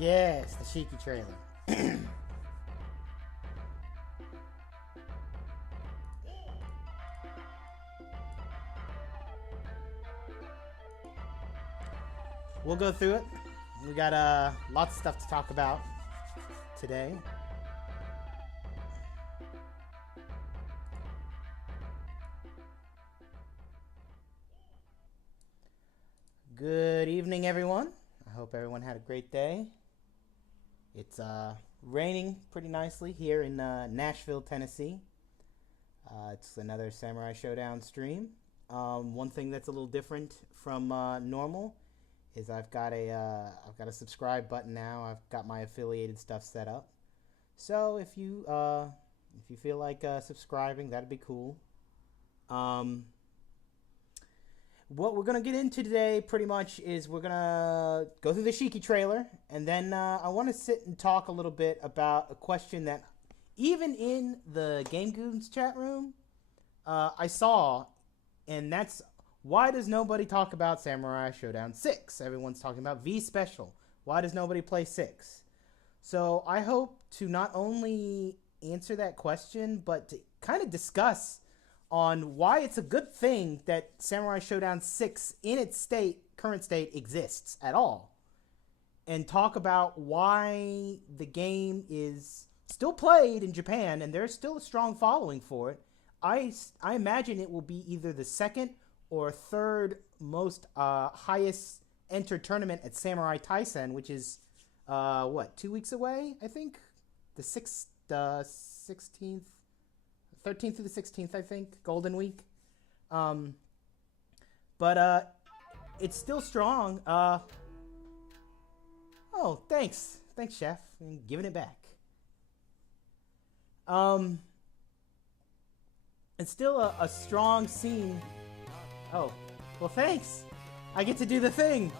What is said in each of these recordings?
Yes, the Shiki trailer. We'll go through it. We got lots of stuff to talk about today. Good evening, everyone. I hope everyone had a great day. It's raining pretty nicely here in Nashville, Tennessee. It's another Samurai Showdown stream. One thing that's a little different from normal is I've got a subscribe button now. I've got my affiliated stuff set up. So if you feel like subscribing, that'd be cool. What we're going to get into today pretty much is we're going to go through the Shiki trailer, and then I want to sit and talk a little bit about a question that even in the Game Goons chat room I saw, and that's, why does nobody talk about Samurai Showdown 6? Everyone's talking about V Special. Why does nobody play 6? So I hope to not only answer that question, but to kind of discuss on why it's a good thing that Samurai Showdown 6 in its current state exists at all. And talk about why the game is still played in Japan and there's still a strong following for it. I imagine it will be either the second or third most highest entered tournament at Samurai Taisen, which is 2 weeks away, I think? The 16th 13th through the 16th, I think, Golden Week. But it's still strong. Oh, thanks. Thanks, Chef. I'm giving it back. It's still a strong scene. Oh, well, thanks. I get to do the thing.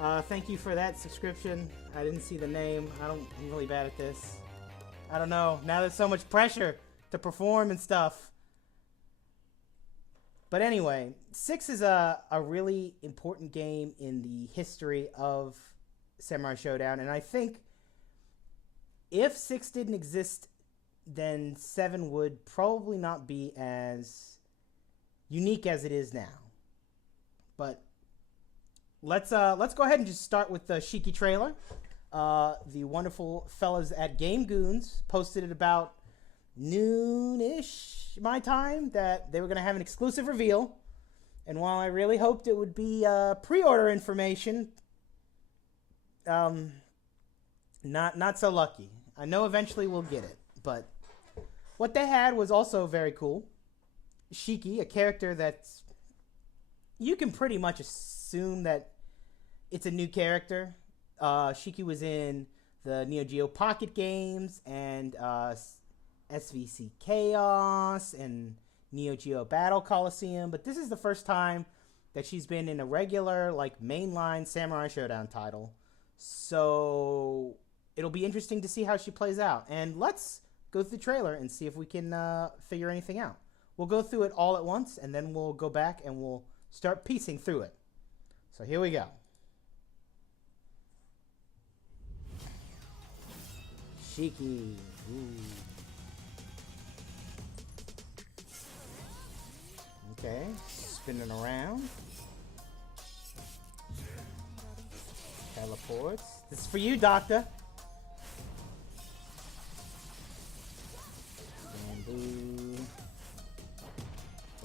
Thank you for that subscription. I didn't see the name. I'm really bad at this. I don't know. Now there's so much pressure to perform and stuff. But anyway, 6 is a really important game in the history of Samurai Showdown. And I think if 6 didn't exist, then 7 would probably not be as unique as it is now. But let's go ahead and just start with the Shiki trailer. The wonderful fellas at Game Goons posted at about noon-ish my time that they were going to have an exclusive reveal. And while I really hoped it would be pre-order information, not so lucky. I know eventually we'll get it, but what they had was also very cool. Shiki, a character that's, you can pretty much assume that it's a new character. Shiki was in the Neo Geo Pocket games and SVC Chaos and Neo Geo Battle Coliseum, but this is the first time that she's been in a regular, like, mainline Samurai Showdown title. So it'll be interesting to see how she plays out. And let's go through the trailer and see if we can figure anything out. We'll go through it all at once, and then we'll go back and we'll start piecing through it. So here we go. Shiki. Ooh. Okay, spinning around. Teleports. This is for you, Doctor. And boo.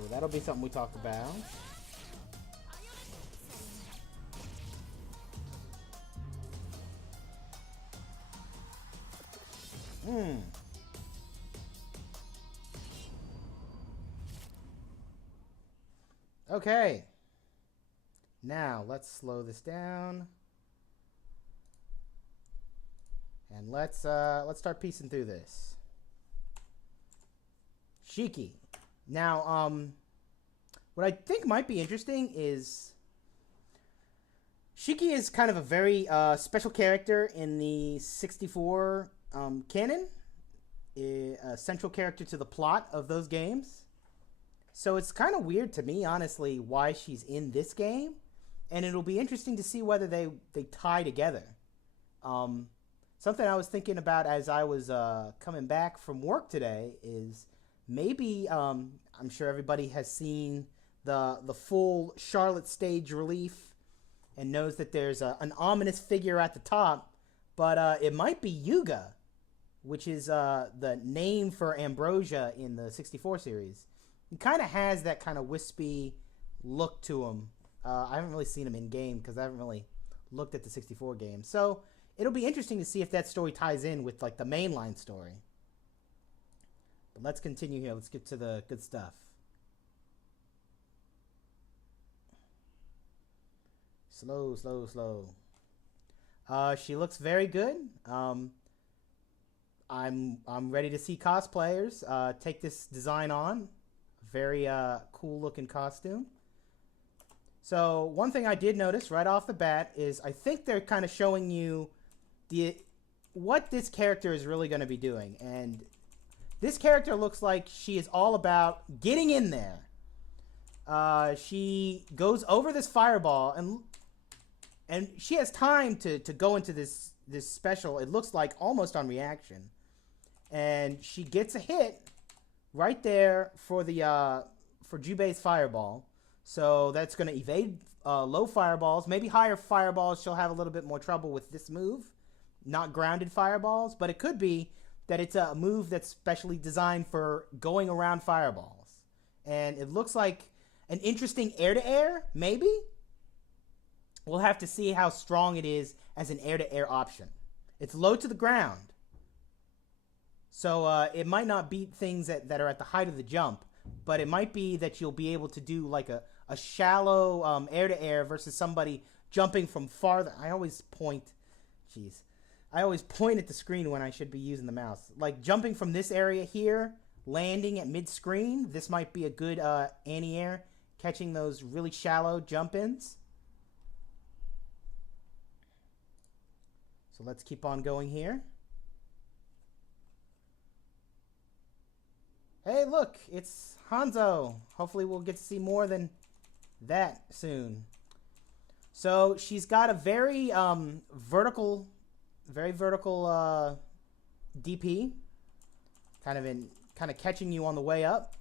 Oh, that'll be something we talk about. Okay. Now, let's slow this down. And let's start piecing through this. Shiki. Now, what I think might be interesting is Shiki is kind of a very special character in the 64 canon, a central character to the plot of those games. So it's kind of weird to me, honestly, why she's in this game. and it'll be interesting to see whether they tie together. Something I was thinking about as I was coming back from work today is maybe I'm sure everybody has seen the full Charlotte stage relief and knows that there's an ominous figure at the top, but it might be Yuga, which is the name for Ambrosia in the 64 series. He kind of has that kind of wispy look to him. I haven't really seen him in game because I haven't really looked at the 64 game. So it'll be interesting to see if that story ties in with like the mainline story. But let's continue here. Let's get to the good stuff. Slow, slow, slow. She looks very good. I'm ready to see cosplayers take this design on. Very cool looking costume. So one thing I did notice right off the bat is I think they're kind of showing you what this character is really going to be doing. And this character looks like she is all about getting in there. She goes over this fireball and she has time to go into this special. It looks like almost on reaction. And she gets a hit right there for the for Jubei's fireball. So that's going to evade low fireballs. Maybe higher fireballs she'll have a little bit more trouble with this move. Not grounded fireballs, but it could be that it's a move that's specially designed for going around fireballs. And it looks like an interesting air-to-air, maybe? We'll have to see how strong it is as an air-to-air option. It's low to the ground. So it might not beat things that are at the height of the jump, but it might be that you'll be able to do like a shallow air-to-air versus somebody jumping from farther. I always point at the screen when I should be using the mouse. Like jumping from this area here, landing at mid-screen. This might be a good anti-air, catching those really shallow jump-ins. So let's keep on going here. Hey, look, it's Hanzo. Hopefully we'll get to see more than that soon. So she's got a very vertical DP, kind of catching you on the way up.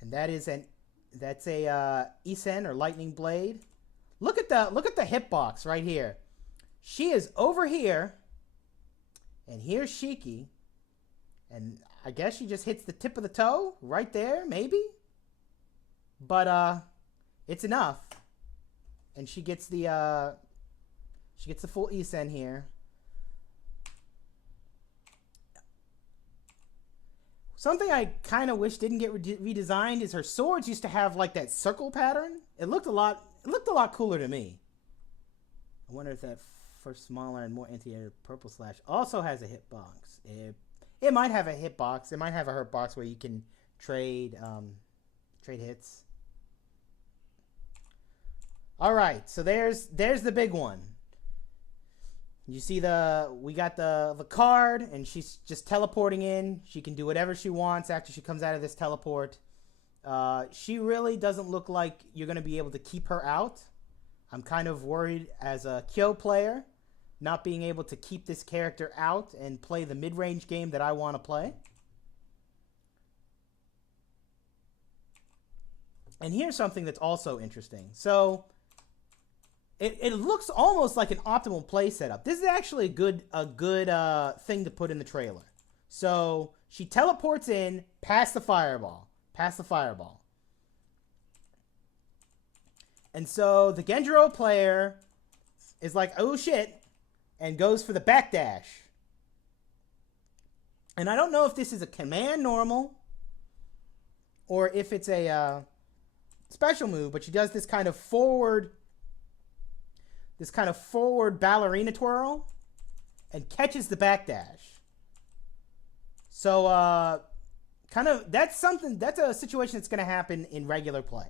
And that's a Isen or lightning blade. Look at the hitbox right here. She is over here, and here's Shiki, and I guess she just hits the tip of the toe right there, maybe. But it's enough, and she gets the full Isen here. Something I kind of wish didn't get redesigned is her swords used to have like that circle pattern. It looked a lot cooler to me. I wonder if that first smaller and more anti-air purple slash also has a hitbox. It might have a hitbox. It might have a hurt box where you can trade hits. All right, so there's the big one. You see we got the card, and she's just teleporting in. She can do whatever she wants after she comes out of this teleport. She really doesn't look like you're going to be able to keep her out. I'm kind of worried as a Kyo player, not being able to keep this character out and play the mid-range game that I want to play. And here's something that's also interesting. So it looks almost like an optimal play setup. This is actually a good thing to put in the trailer. So she teleports in past the fireball. And so the Genjiro player is like, oh shit, and goes for the backdash. And I don't know if this is a command normal or if it's a special move, but she does this kind of forward ballerina twirl and catches the backdash. So that's a situation that's going to happen in regular play.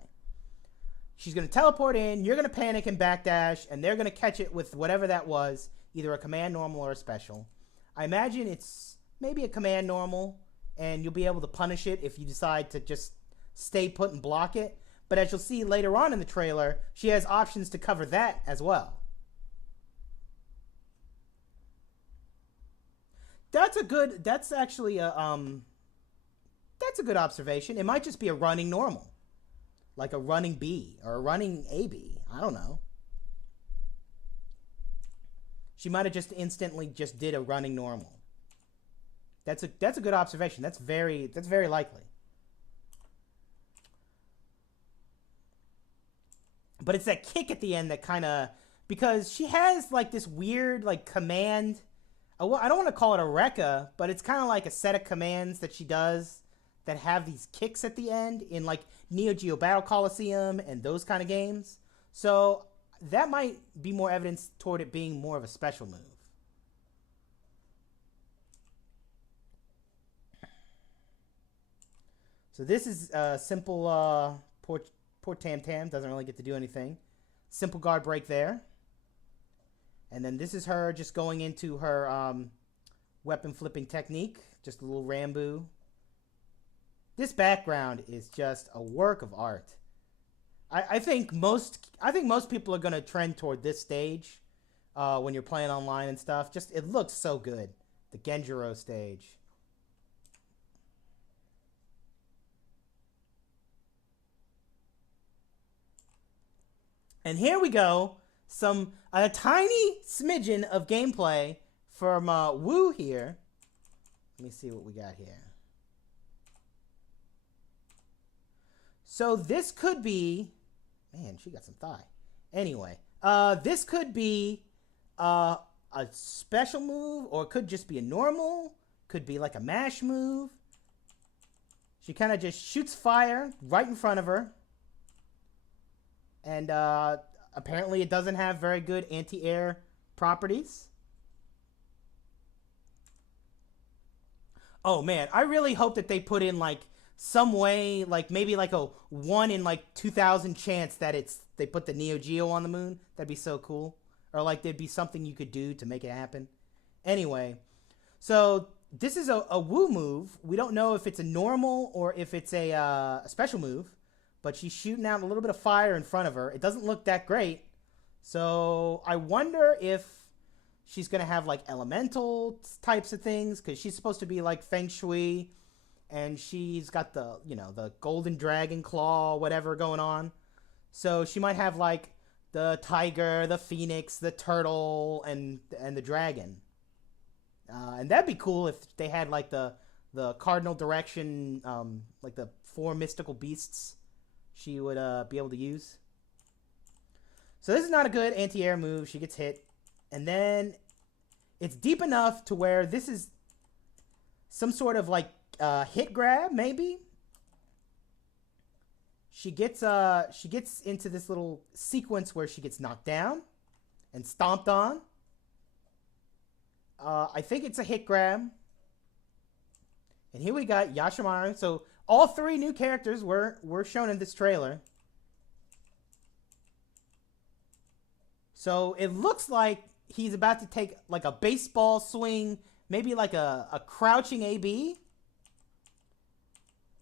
She's going to teleport in, you're going to panic and backdash, and they're going to catch it with whatever that was, either a command normal or a special. I imagine it's maybe a command normal, and you'll be able to punish it if you decide to just stay put and block it. But as you'll see later on in the trailer, she has options to cover that as well. That's actually that's a good observation. It might just be a running normal. Like a running B or a running AB. I don't know. She might have just instantly just did a running normal. That's a good observation. That's very likely. But it's that kick at the end that kind of, because she has like this weird like command. I don't want to call it a Rekka, but it's kind of like a set of commands that she does that have these kicks at the end in like Neo Geo Battle Coliseum and those kind of games. So that might be more evidence toward it being more of a special move. So this is a simple poor Tam Tam doesn't really get to do anything. Simple guard break there. And then this is her just going into her weapon flipping technique. Just a little Rambo. This background is just a work of art. I think most people are going to trend toward this stage when you're playing online and stuff. Just it looks so good. The Genjiro stage. And here we go. A tiny smidgen of gameplay from Wu here. Let me see what we got here. So this could be, man, she got some thigh. Anyway, this could be a special move, or it could just be a normal. Could be like a mash move. She kind of just shoots fire right in front of her. And apparently it doesn't have very good anti-air properties. Oh man, I really hope that they put in like some way, like maybe like a 1 in like 2,000 chance that they put the Neo Geo on the moon. That'd be so cool. Or like there'd be something you could do to make it happen. Anyway, so this is a Wu move. We don't know if it's a normal or if it's a special move. But she's shooting out a little bit of fire in front of her. It doesn't look that great. So I wonder if she's going to have like elemental types of things. Because she's supposed to be like Feng Shui. And she's got the, the golden dragon claw, whatever going on. So she might have like the tiger, the phoenix, the turtle, and the dragon. And that'd be cool if they had like the cardinal direction, like the 4 mystical beasts she would be able to use. So this is not a good anti-air move. She gets hit. And then it's deep enough to where this is some sort of like hit grab, maybe. She gets into this little sequence where she gets knocked down and stomped on. I think it's a hit grab. And here we got Yashimaru. So all 3 new characters were shown in this trailer. So it looks like he's about to take like a baseball swing, maybe like a crouching AB.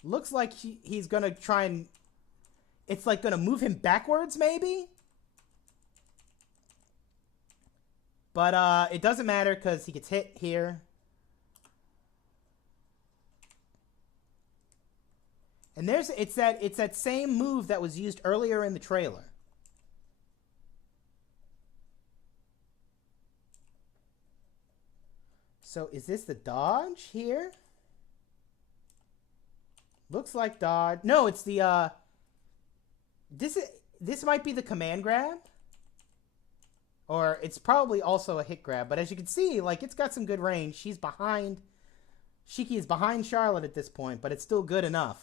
Looks like he's going to try and, it's like going to move him backwards maybe. But it doesn't matter because he gets hit here. And it's that same move that was used earlier in the trailer. So is this the dodge here? Looks like dodge. No, it's the this might be the command grab. Or it's probably also a hit grab, but as you can see, like it's got some good range. She's behind Shiki is behind Charlotte at this point, but it's still good enough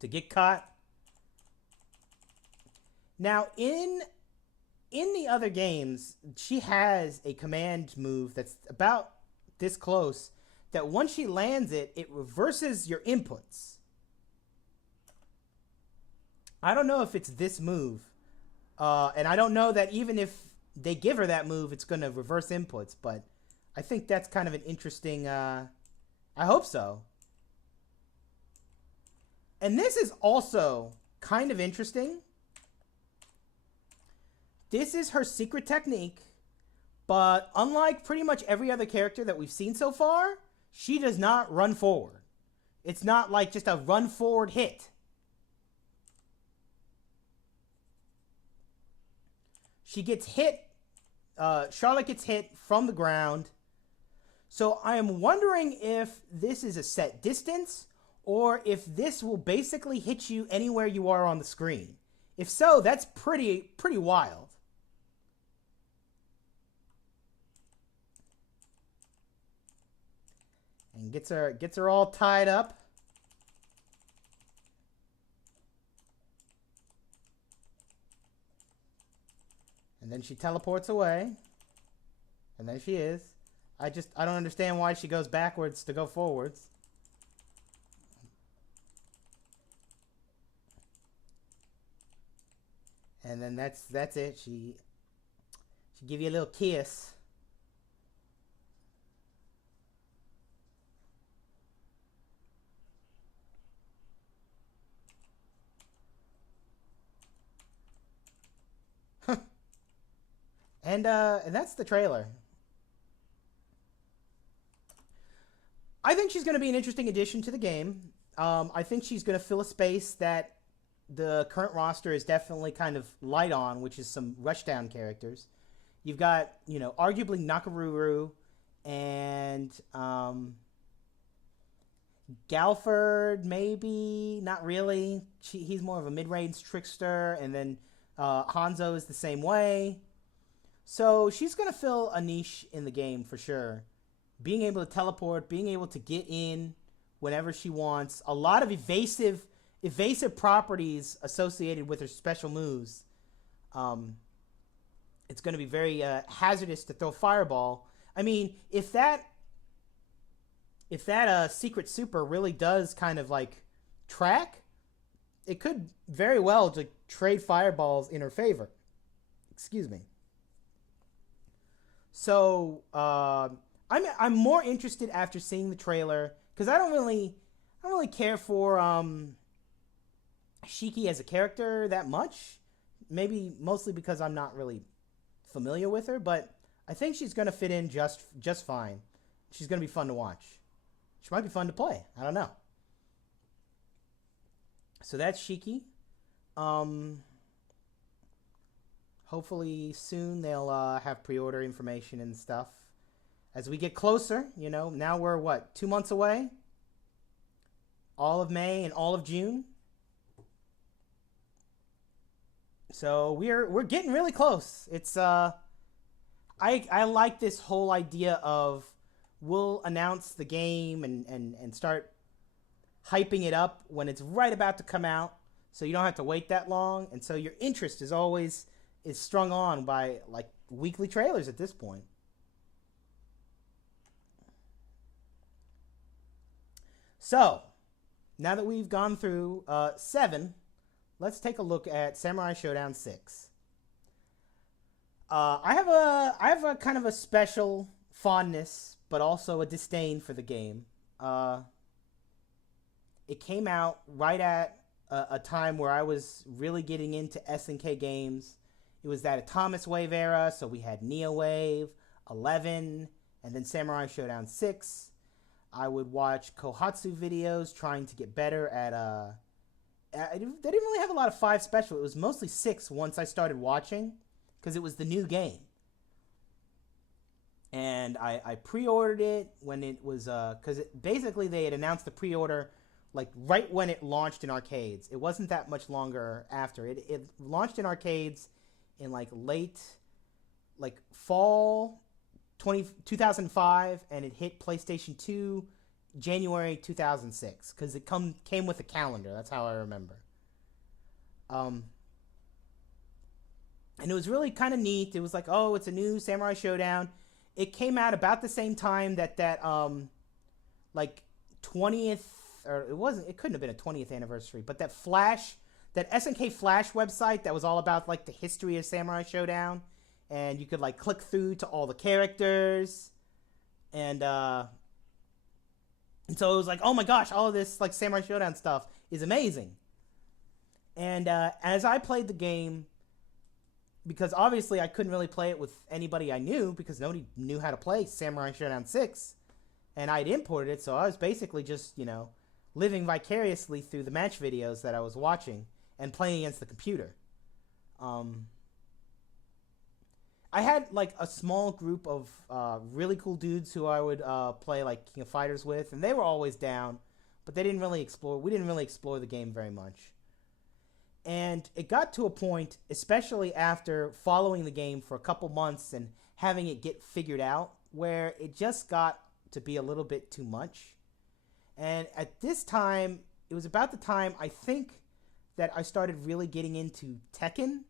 to get caught. Now, in the other games, she has a command move that's about this close, that once she lands it, it reverses your inputs. I don't know if it's this move. And I don't know that even if they give her that move, it's going to reverse inputs. But I think that's kind of an interesting... I hope so. And this is also kind of interesting. This is her secret technique, but unlike pretty much every other character that we've seen so far, she does not run forward. It's not like just a run forward hit. She gets hit. Charlotte gets hit from the ground. So I am wondering if this is a set distance or if this will basically hit you anywhere you are on the screen. If so, that's pretty wild. And gets her all tied up. And then she teleports away. And there she is. I don't understand why she goes backwards to go forwards. And then that's it. She give you a little kiss. And that's the trailer. I think she's going to be an interesting addition to the game. I think she's going to fill a space that the current roster is definitely kind of light on, which is some rushdown characters. You've got, arguably Nakaruru and Galford, maybe. Not really. He's more of a mid-range trickster, and then Hanzo is the same way. So she's going to fill a niche in the game for sure. Being able to teleport, being able to get in whenever she wants. A lot of evasive properties associated with her special moves. It's going to be very hazardous to throw Fireball. I mean, if that secret super really does kind of like track, it could very well to trade Fireballs in her favor. Excuse me. So I'm more interested after seeing the trailer because I don't really care for Shiki as a character that much. Maybe mostly because I'm not really familiar with her, but I think she's gonna fit in just fine. She's gonna be fun to watch. She might be fun to play. I don't know. So that's Shiki. Hopefully soon they'll have pre-order information and stuff. As we get closer, now we're 2 months away? All of May and all of June. So we're getting really close. It's I like this whole idea of we'll announce the game and start hyping it up when it's right about to come out, so you don't have to wait that long, and so your interest is strung on by like weekly trailers at this point. So, now that we've gone through 7, let's take a look at Samurai Showdown 6. I have a kind of a special fondness, but also a disdain for the game. It came out right at a time where I was really getting into SNK games. It was that Atomic Wave era, so we had Neo Wave, 11, and then Samurai Showdown 6. I would watch Kohatsu videos trying to get better at they didn't really have a lot of 5 special. It was mostly 6 once I started watching, because it was the new game. And I pre-ordered it when it was, because basically they had announced the pre-order like right when it launched in arcades. It wasn't that much longer after. It launched in arcades in like late, like fall 2005, and it hit PlayStation 2 January 2006, because it came with a calendar. That's how I remember. And it was really kind of neat. It was like, oh, it's a new Samurai Showdown. It came out about the same time that like 20th, or it couldn't have been a 20th anniversary, but that SNK Flash website that was all about like the history of Samurai Showdown, and you could like click through to all the characters, and And so it was like, oh my gosh, all of this like Samurai Showdown stuff is amazing. And as I played the game, because obviously I couldn't really play it with anybody I knew because nobody knew how to play Samurai Showdown 6, and I'd imported it, so I was basically just, living vicariously through the match videos that I was watching and playing against the computer. I had like a small group of really cool dudes who I would play like King of Fighters with, and they were always down, but they didn't really explore. We didn't really explore the game very much. And it got to a point, especially after following the game for a couple months and having it get figured out, where it just got to be a little bit too much. And at this time, it was about the time I think that I started really getting into Tekken,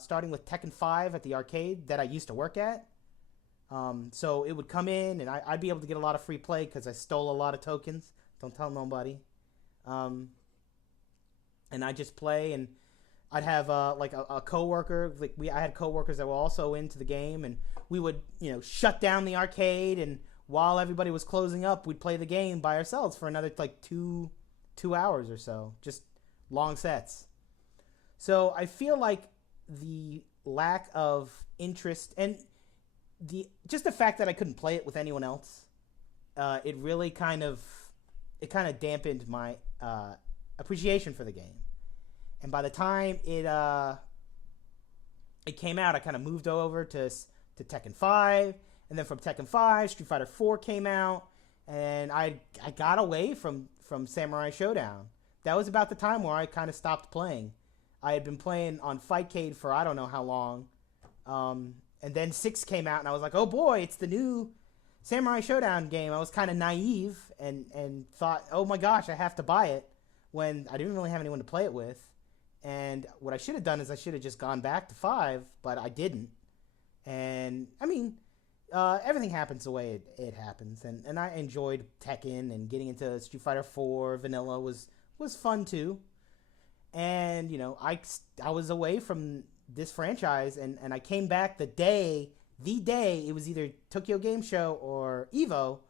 starting with Tekken 5 at the arcade that I used to work at. So it would come in, and I'd be able to get a lot of free play because I stole a lot of tokens. Don't tell nobody. And I just play, and I'd have like a coworker. I had coworkers that were also into the game, and we would shut down the arcade, and while everybody was closing up, we'd play the game by ourselves for another like two hours or so, just long sets. So I feel like the lack of interest and the fact that I couldn't play it with anyone else, it really kind of dampened my appreciation for the game. And by the time it came out, I kind of moved over to Tekken 5, and then from Tekken 5, Street Fighter 4 came out, and I got away from Samurai Showdown. That was about the time where I kind of stopped playing. I had been playing on Fightcade for I don't know how long, and then 6 came out, and I was like, oh boy, it's the new Samurai Showdown game. I was kind of naive and thought, oh my gosh, I have to buy it, when I didn't really have anyone to play it with. And what I should have done is I should have just gone back to 5, but I didn't. And, I mean, everything happens the way it happens. And I enjoyed Tekken, and getting into Street Fighter 4 Vanilla was fun too. And, I was away from this franchise, and I came back the day, it was either Tokyo Game Show or EVO,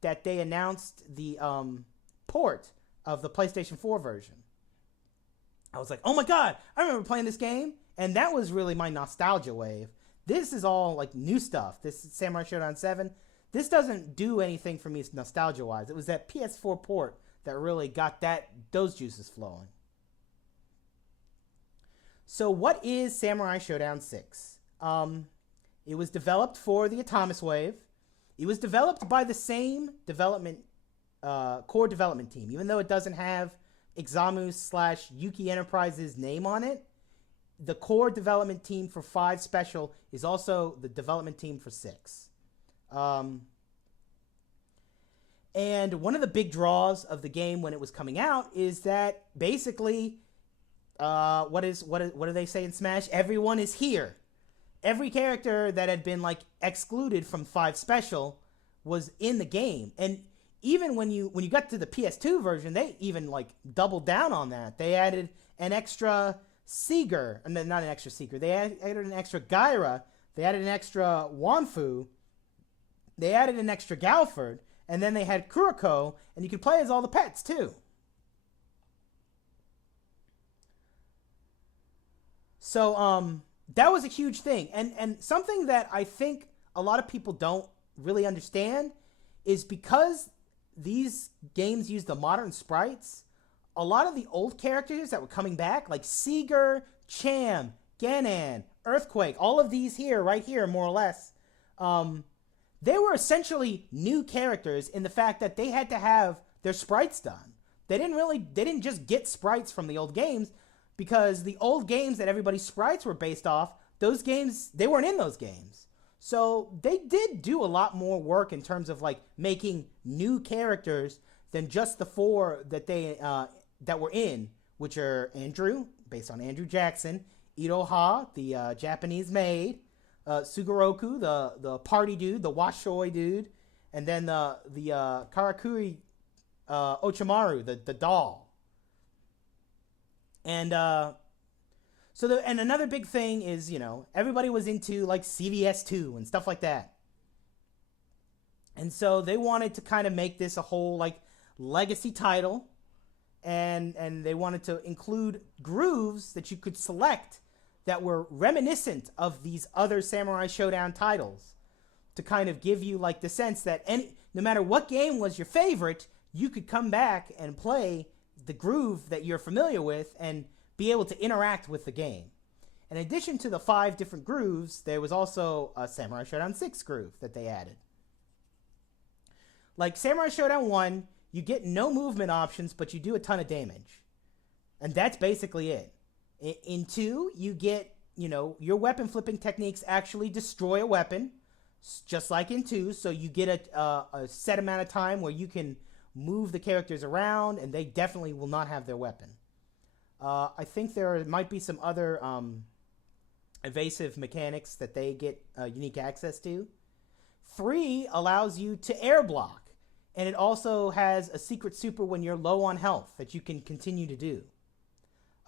that they announced the port of the PlayStation 4 version. I was like, oh my god, I remember playing this game, and that was really my nostalgia wave. This is all like new stuff. This is Samurai Showdown 7. This doesn't do anything for me nostalgia-wise. It was that PS4 port that really got those juices flowing. So what is Samurai Showdown 6? It was developed for the Atomic Wave. It was developed by the same core development team, even though it doesn't have Examu/Yuki Enterprises name on it. The core development team for 5 Special is also the development team for 6. And one of the big draws of the game when it was coming out is that basically, what do they say in Smash? Everyone is here. Every character that had been like excluded from 5 Special was in the game. And even when you got to the PS2 version, they even like doubled down on that. They added an extra Seeger, and not an extra Seeker. They added an extra Gyra. They added an extra Wanfu. They added an extra Galford, and then they had Kuroko, and you could play as all the pets too. So that was a huge thing, and something that I think a lot of people don't really understand is because these games use the modern sprites, a lot of the old characters that were coming back, like Seeger, Cham, Ganon, Earthquake, all of these right here, more or less, they were essentially new characters in the fact that they had to have their sprites done. They didn't just get sprites from the old games, because the old games that everybody's sprites were based off, those games, they weren't in those games. So they did do a lot more work in terms of like making new characters than just the 4 that they that were in, which are Andrew, based on Andrew Jackson, Iroha, the Japanese maid, Sugoroku, the party dude, the Washoi dude, and then the Karakuri Ochimaru, the doll. And and another big thing is, everybody was into like CVS2 and stuff like that. And so they wanted to kind of make this a whole like legacy title, and they wanted to include grooves that you could select that were reminiscent of these other Samurai Showdown titles, to kind of give you like the sense that no matter what game was your favorite, you could come back and play the groove that you're familiar with and be able to interact with the game. In addition to the 5 different grooves, there was also a Samurai Showdown 6 groove that they added. Like Samurai Showdown 1, you get no movement options, but you do a ton of damage. And that's basically it. In 2, you get, your weapon flipping techniques actually destroy a weapon, just like in 2. So you get a set amount of time where you can move the characters around, and they definitely will not have their weapon. I think there might be some other evasive mechanics that they get unique access to. 3 allows you to air block, and it also has a secret super when you're low on health that you can continue to do.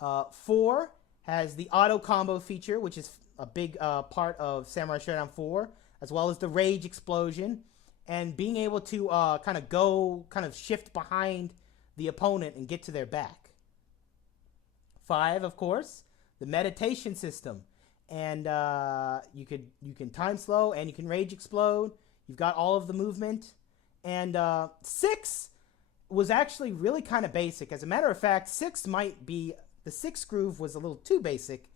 4 has the auto combo feature, which is a big part of Samurai Showdown 4, as well as the rage explosion, and being able to kind of shift behind the opponent and get to their back. 5, of course, the meditation system, and you can time slow and you can rage explode. You've got all of the movement. And 6 was actually really kind of basic. As a matter of fact, the 6 groove was a little too basic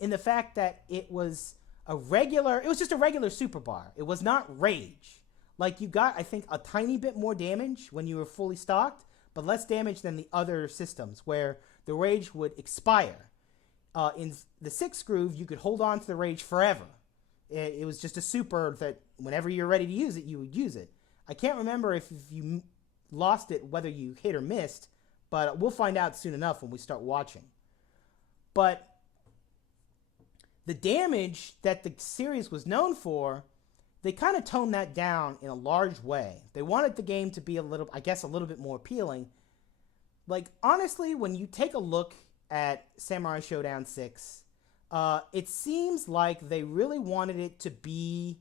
in the fact that it was just a regular super bar. It was not rage. Like, you got, I think, a tiny bit more damage when you were fully stocked, but less damage than the other systems where the rage would expire. In the 6 groove, you could hold on to the rage forever. It was just a super that whenever you're ready to use it, you would use it. I can't remember if you lost it, whether you hit or missed, but we'll find out soon enough when we start watching. But the damage that the series was known for, they kind of toned that down in a large way. They wanted the game to be a little bit more appealing. Like, honestly, when you take a look at Samurai Showdown 6, it seems like they really wanted it to be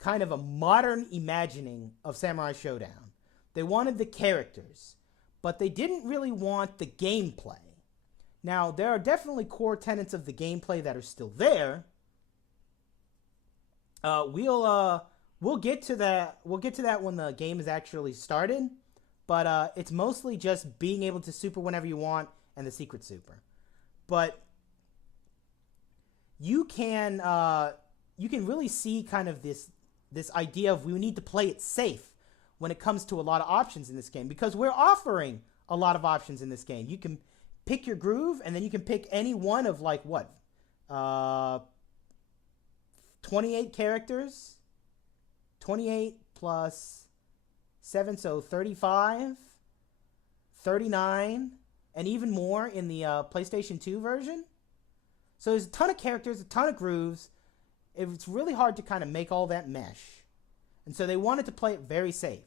kind of a modern imagining of Samurai Showdown. They wanted the characters, but they didn't really want the gameplay. Now, there are definitely core tenets of the gameplay that are still there. We'll get to that. We'll get to that when the game is actually started. But it's mostly just being able to super whenever you want and the secret super. But you can really see kind of this idea of we need to play it safe when it comes to a lot of options in this game, because we're offering a lot of options in this game. You can pick your groove, and then you can pick any one of 28 characters, 28 plus 7, so 35, 39, and even more in the PlayStation 2 version. So there's a ton of characters, a ton of grooves. It's really hard to kind of make all that mesh. And so they wanted to play it very safe.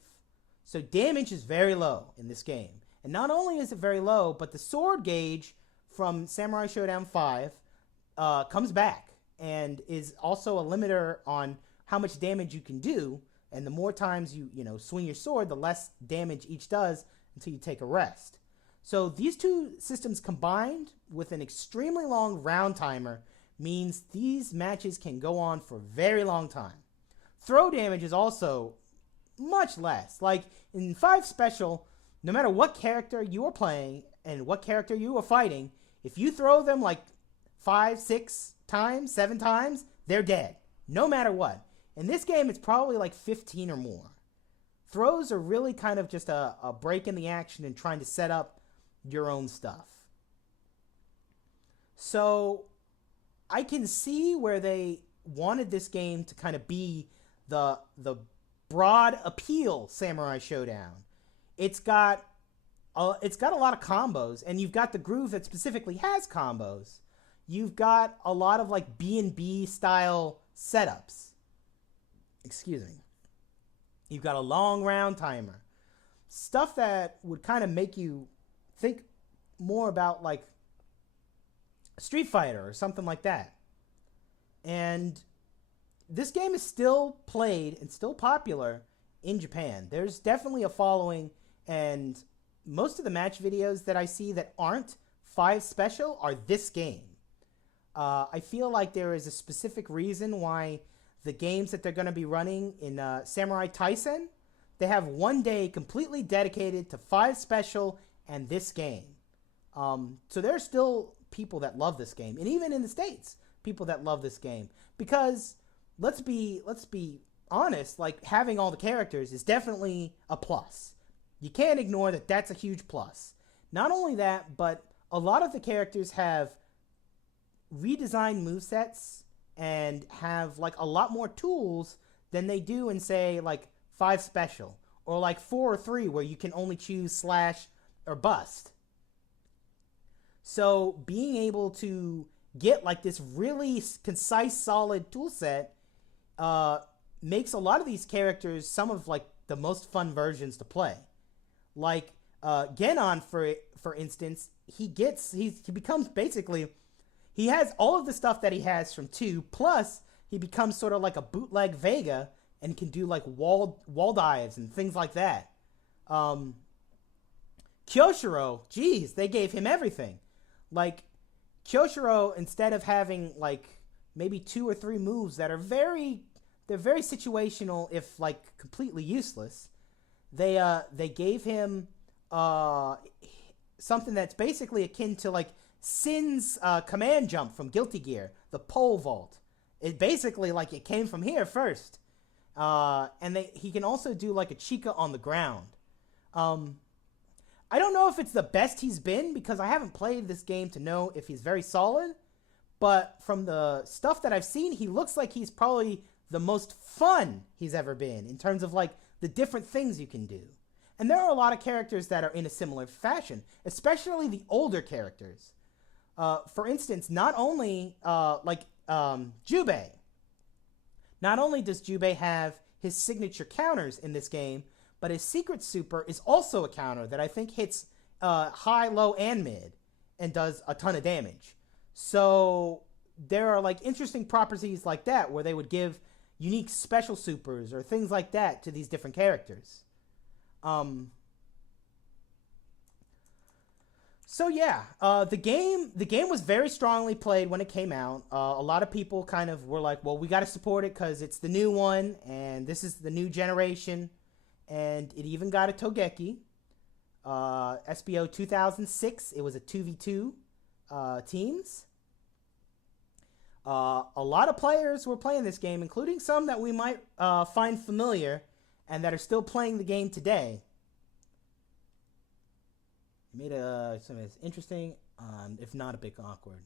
So damage is very low in this game. And not only is it very low, but the sword gauge from Samurai Showdown 5 comes back and is also a limiter on how much damage you can do. And the more times you swing your sword, the less damage each does until you take a rest. So these two systems combined with an extremely long round timer means these matches can go on for a very long time. Throw damage is also much less. Like in 5 Special, no matter what character you are playing and what character you are fighting, if you throw them like 5, 6 times, 7 times, they're dead. No matter what. In this game, it's probably like 15 or more. Throws are really kind of just a break in the action and trying to set up your own stuff. So I can see where they wanted this game to kind of be the broad appeal Samurai Showdown. It's got a lot of combos, and you've got the groove that specifically has combos. You've got a lot of like B&B style setups. Excuse me. You've got a long round timer. Stuff that would kind of make you think more about like Street Fighter or something like that. And this game is still played and still popular in Japan. There's definitely a following, and most of the match videos that I see that aren't 5 special are this game. I feel like there is a specific reason why the games that they're going to be running in Samurai Taisen, they have one day completely dedicated to 5 special and this game. So there are still people that love this game, and even in the States, people that love this game. Because let's be honest, like having all the characters is definitely a plus. You can't ignore that that's a huge plus. Not only that, but a lot of the characters have redesigned movesets and have like a lot more tools than they do in, say, like 5 special or like 4 or 3 where you can only choose slash or bust. So being able to get like this really concise, solid tool set makes a lot of these characters some of like the most fun versions to play. Like Genon, for instance, he becomes basically, he has all of the stuff that he has from 2, plus he becomes sort of like a bootleg Vega and can do like wall dives and things like that. Kyoshiro, geez, they gave him everything. Like Kyoshiro, instead of having like maybe 2 or 3 moves that are very situational, if like completely useless, they gave him something that's basically akin to like Sin's command jump from Guilty Gear, the pole vault. It basically like it came from here first, and he can also do like a Chica on the ground. I don't know if it's the best he's been because I haven't played this game to know if he's very solid, but from the stuff that I've seen, he looks like he's probably the most fun he's ever been in terms of like the different things you can do. And there are a lot of characters that are in a similar fashion, especially the older characters. For instance, not only Jubei. Not only does Jubei have his signature counters in this game, but his secret super is also a counter that I think hits high, low, and mid and does a ton of damage. So there are like interesting properties like that where they would give unique special supers or things like that to these different characters. So yeah, the game was very strongly played when it came out. A lot of people kind of were like, well, we got to support it because it's the new one and this is the new generation. And it even got a Togeki. SBO 2006, it was a 2v2 teams. A lot of players were playing this game, including some that we might find familiar and that are still playing the game today. It made something that's interesting, if not a bit awkward.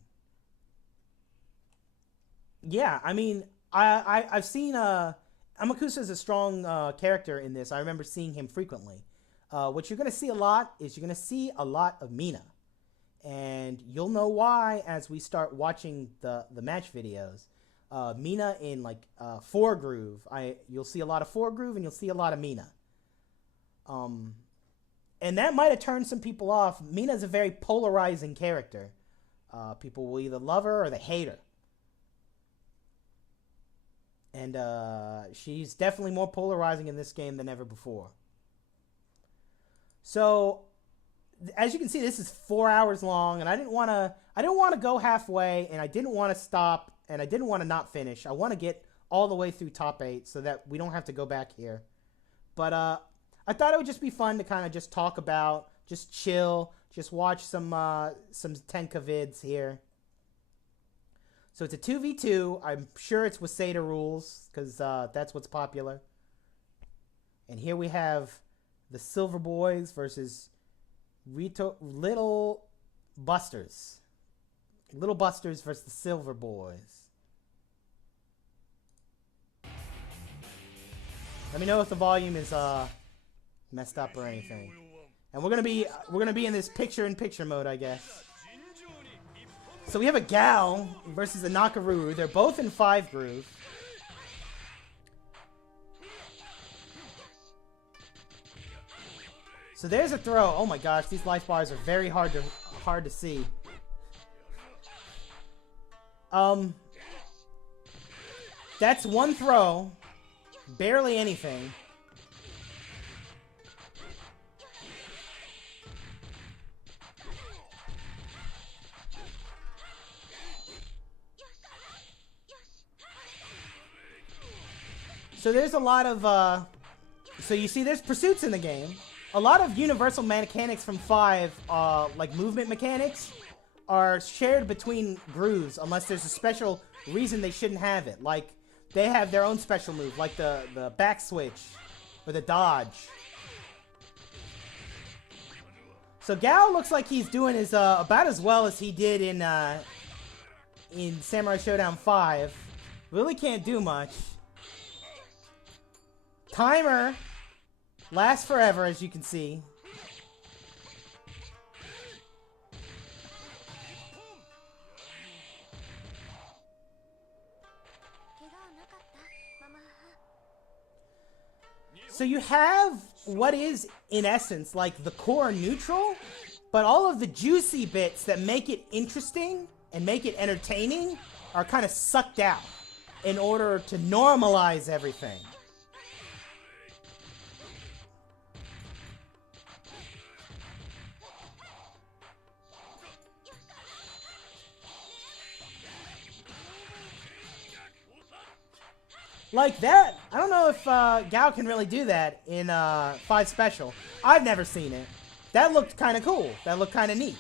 Yeah, I mean, I've seen Amakusa is a strong character in this. I remember seeing him frequently. What you're going to see a lot is you're going to see a lot of Mina. And you'll know why as we start watching the match videos. Mina in like 4 groove. You'll see a lot of 4 groove and you'll see a lot of Mina. And that might have turned some people off. Mina's a very polarizing character. People will either love her or they hate her. And she's definitely more polarizing in this game than ever before. So, as you can see, this is 4 hours long, and I didn't want to go halfway, and I didn't want to stop, and I didn't want to not finish. I want to get all the way through top 8 so that we don't have to go back here. But I thought it would just be fun to kind of just talk about, just chill, just watch some Tenka vids here. So it's a 2v2. I'm sure it's with Waseda rules because that's what's popular. And here we have the Silver Boys versus Little Busters. Little Busters versus the Silver Boys. Let me know if the volume is messed up or anything. And we're gonna be in this picture-in-picture mode, I guess. So we have a Gal versus a Nakaruru. They're both in 5 groove. So there's a throw. Oh my gosh, these life bars are very hard to see. That's one throw. Barely anything. So there's a lot of, so you see there's pursuits in the game. A lot of universal mechanics from 5, like movement mechanics, are shared between grooves unless there's a special reason they shouldn't have it. Like, they have their own special move, like the back switch or the dodge. So Gao looks like he's doing his, about as well as he did in Samurai Showdown 5. Really can't do much. Timer lasts forever, as you can see. So you have what is, in essence, like the core neutral, but all of the juicy bits that make it interesting and make it entertaining are kind of sucked out in order to normalize everything. Like that, I don't know if Gao can really do that in 5 Special. I've never seen it. That looked kind of cool. That looked kind of neat.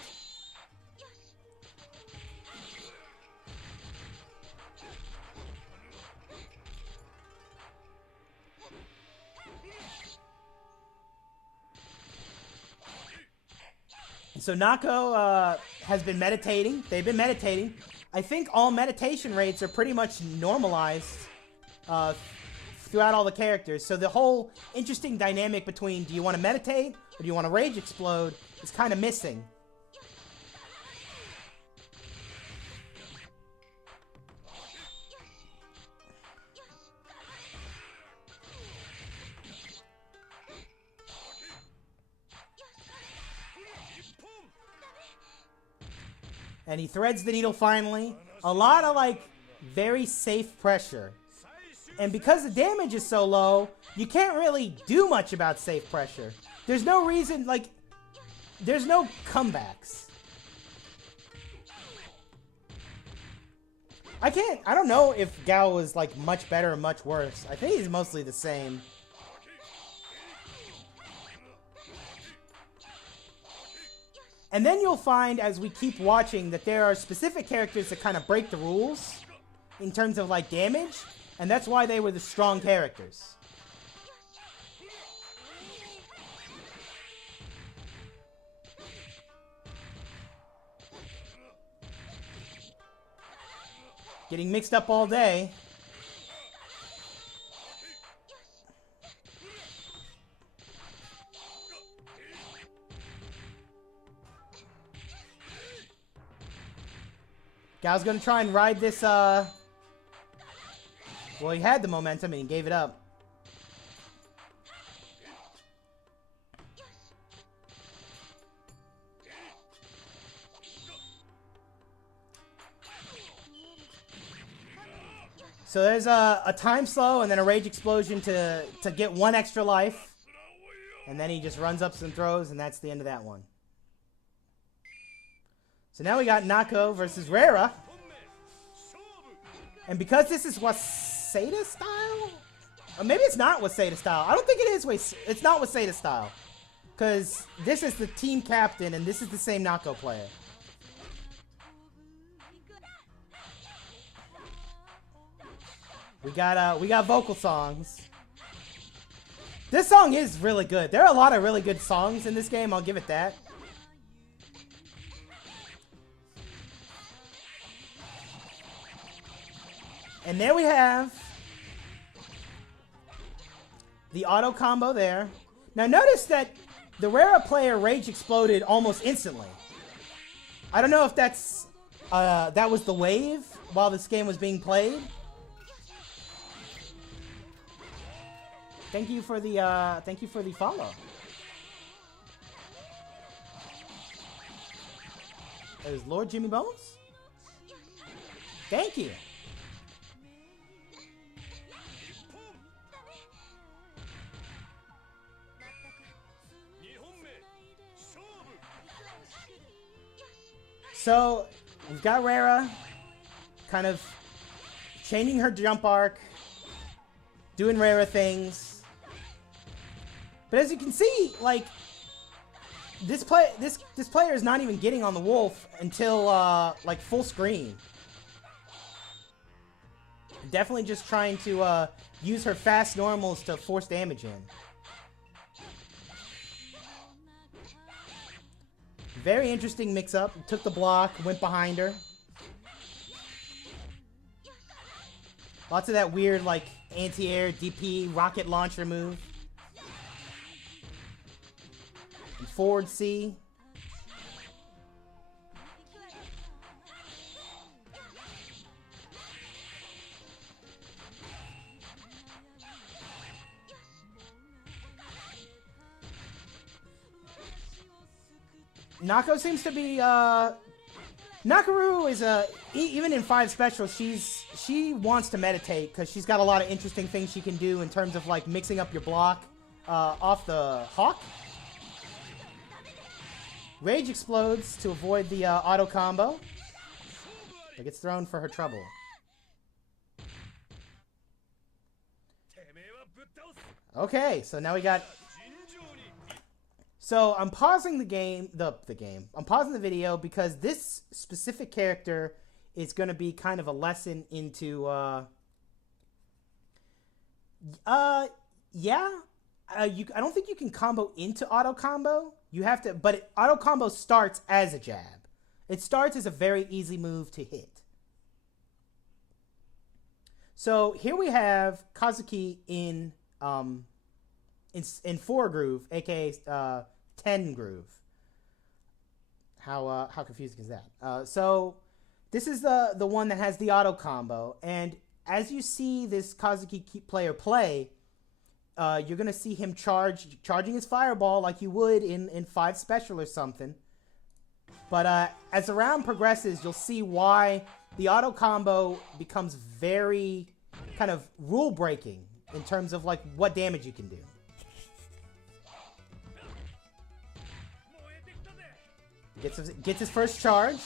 So Nako has been meditating. They've been meditating. I think all meditation rates are pretty much normalized throughout all the characters. So the whole interesting dynamic between do you want to meditate or do you want to rage explode is kind of missing. And he threads the needle finally. A lot of, like, very safe pressure. And because the damage is so low, you can't really do much about safe pressure. There's no reason, like, there's no comebacks. I don't know if Gao was, like, much better or much worse. I think he's mostly the same. And then you'll find, as we keep watching, that there are specific characters that kind of break the rules in terms of, like, damage. And that's why they were the strong characters. Getting mixed up all day. Gao's gonna try and ride this, well, he had the momentum and he gave it up. So there's a time slow and then a rage explosion to get 1 extra life. And then he just runs up some throws and that's the end of that one. So now we got Nako versus Rera. And because this is Waseda style? Or maybe it's not Waseda style. I don't think it is. It's not Waseda style. Because this is the team captain and this is the same Nako player. We got vocal songs. This song is really good. There are a lot of really good songs in this game. I'll give it that. And there we have the auto combo there. Now notice that the Rera player rage exploded almost instantly. I don't know if that's that was the wave while this game was being played. Thank you for the follow. That is Lord Jimmy Bones. Thank you. So, we've got Rera kind of chaining her jump arc. doing rarer things. But as you can see, like, this player is not even getting on the wolf until like full screen. Definitely just trying to use her fast normals to force damage in. Very interesting mix-up. Took the block, went behind her. Lots of that weird, like, anti-air, DP, rocket launcher move. And forward C. Nako seems to be, Nakaru is even in 5 special, she wants to meditate because she's got a lot of interesting things she can do in terms of like mixing up your block off the Hawk. Rage explodes to avoid the auto combo. It gets thrown for her trouble. Okay, so now we got. So I'm pausing the game, I'm pausing the video because this specific character is going to be kind of a lesson into, I don't think you can combo into auto combo. You have to, but auto combo starts as a jab. It starts as a very easy move to hit. So here we have Kazuki in 4 groove, aka 10 groove. How confusing is that? So this is the one that has the auto combo, and as you see this Kazuki player play, you're gonna see him charging his fireball like you would in 5 special or something. But as the round progresses, you'll see why the auto combo becomes very kind of rule breaking in terms of like what damage you can do. Gets his first charge.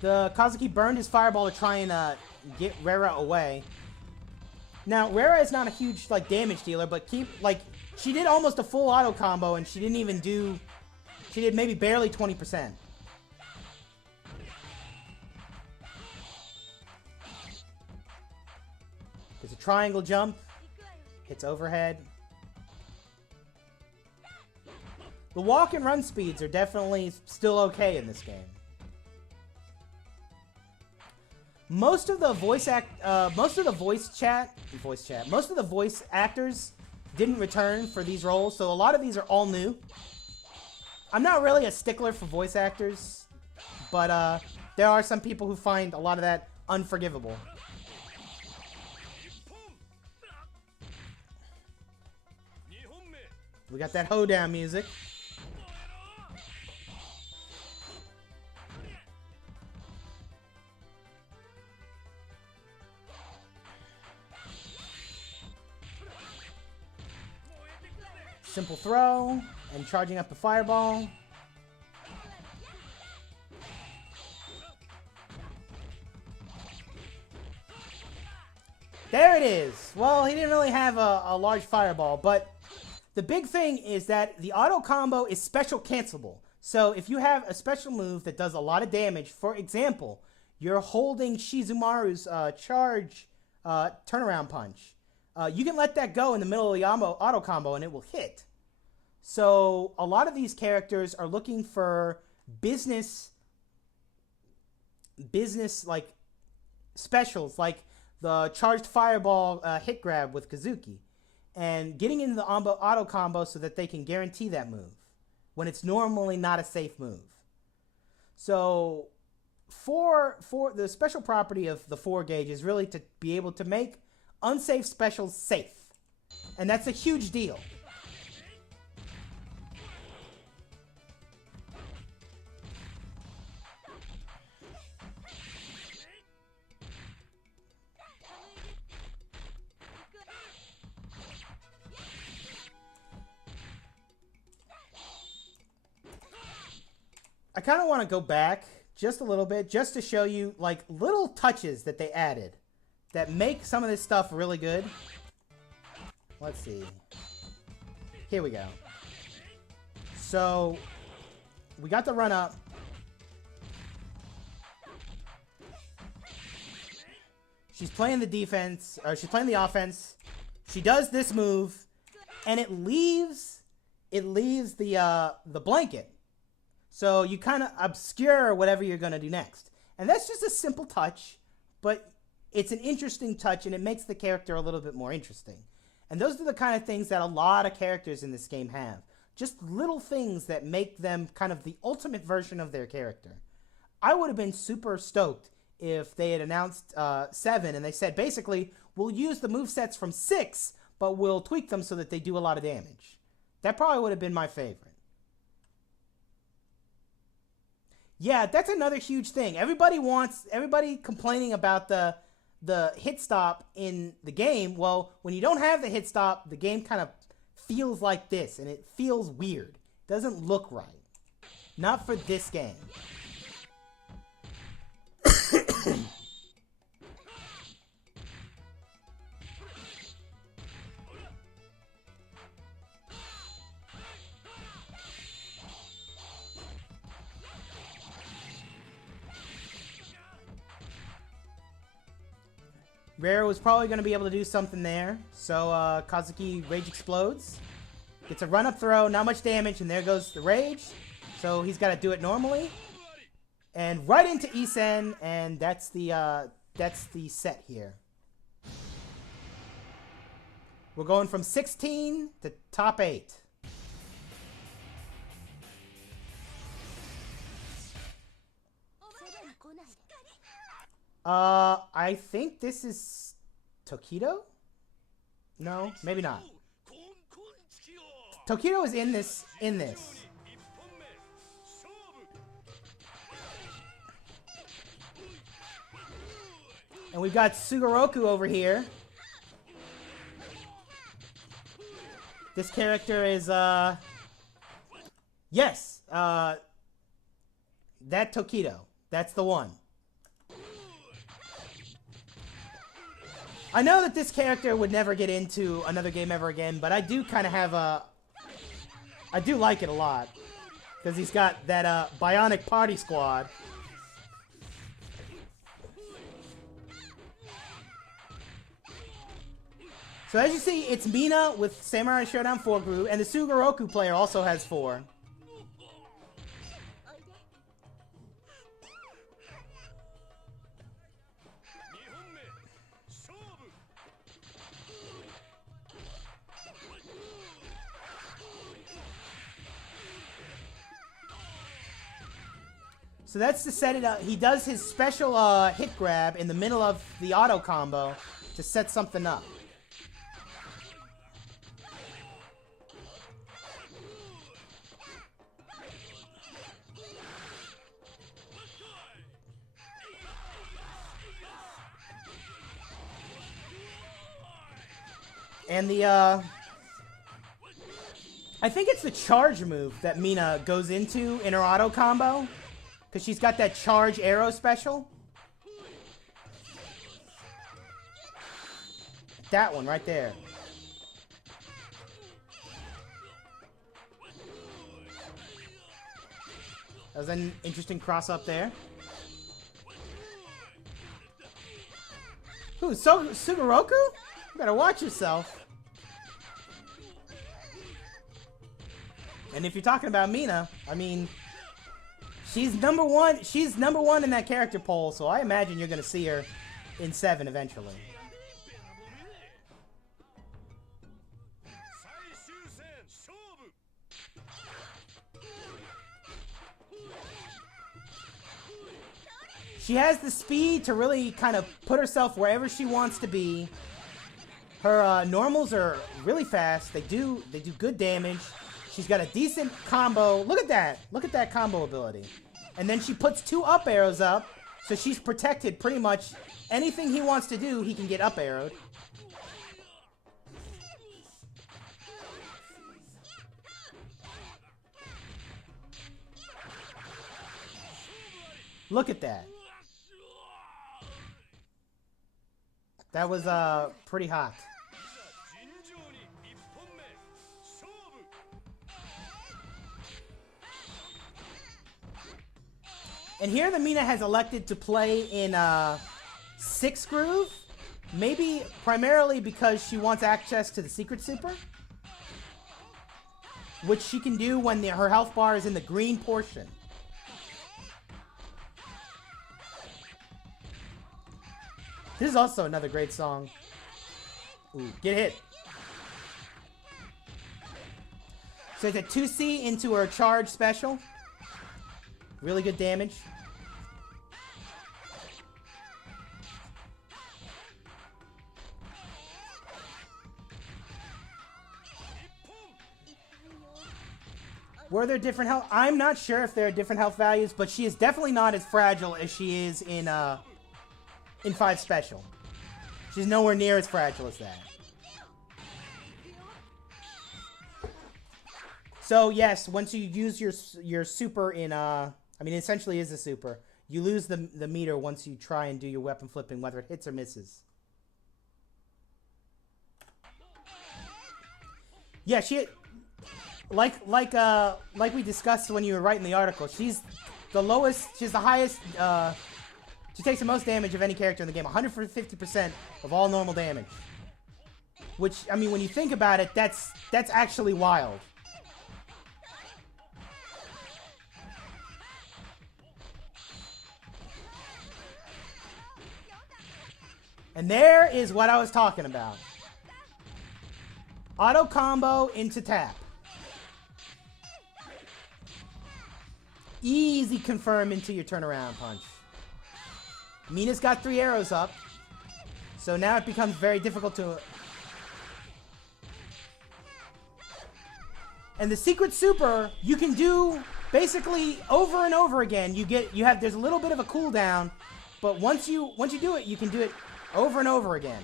The Kazuki burned his fireball to try and get Rera away. Now, Rera is not a huge like damage dealer, but she did almost a full auto combo and she didn't even do. She did maybe barely 20%. There's a triangle jump. Hits overhead. The walk and run speeds are definitely still okay in this game. Most of the voice actors didn't return for these roles, so a lot of these are all new. I'm not really a stickler for voice actors, but there are some people who find a lot of that unforgivable. We got that hoedown music. Simple throw and charging up the fireball. There it is. Well, he didn't really have a large fireball, but the big thing is that the auto combo is special cancelable. So if you have a special move that does a lot of damage, for example, you're holding Shizumaru's charge turnaround punch. You can let that go in the middle of the auto combo and it will hit. So a lot of these characters are looking for business like specials, like the charged fireball hit grab with Kazuki, and getting into the auto combo so that they can guarantee that move when it's normally not a safe move. So for the special property of the 4 gauge is really to be able to make unsafe specials safe, and that's a huge deal. I kind of want to go back Just a little bit, just to show you, like, little touches that they added that make some of this stuff really good. Let's see. Here we go. So, we got the run up. She's playing the defense, or she's playing the offense. She does this move, and it leaves the blanket. So you kind of obscure whatever you're going to do next. And that's just a simple touch, but it's an interesting touch, and it makes the character a little bit more interesting. And those are the kind of things that a lot of characters in this game have. Just little things that make them kind of the ultimate version of their character. I would have been super stoked if they had announced 7, and they said, basically, we'll use the movesets from 6, but we'll tweak them so that they do a lot of damage. That probably would have been my favorite. Yeah, that's another huge thing. Everybody complaining about the hit stop in the game. Well, when you don't have the hit stop, the game kind of feels like this, and it feels weird. It doesn't look right. Not for this game. Rare was probably going to be able to do something there. So Kazuki Rage explodes. Gets a run-up throw, not much damage, and there goes the Rage. So he's got to do it normally. And right into Isen, and that's the set here. We're going from 16 to top 8. I think this is Tokido? No, maybe not. Tokido is in this. And we've got Sugoroku over here. This character is, yes, that Tokido. That's the one. I know that this character would never get into another game ever again, but I do kind of have a... I do like it a lot. Because he's got that bionic party squad. So as you see, it's Mina with Samurai Showdown 4 crew, and the Sugoroku player also has 4. So that's to set it up. He does his special hit grab in the middle of the auto combo to set something up. And the, I think it's the charge move that Mina goes into in her auto combo. Because she's got that charge arrow special. That one right there. That was an interesting cross up there. Who? Sugoroku? You better watch yourself. And if you're talking about Mina, I mean, she's number one. She's number 1 in that character poll, so I imagine you're going to see her in 7 eventually. She has the speed to really kind of put herself wherever she wants to be. Her normals are really fast. They do good damage. She's got a decent combo. Look at that. Look at that combo ability. And then she puts 2 up arrows up, so she's protected pretty much. Anything he wants to do, he can get up arrowed. Look at that. That was pretty hot. And here the Mina has elected to play in 6 groove. Maybe primarily because she wants access to the secret super. Which she can do when her health bar is in the green portion. This is also another great song. Ooh, get hit. So it's a 2C into her charge special. Really good damage. Were there different health? I'm not sure if there are different health values, but she is definitely not as fragile as she is in 5 special. She's nowhere near as fragile as that. So yes, once you use your super in I mean, it essentially is a super. You lose the meter once you try and do your weapon flipping, whether it hits or misses. Yeah, like we discussed when you were writing the article, she's the lowest, she's the highest, she takes the most damage of any character in the game, 150% of all normal damage. Which, I mean, when you think about it, that's actually wild. And there is what I was talking about. Auto combo into tap. Easy confirm into your turnaround punch. Mina's got 3 arrows up. So now it becomes very difficult to... And the secret super, you can do basically over and over again. There's a little bit of a cooldown, but once you do it, you can do it over and over again.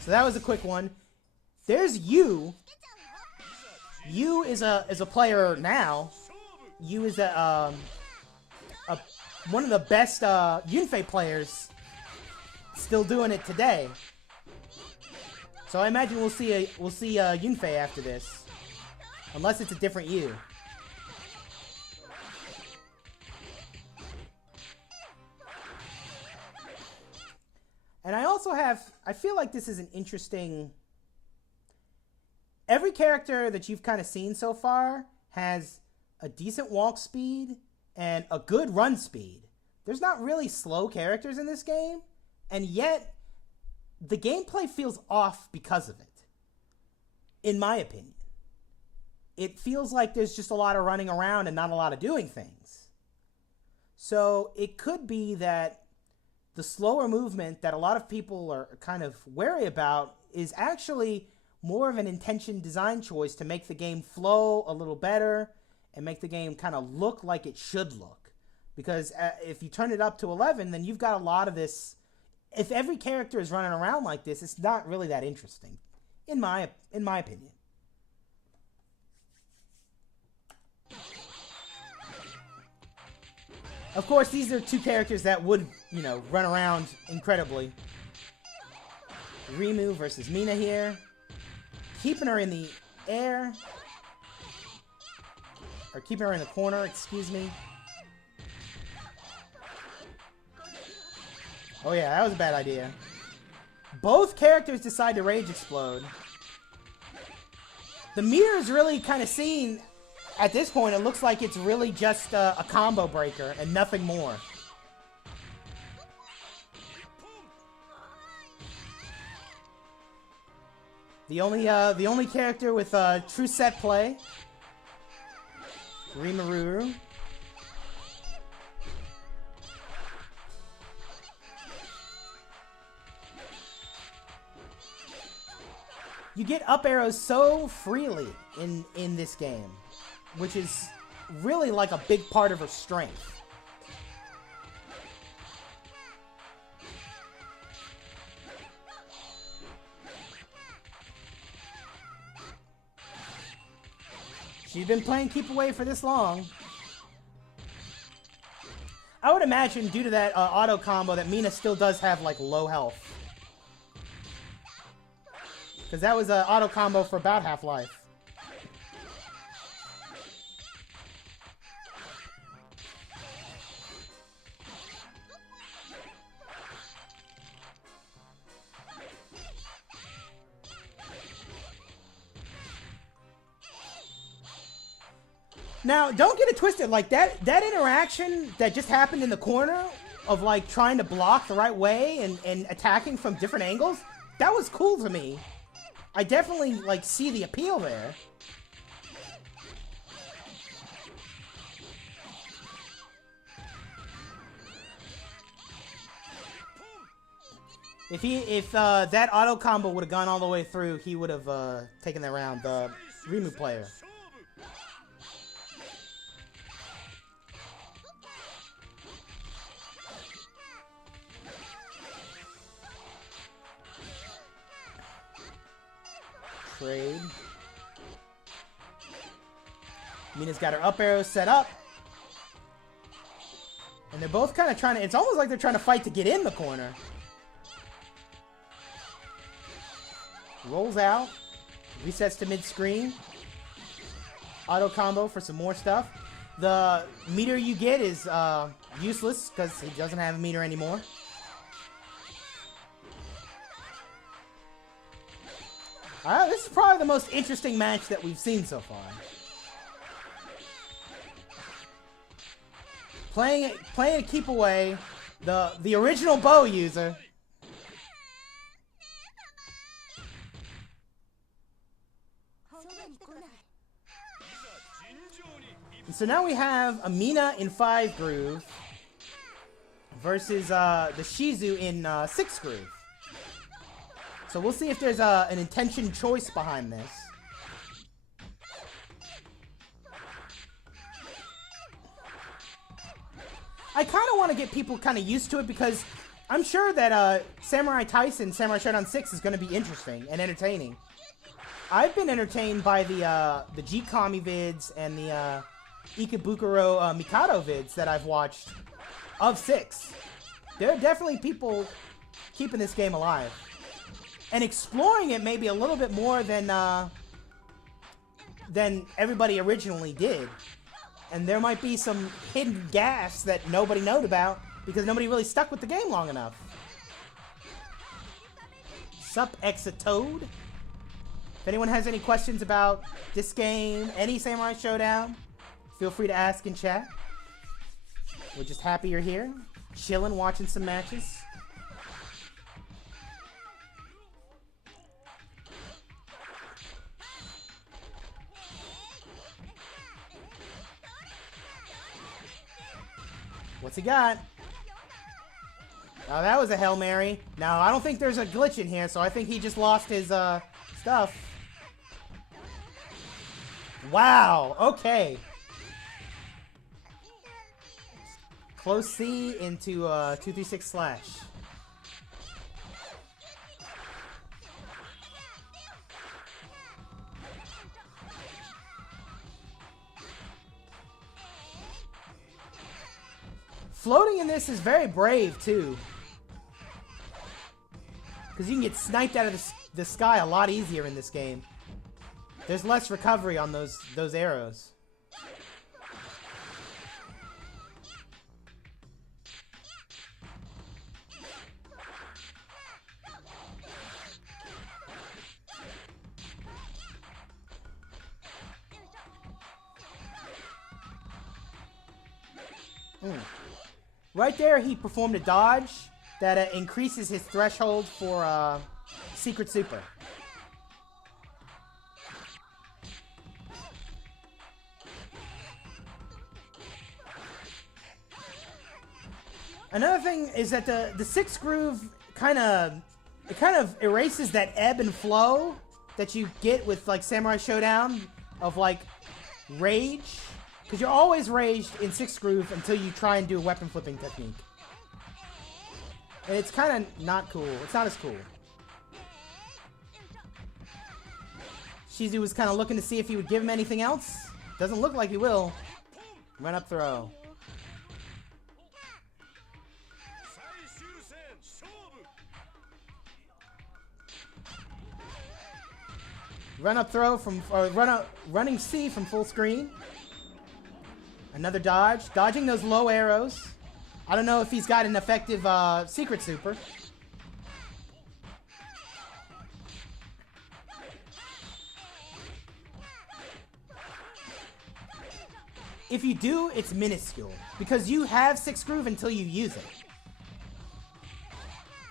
So that was a quick one. There's Yu. Yu is a player now. Yu is one of the best Yunfei players still doing it today. So I imagine we'll see Yunfei after this, unless it's a different Yu. And I feel like this is an interesting... Every character that you've kind of seen so far has a decent walk speed and a good run speed. There's not really slow characters in this game, and yet the gameplay feels off because of it, in my opinion. It feels like there's just a lot of running around and not a lot of doing things. So it could be that the slower movement that a lot of people are kind of wary about is actually more of an intention design choice to make the game flow a little better and make the game kind of look like it should look. Because if you turn it up to 11, then you've got a lot of this. If every character is running around like this, it's not really that interesting, in my opinion. Of course, these are 2 characters that would, run around incredibly. Rimu versus Mina here. Keeping her in the air. Or keeping her in the corner, excuse me. Oh yeah, that was a bad idea. Both characters decide to rage explode. The meter is really kind of seen... At this point, it looks like it's really just a combo breaker and nothing more. The only character with true set play, Rimuru. You get up arrows so freely in this game, which is really like a big part of her strength. She's been playing keep away for this long. I would imagine due to that auto combo that Mina still does have like low health. Because that was an auto combo for about half-life. Now, don't get it twisted. Like, that interaction that just happened in the corner of, like, trying to block the right way and attacking from different angles, that was cool to me. I definitely, like, see the appeal there. If that auto combo would have gone all the way through, he would have taken that round, the Rimu player. Trade. Mina's got her up arrow set up. And they're both kind of trying to... It's almost like they're trying to fight to get in the corner. Rolls out. Resets to mid-screen. Auto combo for some more stuff. The meter you get is useless because he doesn't have a meter anymore. This is probably the most interesting match that we've seen so far. Playing a keep away, the original bow user. And so now we have a Mina in 5 groove versus the Shizu in 6 groove. So we'll see if there's an intention choice behind this. I kind of want to get people kind of used to it because I'm sure that Samurai Tyson, Samurai Showdown 6 is going to be interesting and entertaining. I've been entertained by the G-Kami vids and the Ikebukuro Mikado vids that I've watched of 6. There are definitely people keeping this game alive. And exploring it maybe a little bit more than everybody originally did. And there might be some hidden gas that nobody knowed about because nobody really stuck with the game long enough. Sup, Exitoad? If anyone has any questions about this game, any Samurai Showdown, feel free to ask in chat. We're just happy you're here, chilling, watching some matches. What's he got? Oh, that was a Hail Mary. Now, I don't think there's a glitch in here, so I think he just lost his stuff. Wow, okay. Close C into 236 slash. Floating in this is very brave, too. Because you can get sniped out of the sky a lot easier in this game. There's less recovery on those arrows. Right there, he performed a dodge that increases his threshold for Secret Super. Another thing is that the 6 groove kind of erases that ebb and flow that you get with like Samurai Showdown of like rage. Because you're always raged in 6 groove until you try and do a weapon flipping technique. And it's kind of not cool. It's not as cool. Shizu was kind of looking to see if he would give him anything else. Doesn't look like he will. Run up throw. Run up throw from, or running C from full screen. Another dodge. Dodging those low arrows. I don't know if he's got an effective secret super. If you do, it's minuscule. Because you have 6 groove until you use it.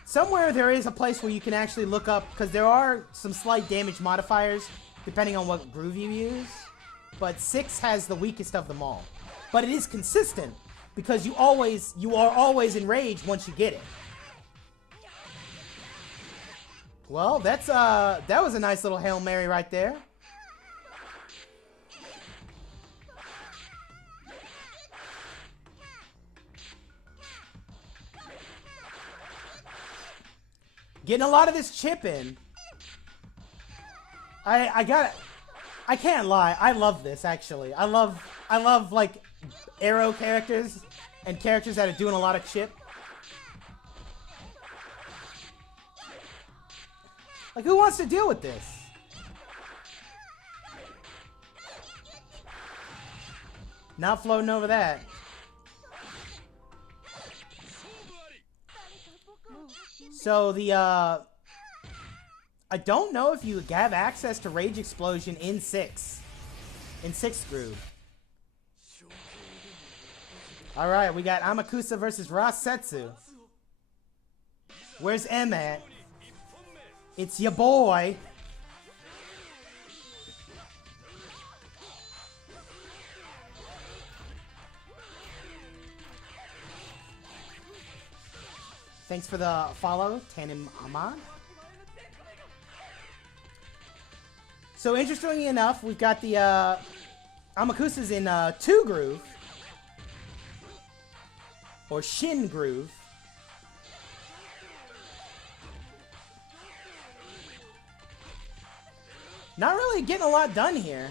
Somewhere there is a place where you can actually look up, because there are some slight damage modifiers depending on what groove you use. But 6 has the weakest of them all. But it is consistent because you are always in rage once you get it. Well, that was a nice little Hail Mary right there. Getting a lot of this chip in. I can't lie. I love this, actually. I love like arrow characters and characters that are doing a lot of chip. Like, who wants to deal with this? Not floating over that. So the I don't know if you have access to Rage Explosion in 6 groove. Alright, we got Amakusa versus Rasetsu. Where's M at? It's your boy. Thanks for the follow, Tanim Ahmad. So interestingly enough, we've got the Amakusa's in 2 groove. Or Shin groove. Not really getting a lot done here.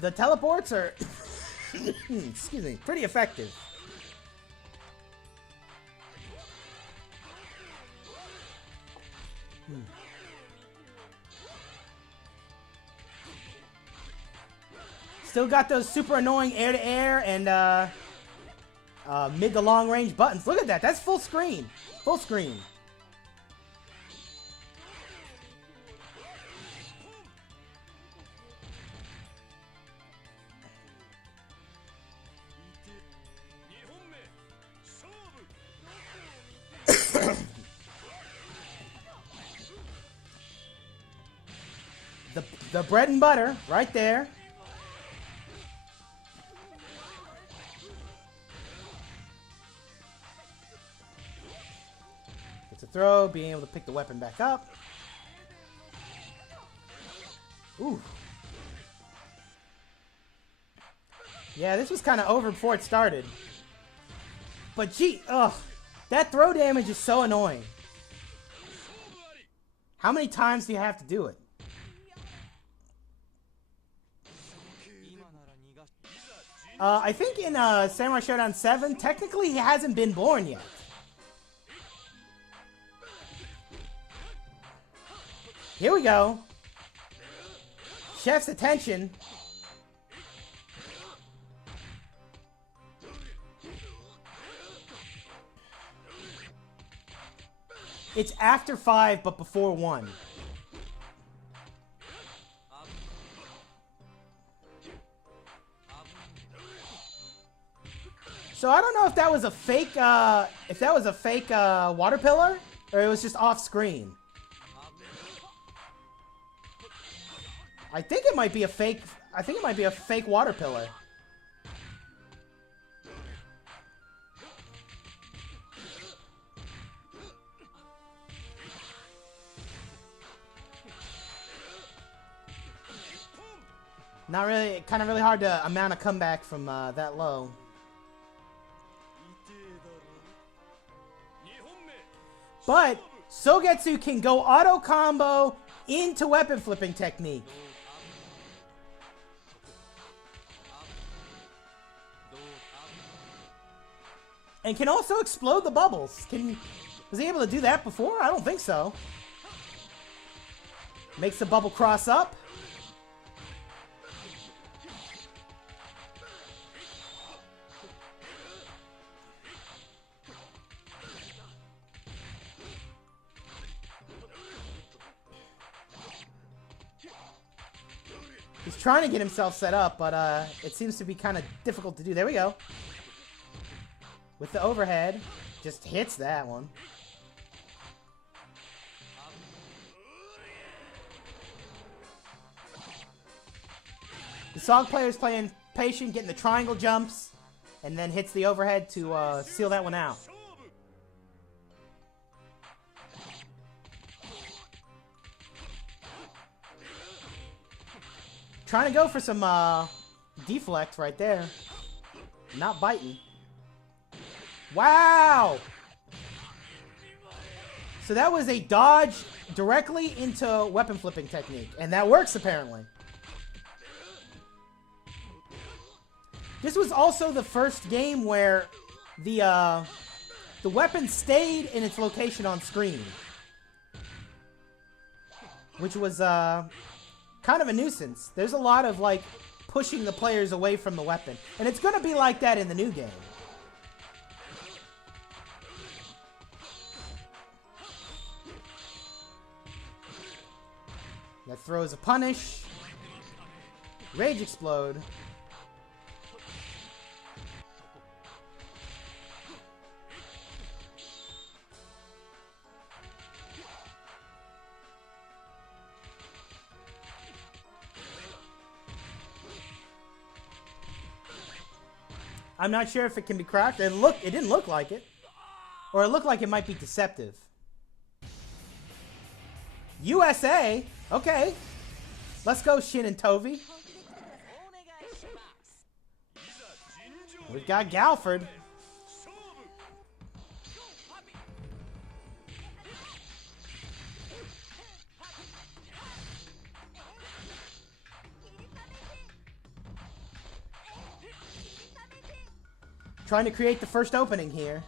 The teleports are excuse me, pretty effective. Still got those super annoying air-to-air and mid to long range buttons. Look at that. That's full screen. Full screen. The bread and butter right there. It's a throw, being able to pick the weapon back up. Ooh. Yeah, this was kind of over before it started. But gee, ugh. That throw damage is so annoying. How many times do you have to do it? I think in Samurai Showdown 7, technically he hasn't been born yet. Here we go. Chef's attention. It's after 5, but before 1. So I don't know if that was a fake, water pillar, or it was just off screen. I think it might be a fake. I think it might be a fake water pillar. Not really, kind of really hard to mount a comeback from that low. But Sogetsu can go auto combo into weapon flipping technique. And can also explode the bubbles. Was he able to do that before? I don't think so. Makes the bubble cross up. He's trying to get himself set up, but it seems to be kind of difficult to do. There we go. With the overhead. Just hits that one. The SOG player is playing patient, getting the triangle jumps, and then hits the overhead to seal that one out. Trying to go for some deflect right there. Not biting. Wow! So that was a dodge directly into weapon flipping technique. And that works apparently. This was also the first game where the weapon stayed in its location on screen. Which was kind of a nuisance. There's a lot of like pushing the players away from the weapon. And it's going to be like that in the new game. That throws a punish. Rage explode. I'm not sure if it can be cracked. It didn't look like it. Or it looked like it might be deceptive. USA? Okay. Let's go, Shin and Tovi. We've got Galford. Trying to create the first opening here.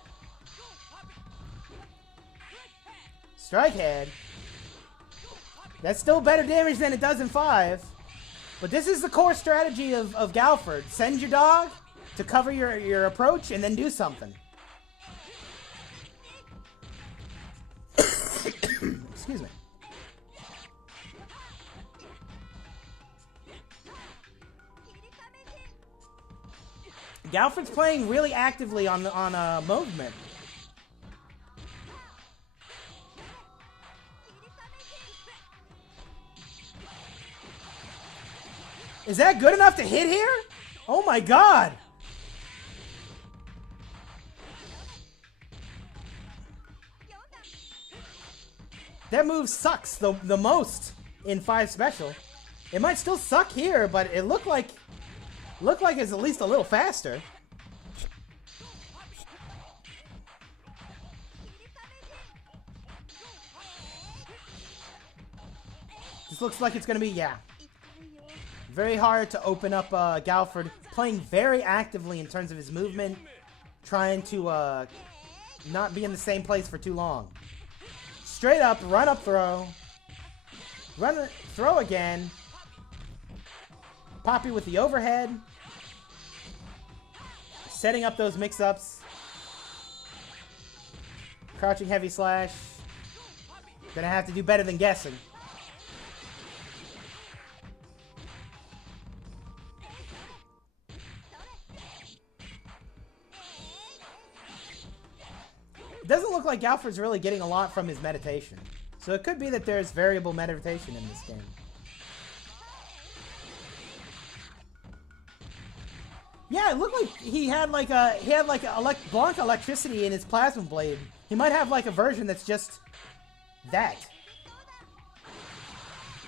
Strike head. That's still better damage than it does in 5. But this is the core strategy of Galford. Send your dog to cover your approach and then do something. Excuse me. Galford's playing really actively on movement. Is that good enough to hit here? Oh my god! That move sucks the most in 5 special. It might still suck here, but it looked like it's at least a little faster. This looks like it's gonna be, yeah. Very hard to open up Galford. Playing very actively in terms of his movement. Trying to not be in the same place for too long. Straight up, run up throw. Run, throw again. Poppy with the overhead. Setting up those mix-ups. Crouching heavy slash. Gonna have to do better than guessing. It doesn't look like Galford's really getting a lot from his meditation. So it could be that there's variable meditation in this game. Yeah, it looked like he had like a Blanc electricity in his plasma blade. He might have like a version that's just that.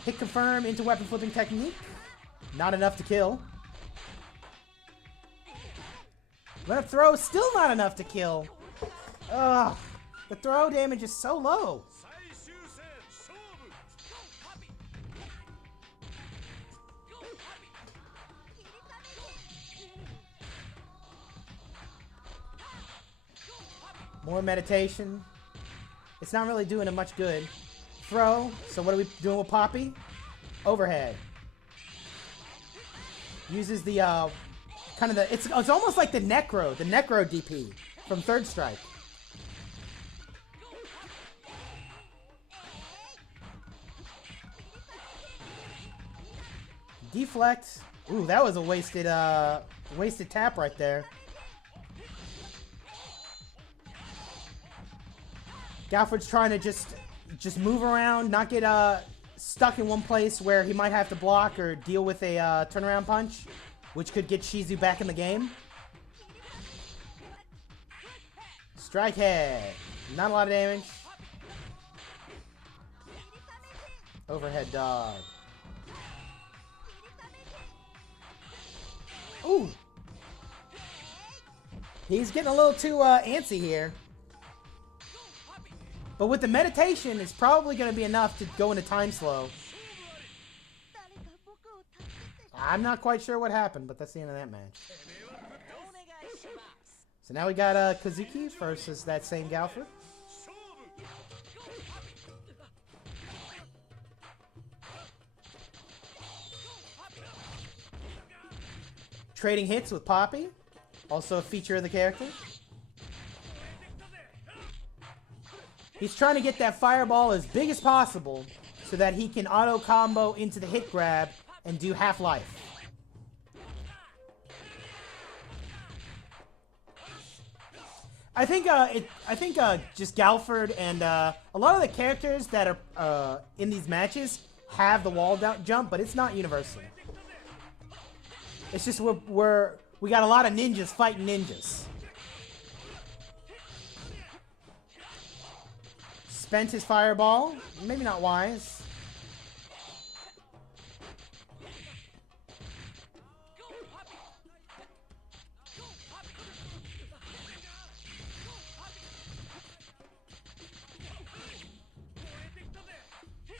Hit confirm into weapon flipping technique. Not enough to kill. Gonna throw, still not enough to kill. Ugh. The throw damage is so low. More meditation. It's not really doing him much good. Throw. So what are we doing with Poppy? Overhead. Uses the kind of the it's almost like the Necro DP from Third Strike. Deflect. Ooh, that was a wasted tap right there. Galford's trying to just move around, not get stuck in one place where he might have to block or deal with a turnaround punch, which could get Shizu back in the game. Strike head. Not a lot of damage. Overhead dog. Ooh. He's getting a little too antsy here. But with the meditation, it's probably going to be enough to go into time slow. I'm not quite sure what happened, but that's the end of that match. So now we got Kazuki versus that same Galford. Trading hits with Poppy, also a feature of the character. He's trying to get that fireball as big as possible so that he can auto combo into the hit grab and do half-life. I think just Galford and a lot of the characters that are in these matches have the wall jump, but it's not universal. It's just we got a lot of ninjas fighting ninjas. Spent his fireball. Maybe not wise.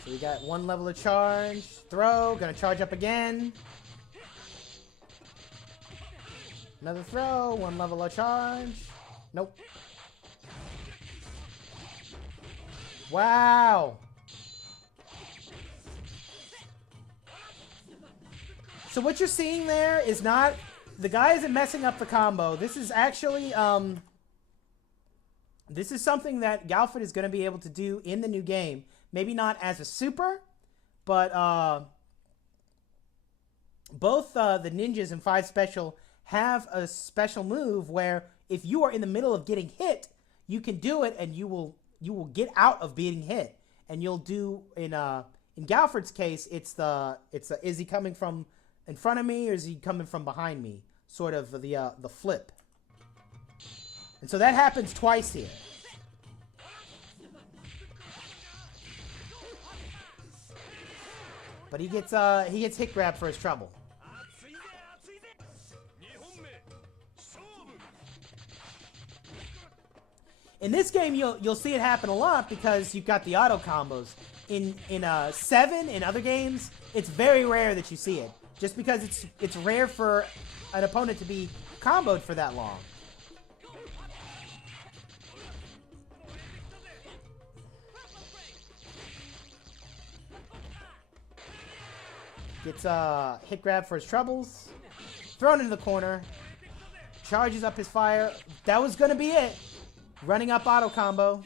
So we got one level of charge. Throw. Gonna charge up again. Another throw. One level of charge. Nope. Wow. So what you're seeing there is not... The guy isn't messing up the combo. This is actually... this is something that Galford is going to be able to do in the new game. Maybe not as a super, but both the ninjas in 5 Special have a special move where if you are in the middle of getting hit, you can do it and you will get out of being hit, and you'll do in Galford's case, it's is he coming from in front of me or is he coming from behind me? Sort of the flip, and so that happens twice here. But he gets hit grab for his trouble. In this game, you'll see it happen a lot because you've got the auto combos. In 7 in other games, it's very rare that you see it, just because it's rare for an opponent to be comboed for that long. Gets hit grab for his troubles, thrown into the corner, charges up his fire. That was gonna be it. Running up auto combo.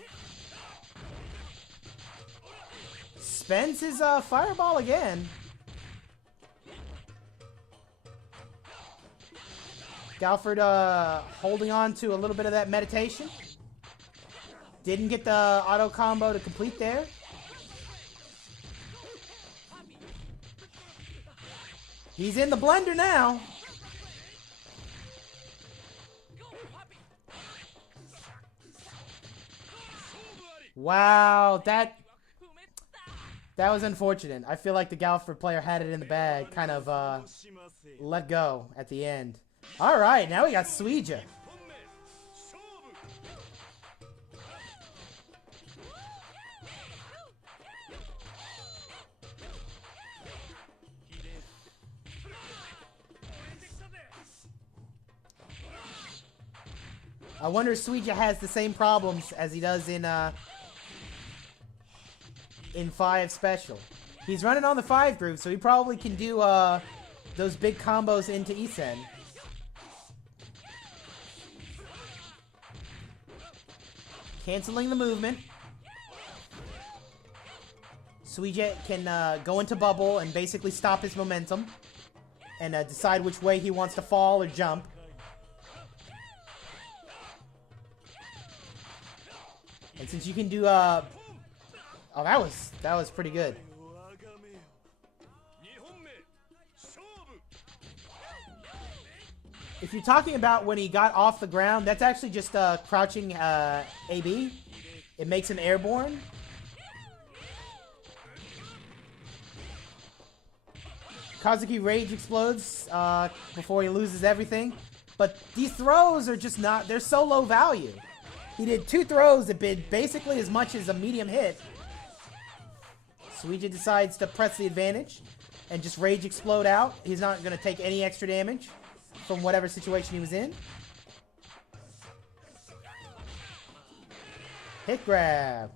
Spends his fireball again. Galford holding on to a little bit of that meditation. Didn't get the auto combo to complete there. He's in the blender now. Wow, that That was unfortunate. I feel like the Galford player had it in the bag, kind of let go at the end. All right, now we got Suija. I wonder if Suija has the same problems as he does in 5 special. He's running on the 5 groove, so he probably can do those big combos into Isen. Canceling the movement. Suija can go into bubble and basically stop his momentum and decide which way he wants to fall or jump. And since you can do oh, that was pretty good. If you're talking about when he got off the ground, that's actually just crouching AB. It makes him airborne. Kazuki rage explodes before he loses everything. But these throws are just not, they're so low value. He did 2 throws that did basically as much as a medium hit. Suija decides to press the advantage and just rage explode out. He's not going to take any extra damage from whatever situation he was in. Hit grab.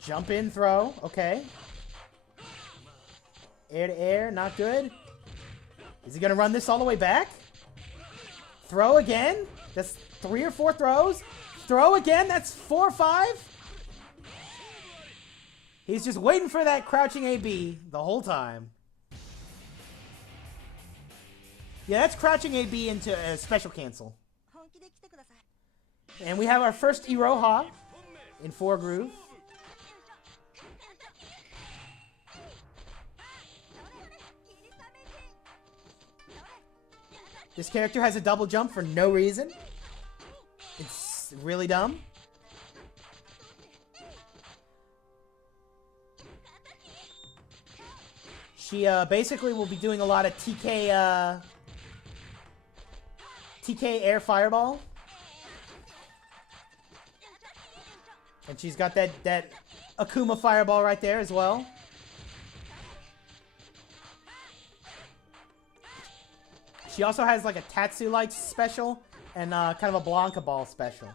Jump in throw. Okay. Air to air. Not good. Is he going to run this all the way back? Throw again. That's 3 or 4 throws. Throw again. That's 4 or 5. He's just waiting for that crouching AB the whole time. Yeah, that's crouching AB into a special cancel. And we have our first Iroha in 4 groove. This character has a double jump for no reason. It's really dumb. She basically will be doing a lot of TK air fireball. And she's got that Akuma fireball right there as well. She also has like a Tatsu-like special and kind of a Blanca ball special.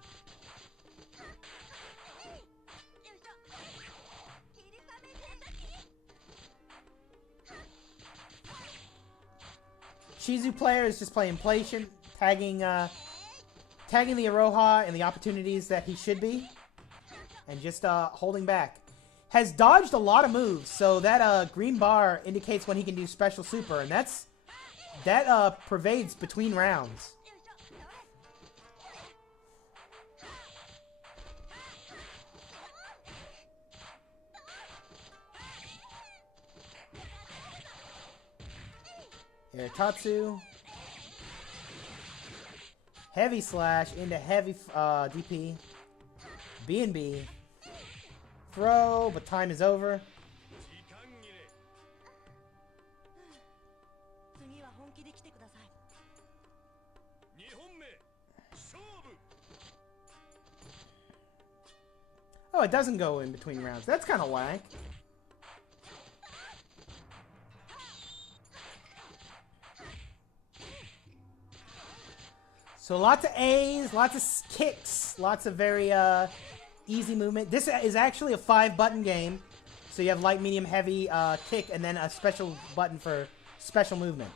Shizu player is just playing patient, tagging the Iroha and the opportunities that he should be, and just holding back. Has dodged a lot of moves, so that green bar indicates when he can do special super, and that pervades between rounds. Air Tatsu. Heavy slash into heavy DP. B&B. Throw, but time is over. Oh, it doesn't go in between rounds. That's kind of whack. So lots of A's, lots of kicks, lots of very easy movement. This is actually a 5-button game. So you have light, medium, heavy, kick, and then a special button for special movement.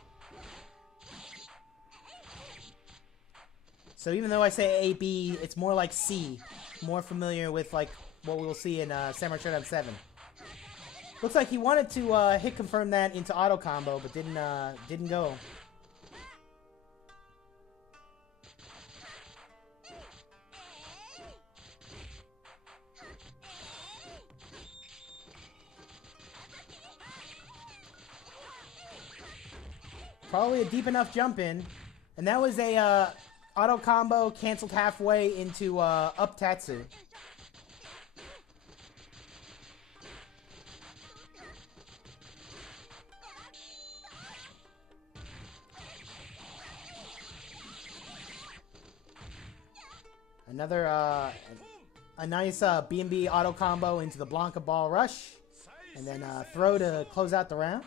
So even though I say A, B, it's more like C. More familiar with like what we will see in Samurai Shodown 7. Looks like he wanted to hit confirm that into auto combo, but didn't go. Probably a deep enough jump in. And that was a auto combo canceled halfway into up Tatsu. Another, a nice B&B auto combo into the Blanca Ball Rush. And then throw to close out the round.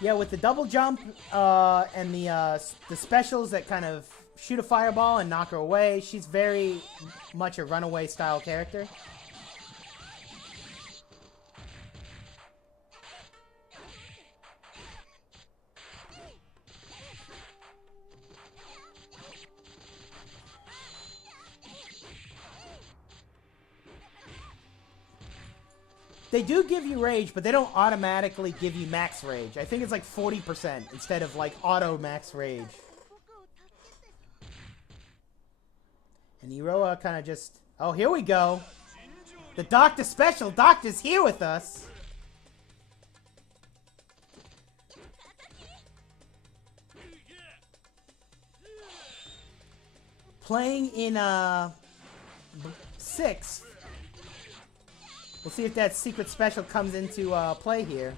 Yeah, with the double jump and the specials that kind of shoot a fireball and knock her away, she's very much a runaway style character. They do give you rage, but they don't automatically give you max rage. I think it's like 40% instead of like auto max rage. And Iroha kind of just... Oh, here we go. The Doctor Special. Doctor's here with us. Playing in 6. We'll see if that secret special comes into play here.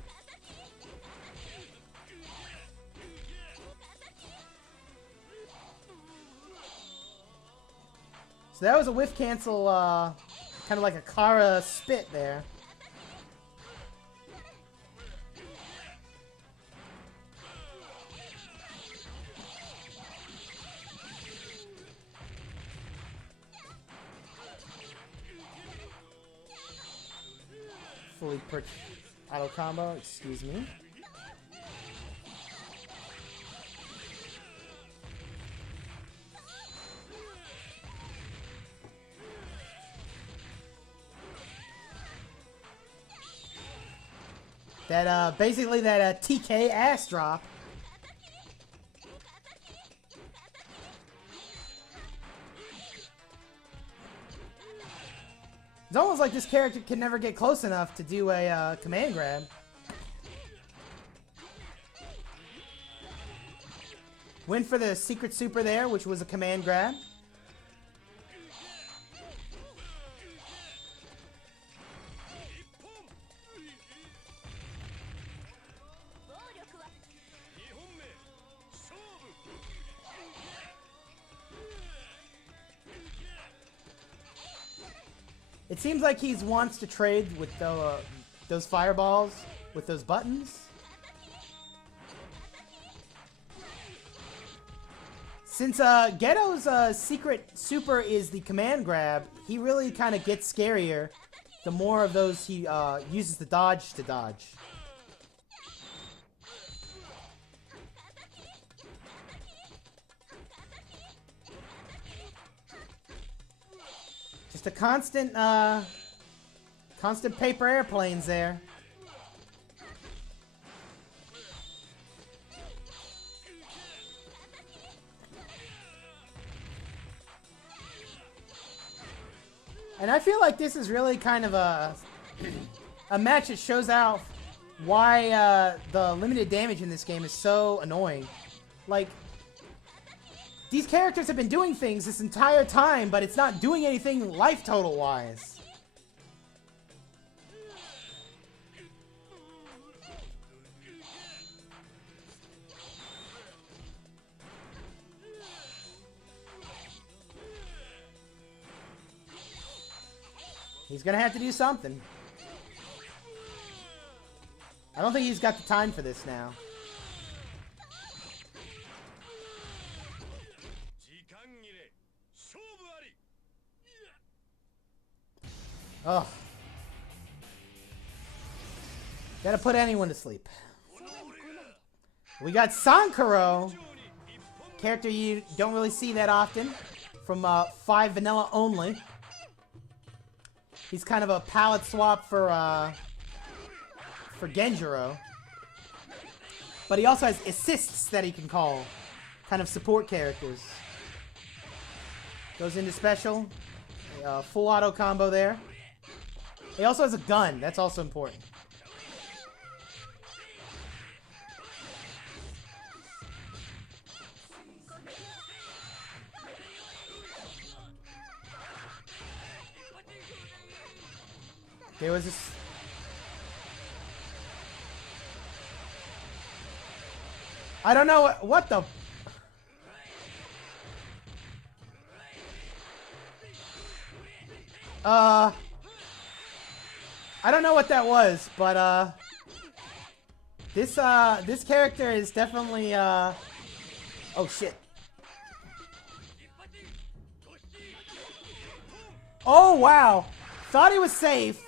So that was a whiff cancel, kind of like a Kara spit there. Fully perched auto combo, excuse me. That, basically that TK ass drop. It's almost like this character can never get close enough to do a command grab. Went for the secret super there, which was a command grab. It seems like he wants to trade with those fireballs, with those buttons. Since Ghetto's secret super is the command grab, he really kind of gets scarier the more of those he uses the dodge to dodge. Just a constant, constant paper airplanes there. And I feel like this is really kind of a match that shows out why the limited damage in this game is so annoying. Like, these characters have been doing things this entire time, but it's not doing anything life total wise. He's gonna have to do something. I don't think he's got the time for this now. Oh. Gotta put anyone to sleep. We got Sankaro. Character you don't really see that often. From 5 vanilla only. He's kind of a palette swap for Genjiro. But he also has assists that he can call. Kind of support characters. Goes into special. Full auto combo there. He also has a gun. That's also important. There was this. I don't know what the. I don't know what that was, but this character is definitely oh shit. Oh wow. Thought he was safe.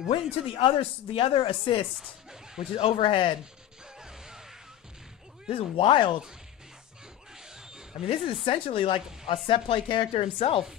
Went into the other assist, which is overhead. This is wild. I mean, this is essentially like a set play character himself.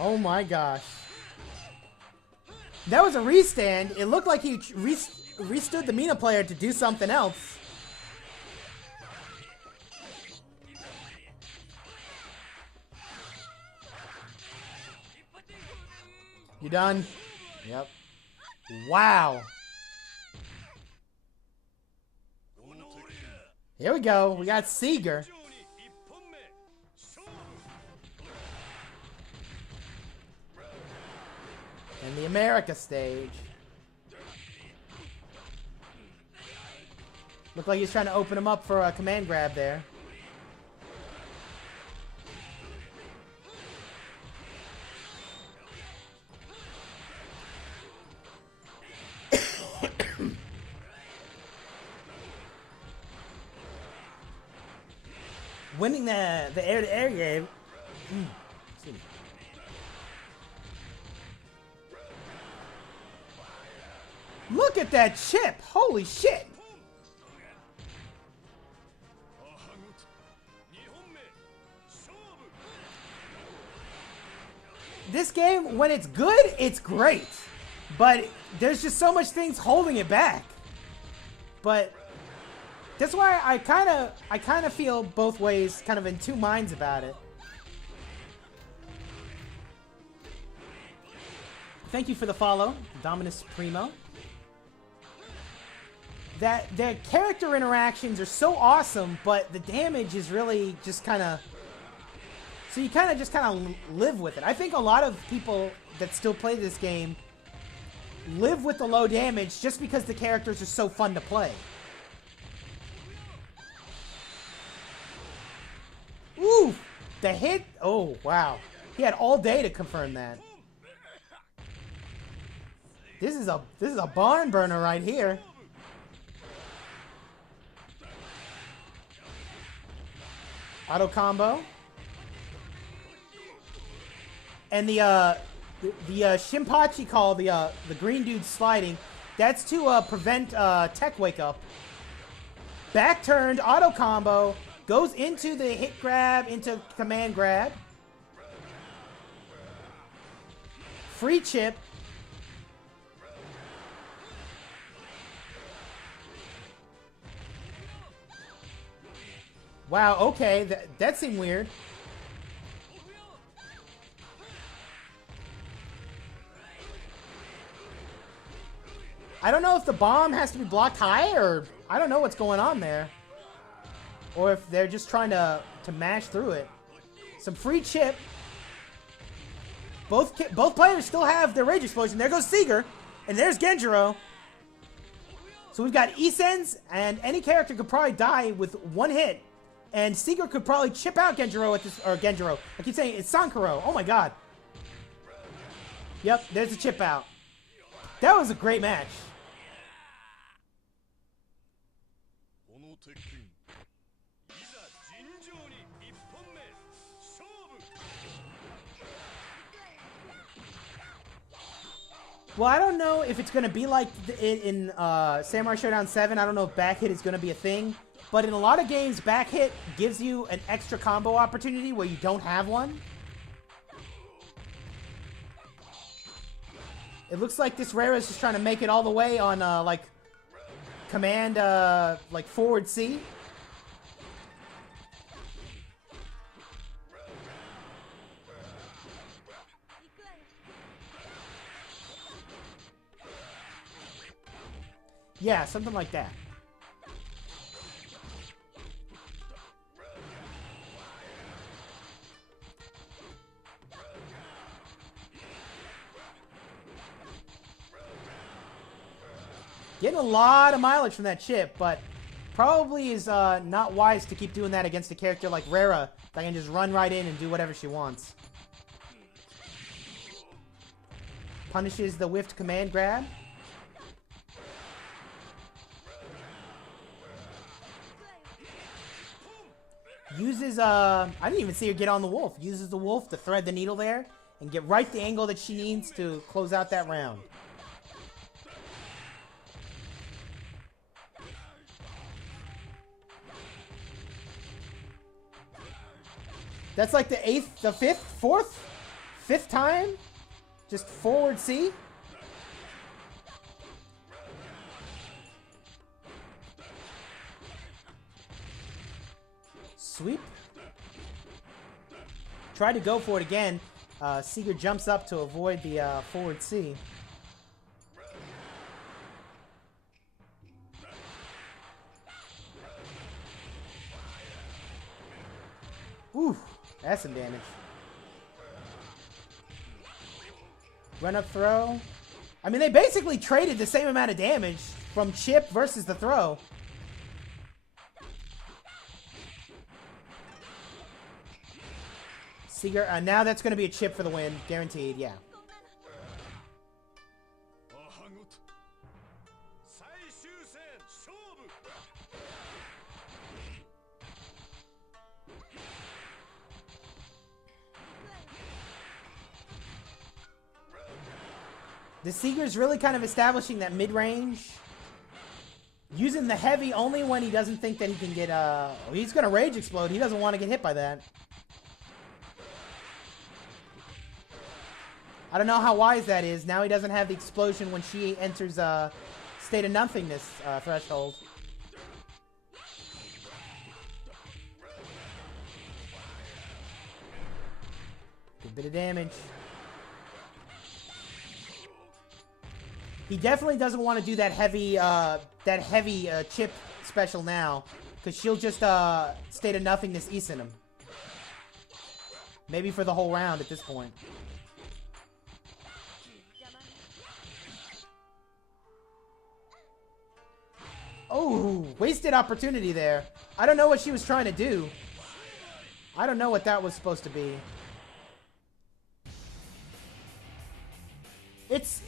Oh my gosh. That was a restand. It looked like he restood the Mina player to do something else. You done? Yep. Wow. Here we go. We got Seeger. And the America stage. Looked like he's trying to open him up for a command grab there. Winning the air-to-air game. Look at that chip! Holy shit! This game, when it's good, it's great. But there's just so much things holding it back. But that's why I kind of feel both ways, kind of in two minds about it. Thank you for the follow, Dominus Primo. That their character interactions are so awesome, but the damage is really just kind of... So you kind of live with it. I think a lot of people that still play this game live with the low damage just because the characters are so fun to play. Ooh! The hit... Oh, wow. He had all day to confirm that. This is a barn burner right here. Auto combo. And the Shinpachi call, the green dude sliding, that's to prevent tech wake up. Back turned, auto combo, goes into the hit grab, into command grab. Free chip. Wow, okay, that seemed weird. I don't know if the bomb has to be blocked high, or I don't know what's going on there. Or if they're just trying to mash through it. Some free chip. Both players still have their Rage Explosion. There goes Seeger. And there's Genjiro. So we've got Isens, and any character could probably die with one hit. And Seeger could probably chip out Genjiro at this, or Genjiro. I keep saying it's Sankaro. Oh my god. Yep, there's a chip out. That was a great match. Well, I don't know if it's going to be like in Samurai Showdown 7. I don't know if back hit is going to be a thing. But in a lot of games, back hit gives you an extra combo opportunity where you don't have one. It looks like this Rare is just trying to make it all the way on, like, command, like, forward C. Yeah, something like that. Getting a lot of mileage from that chip, but probably is not wise to keep doing that against a character like Rara that can just run right in and do whatever she wants. Punishes the whiffed command grab. Uses, I didn't even see her get on the wolf. Uses the wolf to thread the needle there and get right the angle that she needs to close out that round. That's like the fifth time? Just forward C? Sweep. Tried to go for it again. Seeger jumps up to avoid the forward C. Ooh, that's some damage. Run up throw. I mean, they basically traded the same amount of damage from chip versus the throw. Seeger, now that's going to be a chip for the win. Guaranteed, yeah. The Seeger's really kind of establishing that mid-range. Using the heavy only when he doesn't think that he can get, he's going to rage explode. He doesn't want to get hit by that. I don't know how wise that is. Now he doesn't have the explosion when she enters state of nothingness threshold. Good bit of damage. He definitely doesn't want to do that heavy chip special now, because she'll just state of nothingness Eason him. Maybe for the whole round at this point. Oh, wasted opportunity there. I don't know what she was trying to do. I don't know what that was supposed to be. It's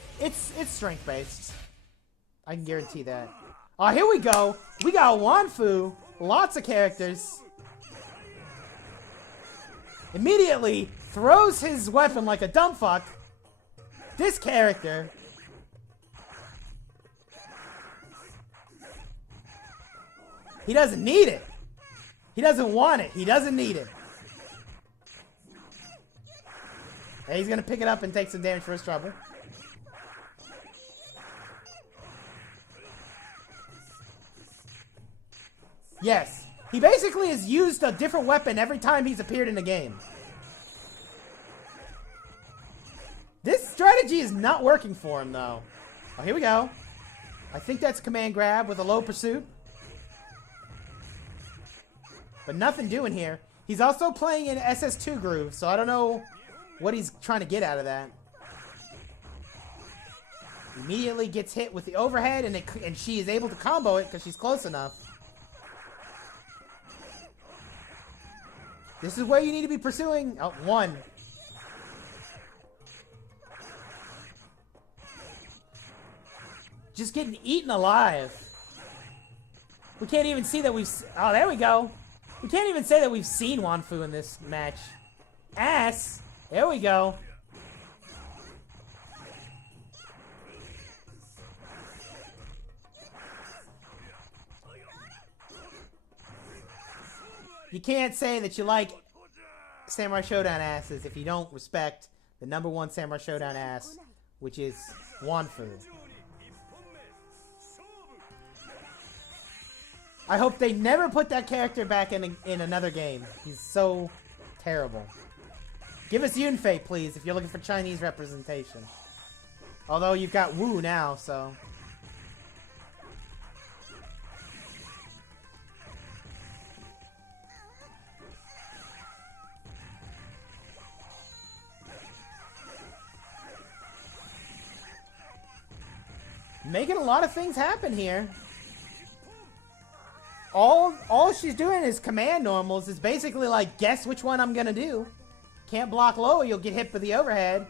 strength based. I can guarantee that. Oh, here we go. We got Wanfu. Lots of characters. Immediately throws his weapon like a dumb fuck. This character. He doesn't need it. He doesn't want it. He doesn't need it. Hey, he's gonna pick it up and take some damage for his trouble. Yes. He basically has used a different weapon every time he's appeared in the game. This strategy is not working for him, though. Oh, here we go. I think that's command grab with a low pursuit. But nothing doing here. He's also playing in SS2 groove, so I don't know what he's trying to get out of that. Immediately gets hit with the overhead, and she is able to combo it because she's close enough. This is where you need to be pursuing. Oh, one. Just getting eaten alive. We can't even see that we've... Oh, there we go. We can't even say that we've seen Wanfu in this match. Ass. There we go. You can't say that you like Samurai Showdown asses if you don't respect the #1 Samurai Showdown ass, which is Wanfu. I hope they never put that character back in another game. He's so terrible. Give us Yunfei, please, if you're looking for Chinese representation. Although you've got Wu now, so... Making a lot of things happen here. All she's doing is command normals. It's basically like, guess which one I'm gonna do. Can't block low or you'll get hit for the overhead.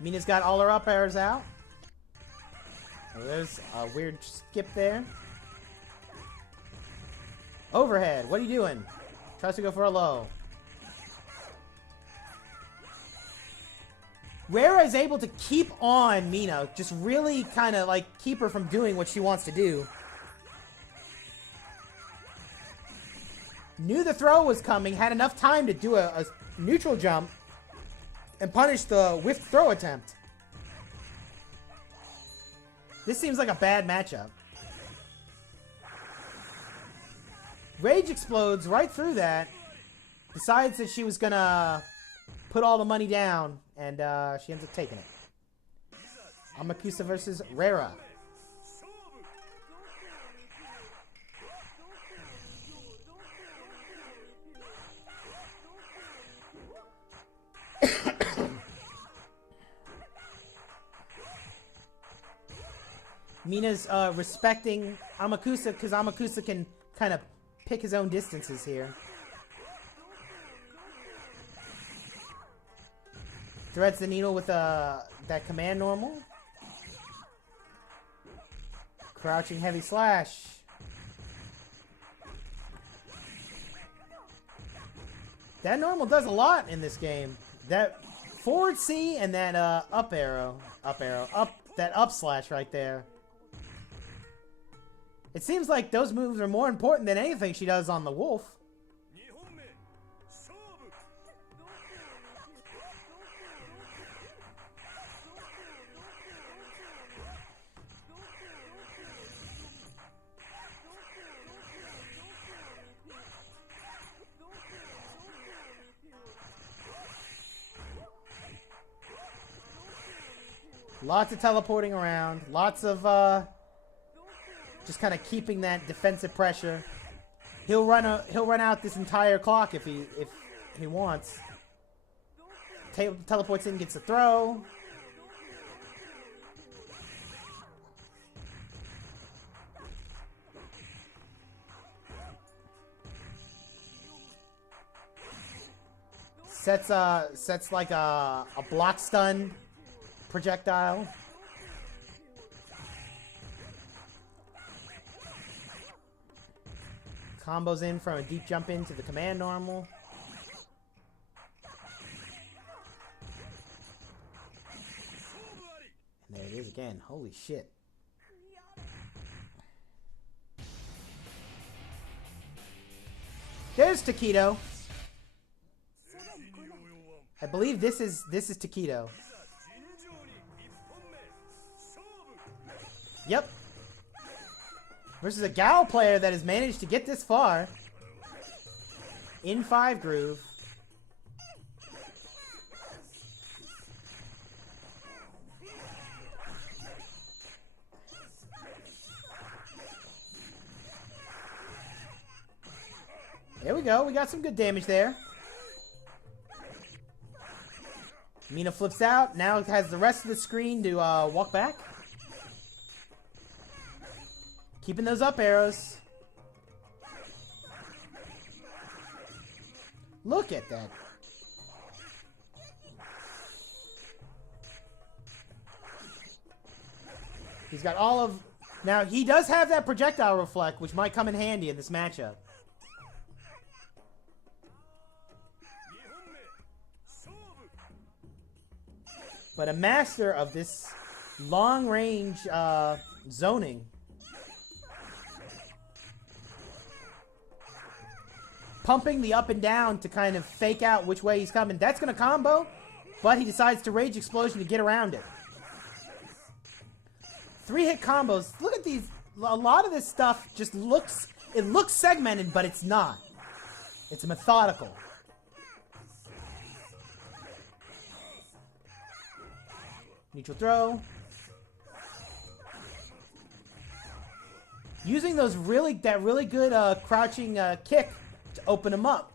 Mina's got all her up airs out. Oh, there's a weird skip there. Overhead, what are you doing? Tries to go for a low. Rara is able to keep on Mina, just really kind of like keep her from doing what she wants to do. Knew the throw was coming, had enough time to do a neutral jump and punish the whiffed throw attempt. This seems like a bad matchup. Rage explodes right through that. Decides that she was gonna put all the money down, and she ends up taking it. Amakusa versus Rara. Mina's respecting Amakusa because Amakusa can kind of pick his own distances here. Threads the needle with that command normal. Crouching heavy slash. That normal does a lot in this game. That forward C and that up arrow, that up slash right there. It seems like those moves are more important than anything she does on the Wolf. Lots of teleporting around, lots of just kind of keeping that defensive pressure. He'll run out this entire clock if he wants. Teleports in, gets a throw. Sets like a block stun projectile. Combos in from a deep jump into the command normal. And there it is again. Holy shit. There's Takedo. I believe this is Takedo. Yep. Versus a Gal player that has managed to get this far. In 5 groove. There we go. We got some good damage there. Mina flips out. Now it has the rest of the screen to walk back. Keeping those up arrows. Look at that. He's got all of... Now, he does have that projectile reflect, which might come in handy in this matchup. But a master of this long-range zoning. Pumping the up and down to kind of fake out which way he's coming. That's going to combo, but he decides to Rage Explosion to get around it. 3-hit combos. Look at these. A lot of this stuff just looks... It looks segmented, but it's not. It's methodical. Neutral throw. Using that really good crouching kick to open him up.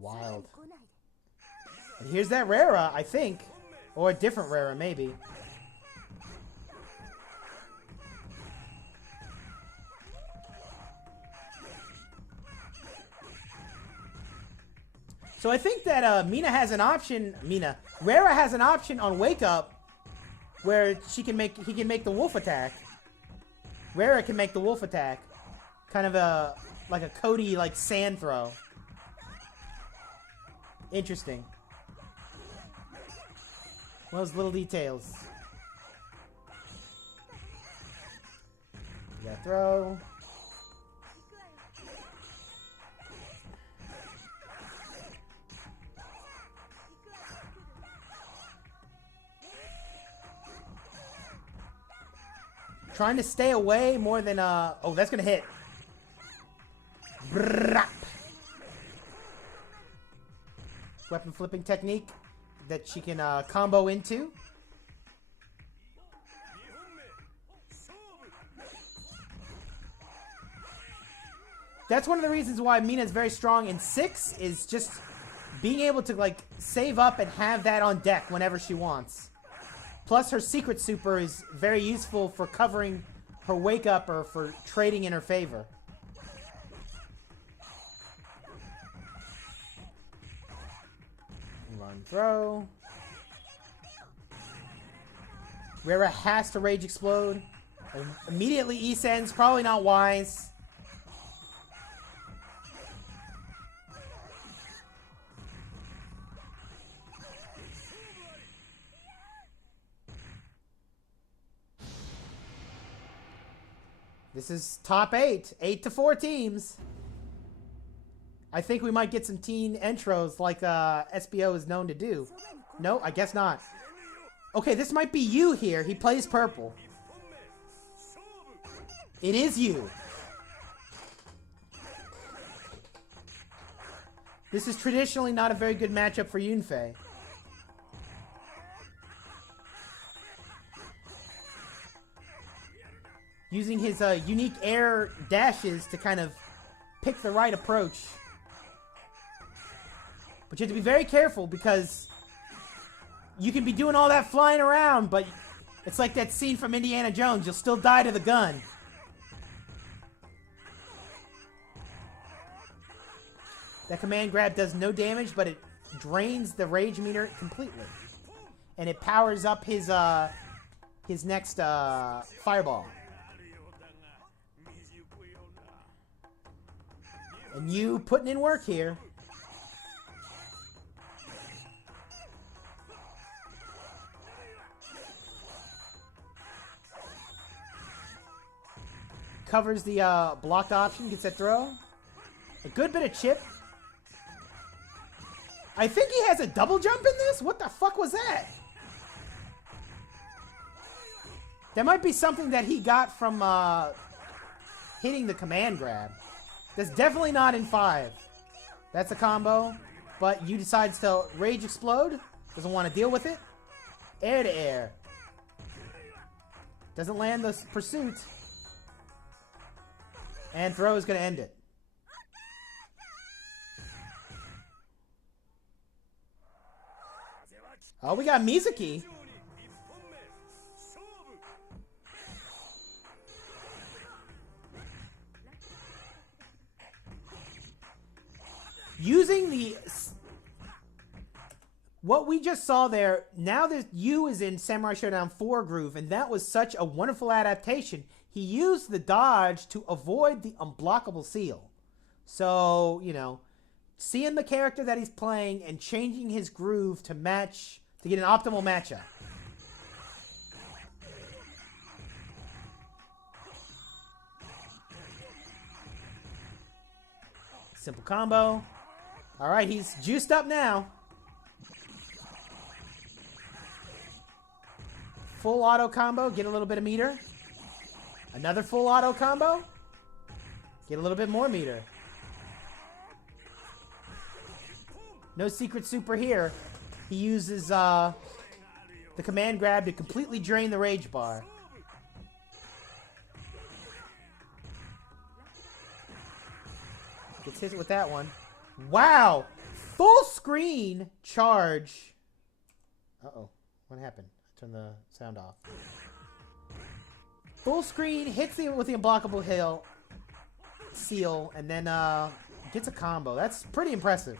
Wild. And here's that Rara, I think. Or a different Rara, maybe. So I think that Rara has an option on Wake Up where he can make the wolf attack. Rara can make the wolf attack. Kind of like a Cody like sand throw. Interesting. Those little details. That throw. Trying to stay away more than oh, that's gonna hit. Brrrap. Weapon flipping technique that she can combo into. That's one of the reasons why Mina is very strong in 6 is just being able to like save up and have that on deck whenever she wants. Plus her secret super is very useful for covering her Wake Up or for trading in her favor. Run throw. Rara has to Rage Explode. Immediately E-Sends, probably not wise. This is top 8. 8 to 4 teams. I think we might get some teen intros like SBO is known to do. No, I guess not. Okay, this might be you here. He plays purple. It is you. This is traditionally not a very good matchup for Yunfei. Using his unique air dashes to kind of pick the right approach. But you have to be very careful because you can be doing all that flying around, but it's like that scene from Indiana Jones. You'll still die to the gun. That command grab does no damage, but it drains the rage meter completely. And it powers up his next fireball. And you putting in work here. Covers the blocked option, gets that throw. A good bit of chip. I think he has a double jump in this? What the fuck was that? That might be something that he got from hitting the command grab. That's definitely not in 5. That's a combo. But you decides to Rage Explode. Doesn't want to deal with it. Air to air. Doesn't land the pursuit. And throw is going to end it. Oh, we got Mizuki. Using the... What we just saw there, now that Yu is in Samurai Showdown 4 groove, and that was such a wonderful adaptation. He used the dodge to avoid the unblockable seal. So, you know, seeing the character that he's playing and changing his groove to match, to get an optimal matchup. Simple combo. All right, he's juiced up now. Full auto combo, get a little bit of meter. Another full auto combo. Get a little bit more meter. No secret super here. He uses the command grab to completely drain the rage bar. Gets hit with that one. Wow! Full screen charge. Uh-oh. What happened? I turned the sound off. Full screen, hits the with the unblockable hill seal, and then gets a combo. That's pretty impressive.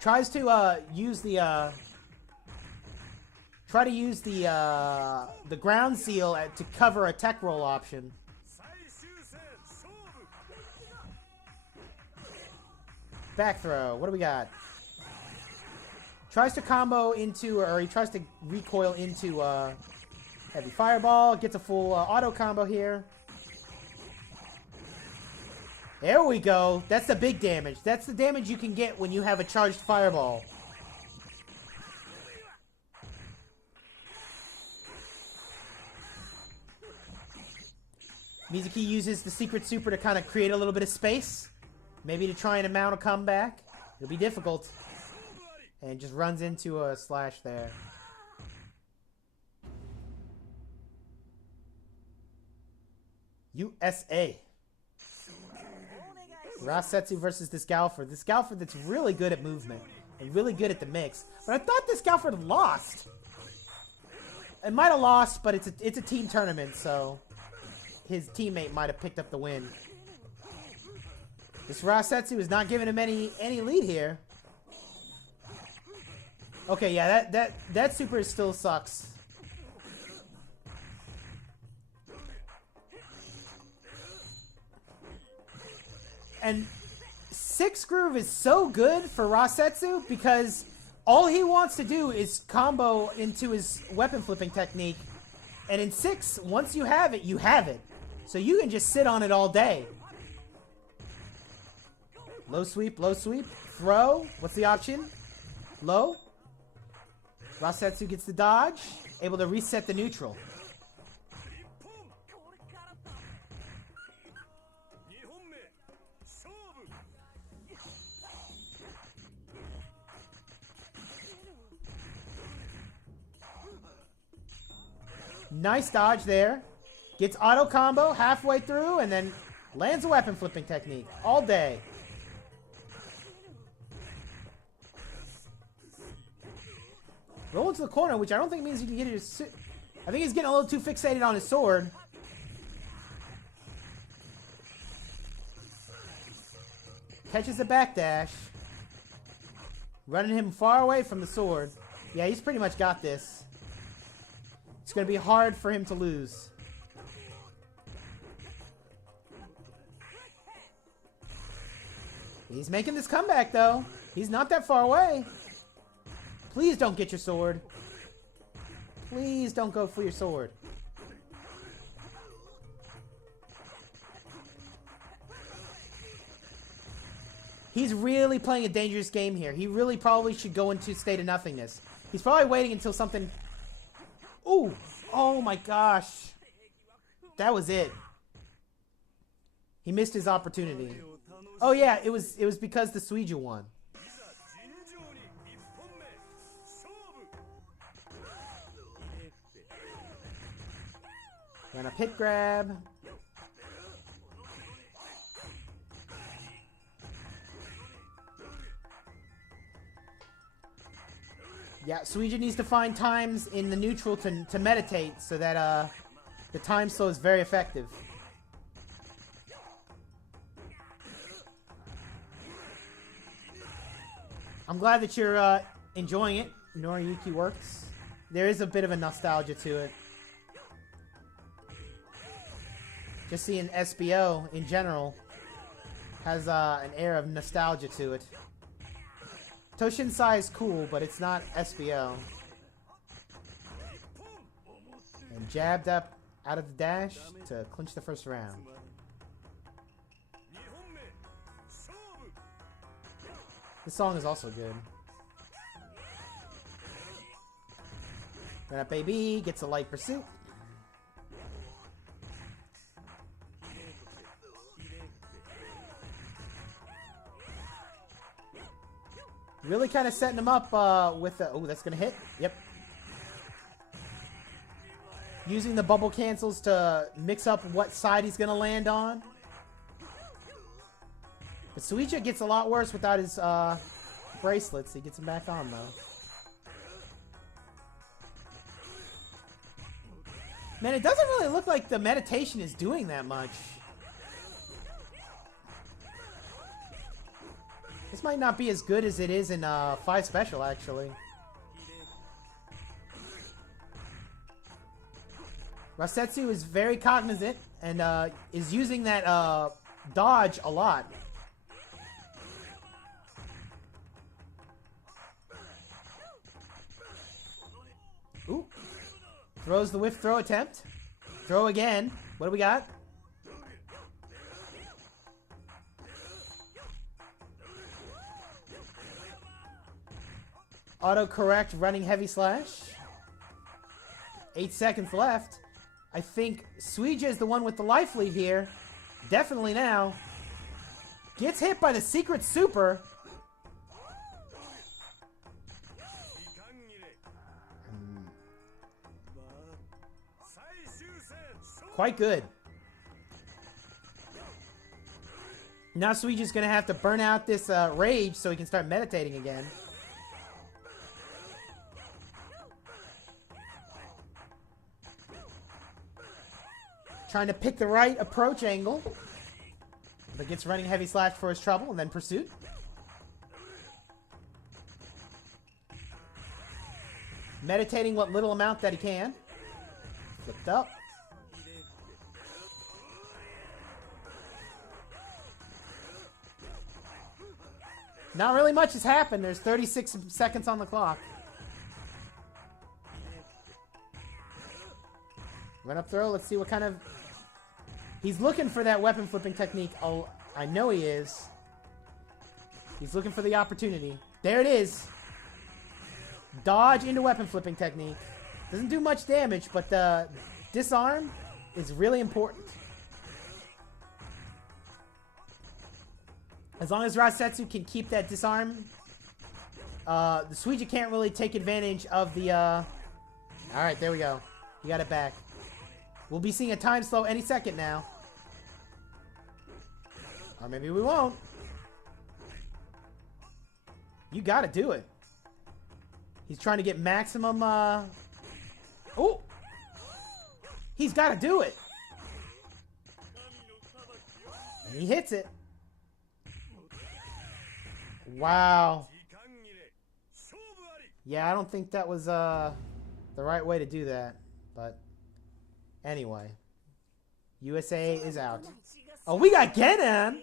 Tries to use the try to use the ground seal to cover a tech roll option. Back throw. What do we got? Tries to combo into, or he tries to recoil into heavy fireball. Gets a full auto combo here. There we go. That's the big damage. That's the damage you can get when you have a charged fireball. Mizuki uses the secret super to kind of create a little bit of space. Maybe to try and mount a comeback. It'll be difficult. And just runs into a slash there. USA. Rasetsu versus this Galford. This Galford that's really good at movement. And really good at the mix. But I thought this Galford lost. It might have lost, but it's a team tournament, so his teammate might have picked up the win. This Rasetsu is not giving him any lead here. Okay, yeah, that super still sucks. And 6 groove is so good for Rasetsu because all he wants to do is combo into his weapon flipping technique. And in 6, once you have it, you have it. So you can just sit on it all day. Low sweep, throw. What's the option? Low. Rasetsu gets the dodge. Able to reset the neutral. Nice dodge there. Gets auto combo halfway through and then lands a weapon flipping technique all day. Roll into the corner, which I don't think means you can get his... I think he's getting a little too fixated on his sword. Catches the backdash. Running him far away from the sword. Yeah, he's pretty much got this. It's going to be hard for him to lose. He's making this comeback, though. He's not that far away. Please don't get your sword. Please don't go for your sword. He's really playing a dangerous game here. He really probably should go into state of nothingness. He's probably waiting until something... Ooh! Oh my gosh. That was it. He missed his opportunity. Oh yeah, it was because the Suiju won. And a pit grab. Yeah, Suiju needs to find times in the neutral to meditate so that the time slow is very effective. I'm glad that you're enjoying it. Noriyuki works. There is a bit of a nostalgia to it. Just seeing SBO in general has an air of nostalgia to it. Toshinsai is cool, but it's not SBO. And jabbed up out of the dash to clinch the first round. This song is also good. Run up AB, gets a light pursuit. Really kind of setting him up with the... Oh, that's going to hit. Yep. Using the bubble cancels to mix up what side he's going to land on. But Suicha gets a lot worse without his bracelets. He gets him back on, though. Man, it doesn't really look like the meditation is doing that much. This might not be as good as it is in 5 Special, actually. Rasetsu is very cognizant and is using that dodge a lot. Ooh. Throws the whiff throw attempt. Throw again. What do we got? Auto-correct running heavy slash. 8 seconds left. I think Suija is the one with the life lead here. Definitely now. Gets hit by the secret super. Quite good. Now Suiji's going to have to burn out this rage so he can start meditating again. Trying to pick the right approach angle. But gets running heavy slash for his trouble and then pursuit. Meditating what little amount that he can. Flipped up. Not really much has happened. There's 36 seconds on the clock. Run up throw. Let's see what kind of... He's looking for that weapon flipping technique. Oh, I know he is. He's looking for the opportunity. There it is. Dodge into weapon flipping technique. Doesn't do much damage, but the disarm is really important. As long as Rasetsu can keep that disarm, the Suija can't really take advantage of the... Alright, there we go. You got it back. We'll be seeing a time slow any second now. Or maybe we won't. You gotta do it. He's trying to get maximum, Oh! He's gotta do it! And he hits it. Wow. Yeah, I don't think that was, the right way to do that. But... Anyway, USA is out. Oh, we got Genan!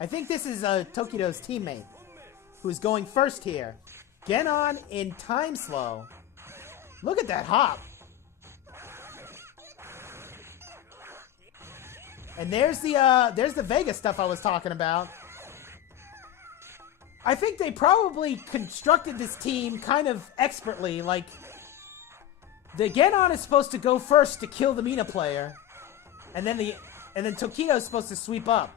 I think this is Tokido's teammate who's going first here. Genan in time slow. Look at that hop. And there's the Vega stuff I was talking about. I think they probably constructed this team kind of expertly, like... The Genon is supposed to go first to kill the Mina player, and then Tokido is supposed to sweep up.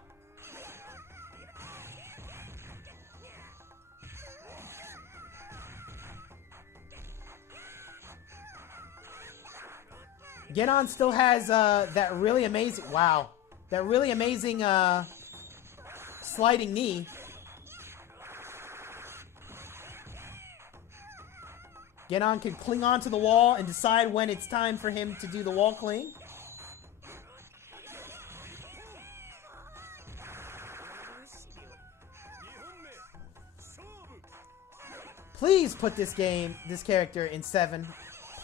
Genon still has that really amazing sliding knee. Genon can cling onto the wall and decide when it's time for him to do the wall cling. Please put this character in 7.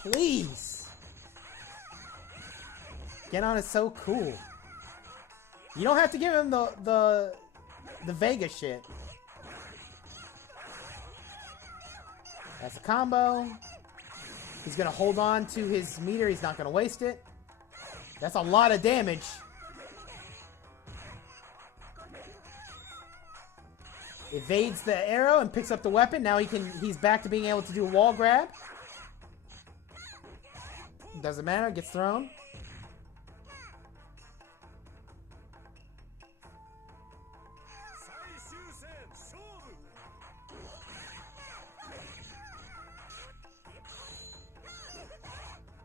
Please. Genon is so cool. You don't have to give him the Vega shit. That's a combo. He's going to hold on to his meter. He's not going to waste it. That's a lot of damage. Evades the arrow and picks up the weapon. Now he's back to being able to do a wall grab. Doesn't matter. Gets thrown.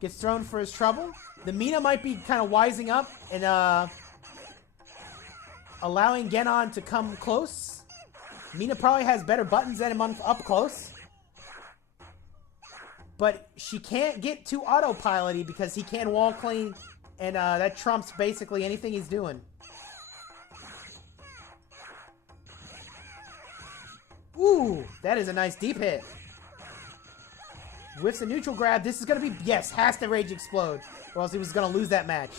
Gets thrown for his trouble. The Mina might be kind of wising up and allowing Genon to come close. Mina probably has better buttons than him up close. But she can't get too autopilot-y because he can wall clean, and that trumps basically anything he's doing. Ooh, that is a nice deep hit. Whiffs a neutral grab. This is going to be, yes, has to rage explode, or else he was going to lose that match.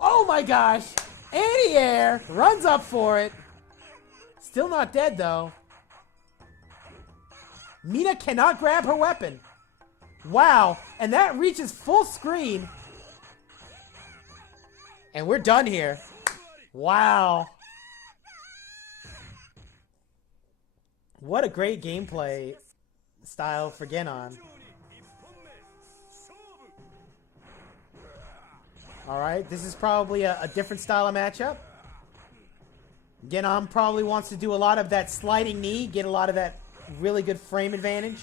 Oh my gosh! Anti-air! Runs up for it. Still not dead, though. Mina cannot grab her weapon. Wow. And that reaches full screen. And we're done here. Wow. What a great gameplay style for Genon. Alright, this is probably a different style of matchup. Genon probably wants to do a lot of that sliding knee, get a lot of that really good frame advantage.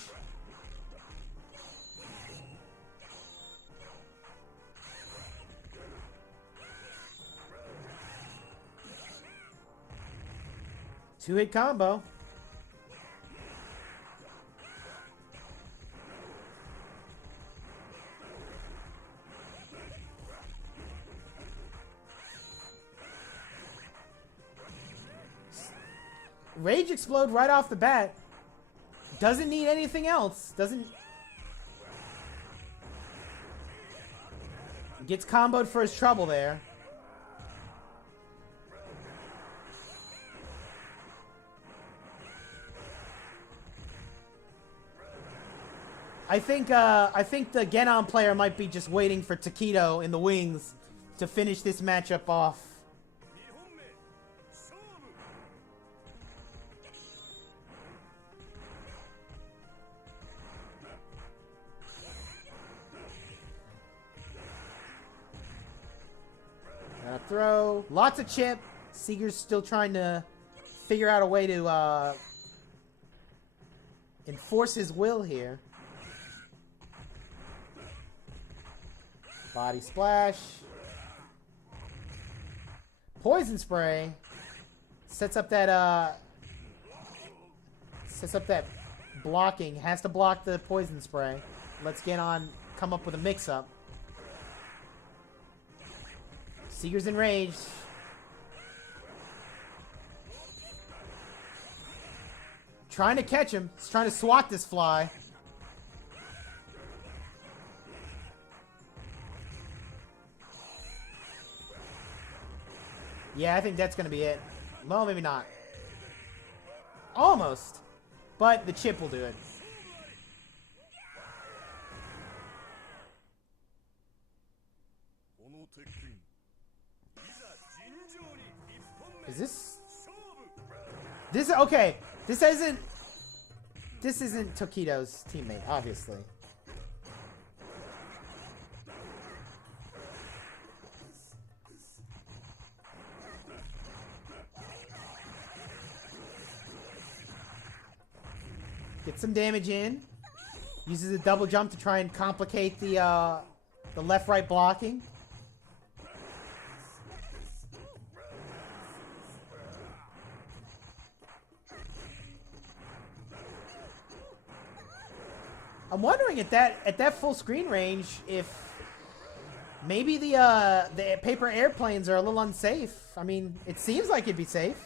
Two-hit combo. Rage explode right off the bat. Doesn't need anything else. Doesn't... Gets comboed for his trouble there. I think the Genon player might be just waiting for Takedo in the wings to finish this matchup off. Throw. Lots of chip. Seeger's still trying to figure out a way to enforce his will here. Body splash. Poison spray. Sets up that blocking. Has to block the poison spray. Let's get on, come up with a mix-up. Seeger's enraged. Trying to catch him. He's trying to swat this fly. Yeah, I think that's going to be it. Well, maybe not. Almost. But the chip will do it. Is this... This... Okay. This isn't Takedo's teammate, obviously. Get some damage in. Uses a double jump to try and complicate the left-right blocking. I'm wondering at that full screen range if maybe the paper airplanes are a little unsafe. I mean, it seems like it'd be safe.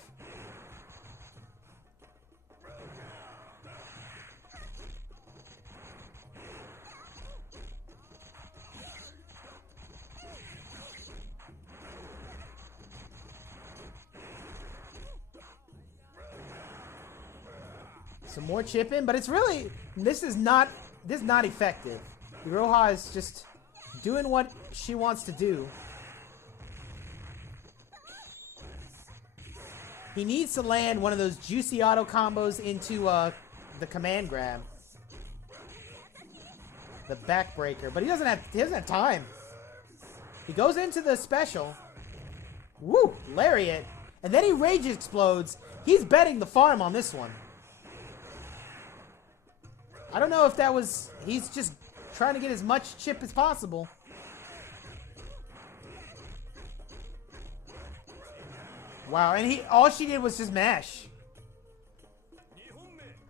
Some more chip in, but it's really this is not effective. Iroha is just doing what she wants to do. He needs to land one of those juicy auto combos into the command grab, the backbreaker, but he doesn't have time. He goes into the special. Woo, lariat, and then he rage explodes. He's betting the farm on this one. I don't know if that was... He's just trying to get as much chip as possible. Wow, and all she did was just mash.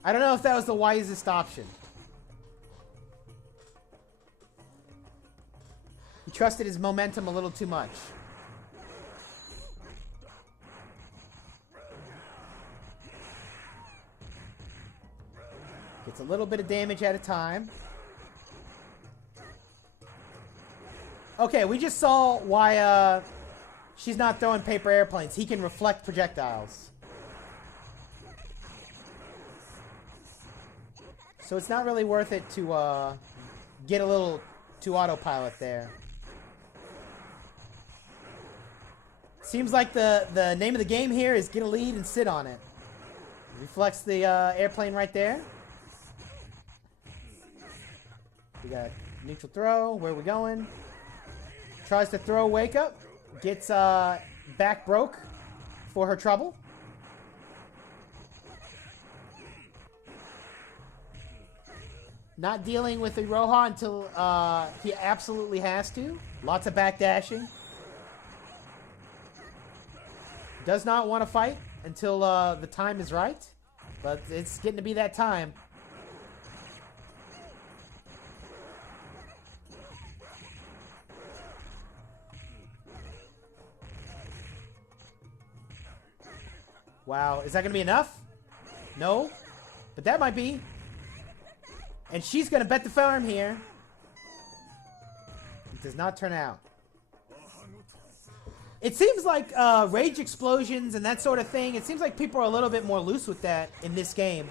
I don't know if that was the wisest option. He trusted his momentum a little too much. Gets a little bit of damage at a time. Okay, we just saw why she's not throwing paper airplanes. He can reflect projectiles. So it's not really worth it to get a little to autopilot there. Seems like the name of the game here is get a lead and sit on it. Reflects the airplane right there. We got neutral throw. Where are we going? Tries to throw wake up. Gets back broke for her trouble. Not dealing with Iroha until he absolutely has to. Lots of backdashing. Does not want to fight until the time is right. But it's getting to be that time. Wow, is that going to be enough? No, but that might be. And she's going to bet the farm here. It does not turn out. It seems like rage explosions and that sort of thing, it seems like people are a little bit more loose with that in this game.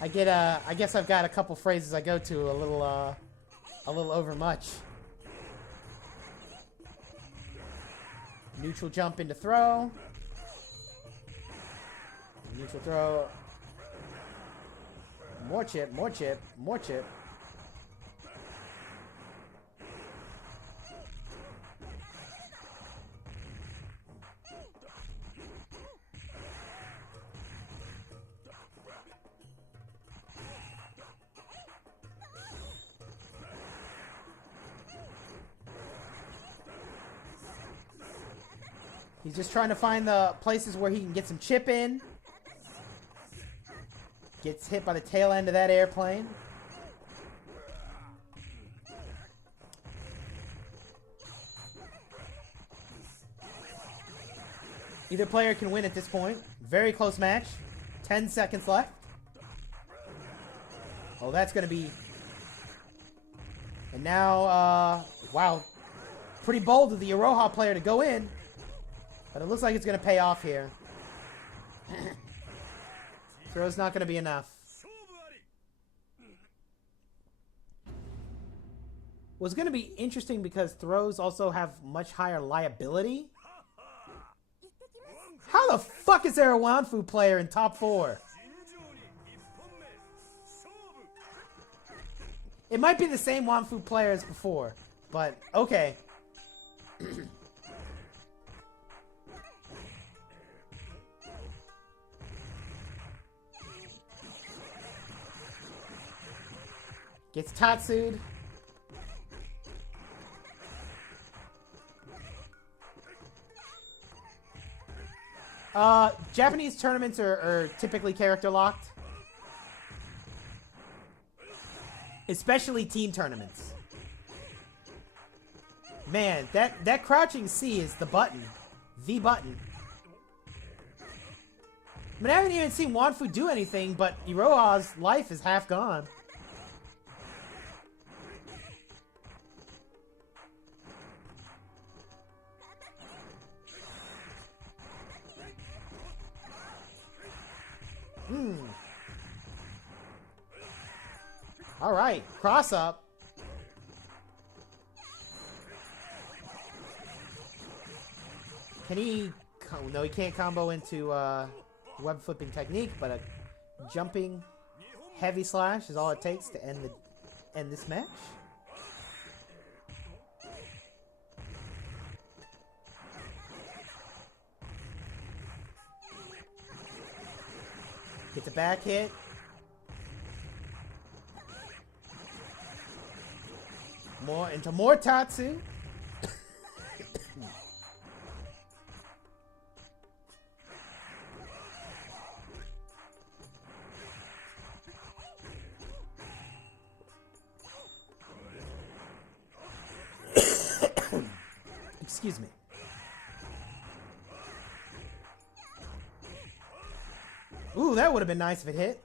I guess I've got a couple phrases I go to a little over much. Neutral jump into throw. Neutral throw. More chip, more chip, more chip. He's just trying to find the places where he can get some chip in. Gets hit by the tail end of that airplane. Either player can win at this point. Very close match. 10 seconds left. Oh, that's going to be... And now, wow. Pretty bold of the Iroha player to go in. But it looks like it's going to pay off here. Throw's not going to be enough. Was going to be interesting because throws also have much higher liability. How the fuck is there a Wanfu player in top 4? It might be the same Wanfu player as before, but okay. Gets Tatsu'd. Japanese tournaments are typically character locked. Especially team tournaments. Man, that crouching C is the button. The button. I mean, I haven't even seen Wanfu do anything, but Iroha's life is half gone. All right, cross up. Can he? No, he can't combo into web flipping technique, but a jumping heavy slash is all it takes to end end this match. Get the back hit. More Tatsu. Excuse me. Ooh, that would have been nice if it hit.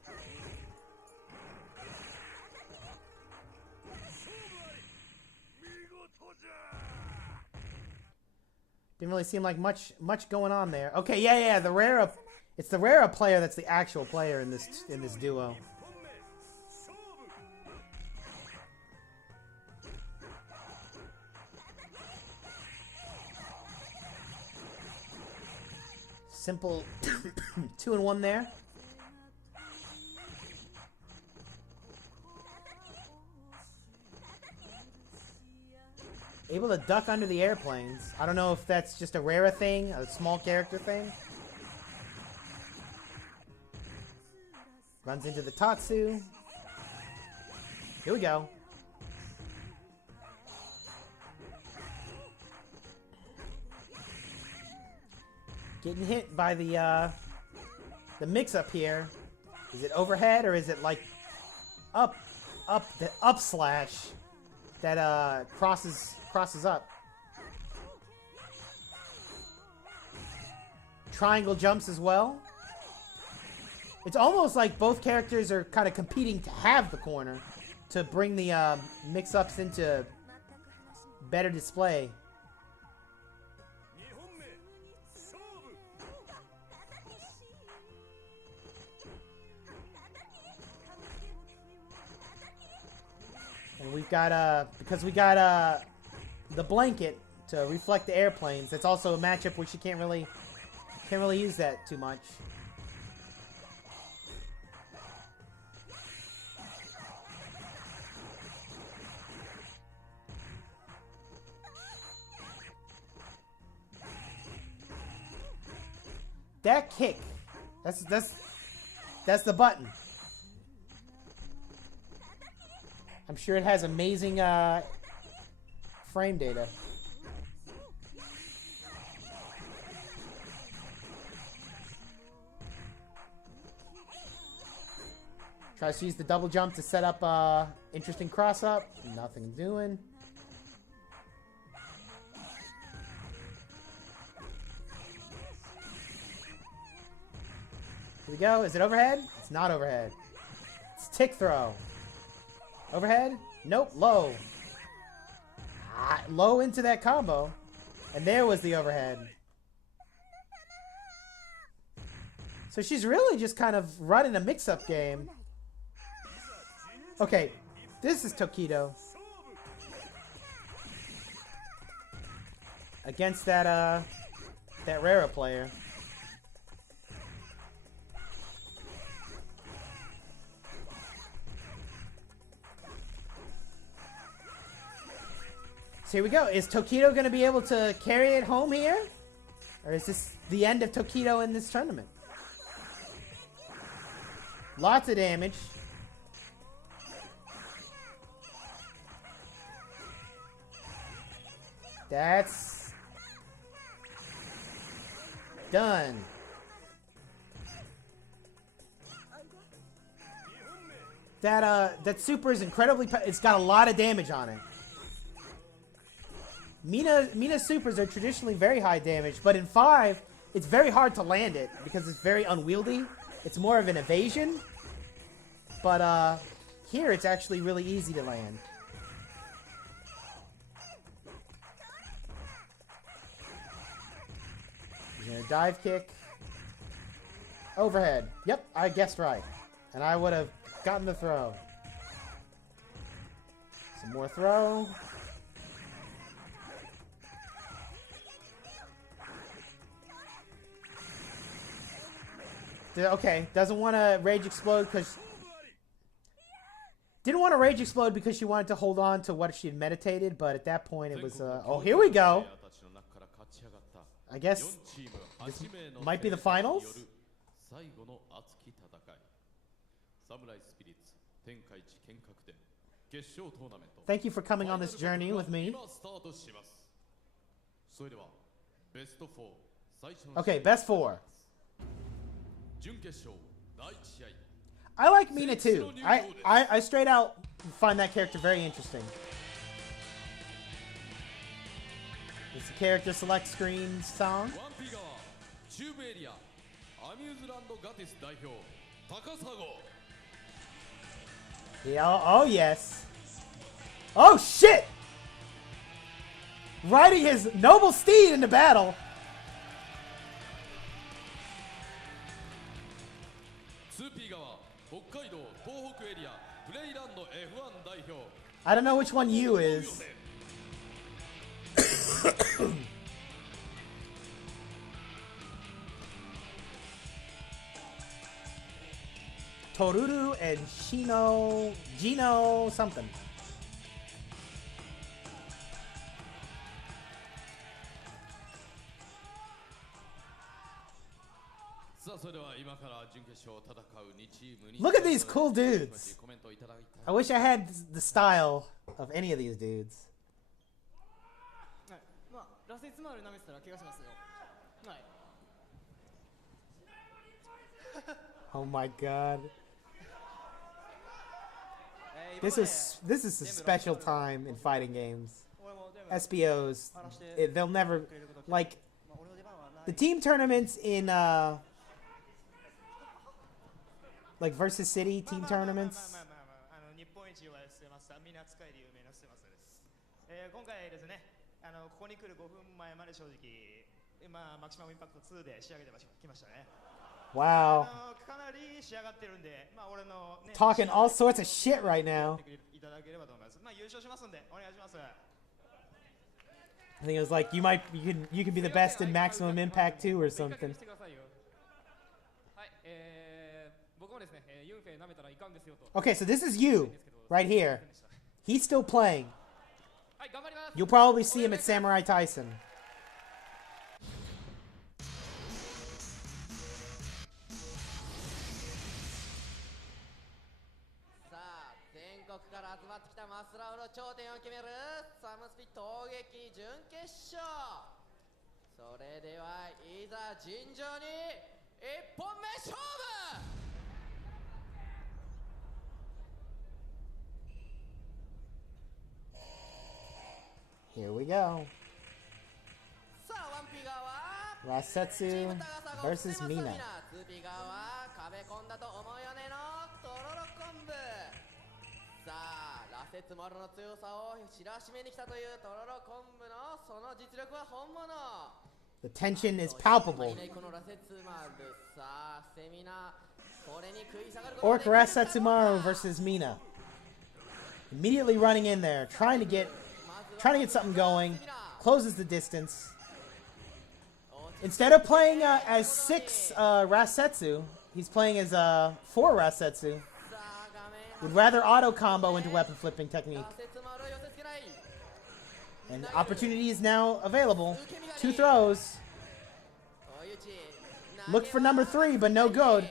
Didn't really seem like much going on there. Okay, yeah, the Rara, it's the Rara player that's the actual player in this duo. Simple 2-in-1 there. Able to duck under the airplanes. I don't know if that's just a Rara thing, a small character thing. Runs into the Tatsu. Here we go. Getting hit by the mix-up here. Is it overhead or is it like the up slash that crosses up? Triangle jumps as well. It's almost like both characters are kind of competing to have the corner to bring the mix-ups into better display. And we've got because we got the blanket to reflect the airplanes. That's also a matchup where she can't really use that too much. That kick, that's the button. I'm sure it has amazing frame data. Tries to use the double jump to set up interesting cross up. Nothing doing. Here we go. Is it overhead? It's not overhead. It's tick throw. Overhead? Nope. Low. Low into that combo. And there was the overhead. So she's really just kind of running a mix-up game. Okay. This is Tokido. Against that Rara player. So here we go. Is Tokido going to be able to carry it home here? Or is this the end of Tokido in this tournament? Lots of damage. That's done. That super is incredibly... It's got a lot of damage on it. Mina supers are traditionally very high damage, but in 5, it's very hard to land it because it's very unwieldy. It's more of an evasion. But here it's actually really easy to land. He's gonna dive kick. Overhead. Yep, I guessed right. And I would have gotten the throw. Some more throw. Okay, doesn't want to rage explode because Didn't want to rage explode because she wanted to hold on to what she had meditated, but at that point it was, oh, here we go. I guess this might be the finals. Thank you for coming on this journey with me. Okay, best four. I like Mina too. I straight out find that character very interesting. It's the character select screen song. Yeah, oh yes. Oh shit! Riding his noble steed into battle. I don't know which one you is. Toruru and Gino something. Look at these cool dudes. I wish I had the style of any of these dudes. Oh my god. This is a special time in fighting games. SBOs, they'll never, like, the team tournaments in like versus city team tournaments. Wow. Talking all sorts of shit right now. I think it was like you can be the best in Maximum Impact 2 or something. Okay, so this is you right here. He's still playing. You'll probably see him at Samurai Tyson. Here we go. Rasetsu versus Mina. The tension is palpable. Orc Rasetsumaru versus Mina. Immediately running in there, trying to get something going. Closes the distance. Instead of playing as 6 Rasetsu, he's playing as 4 Rasetsu. Would rather auto combo into weapon flipping technique. And opportunity is now available. 2 throws. Look for number 3, but no good.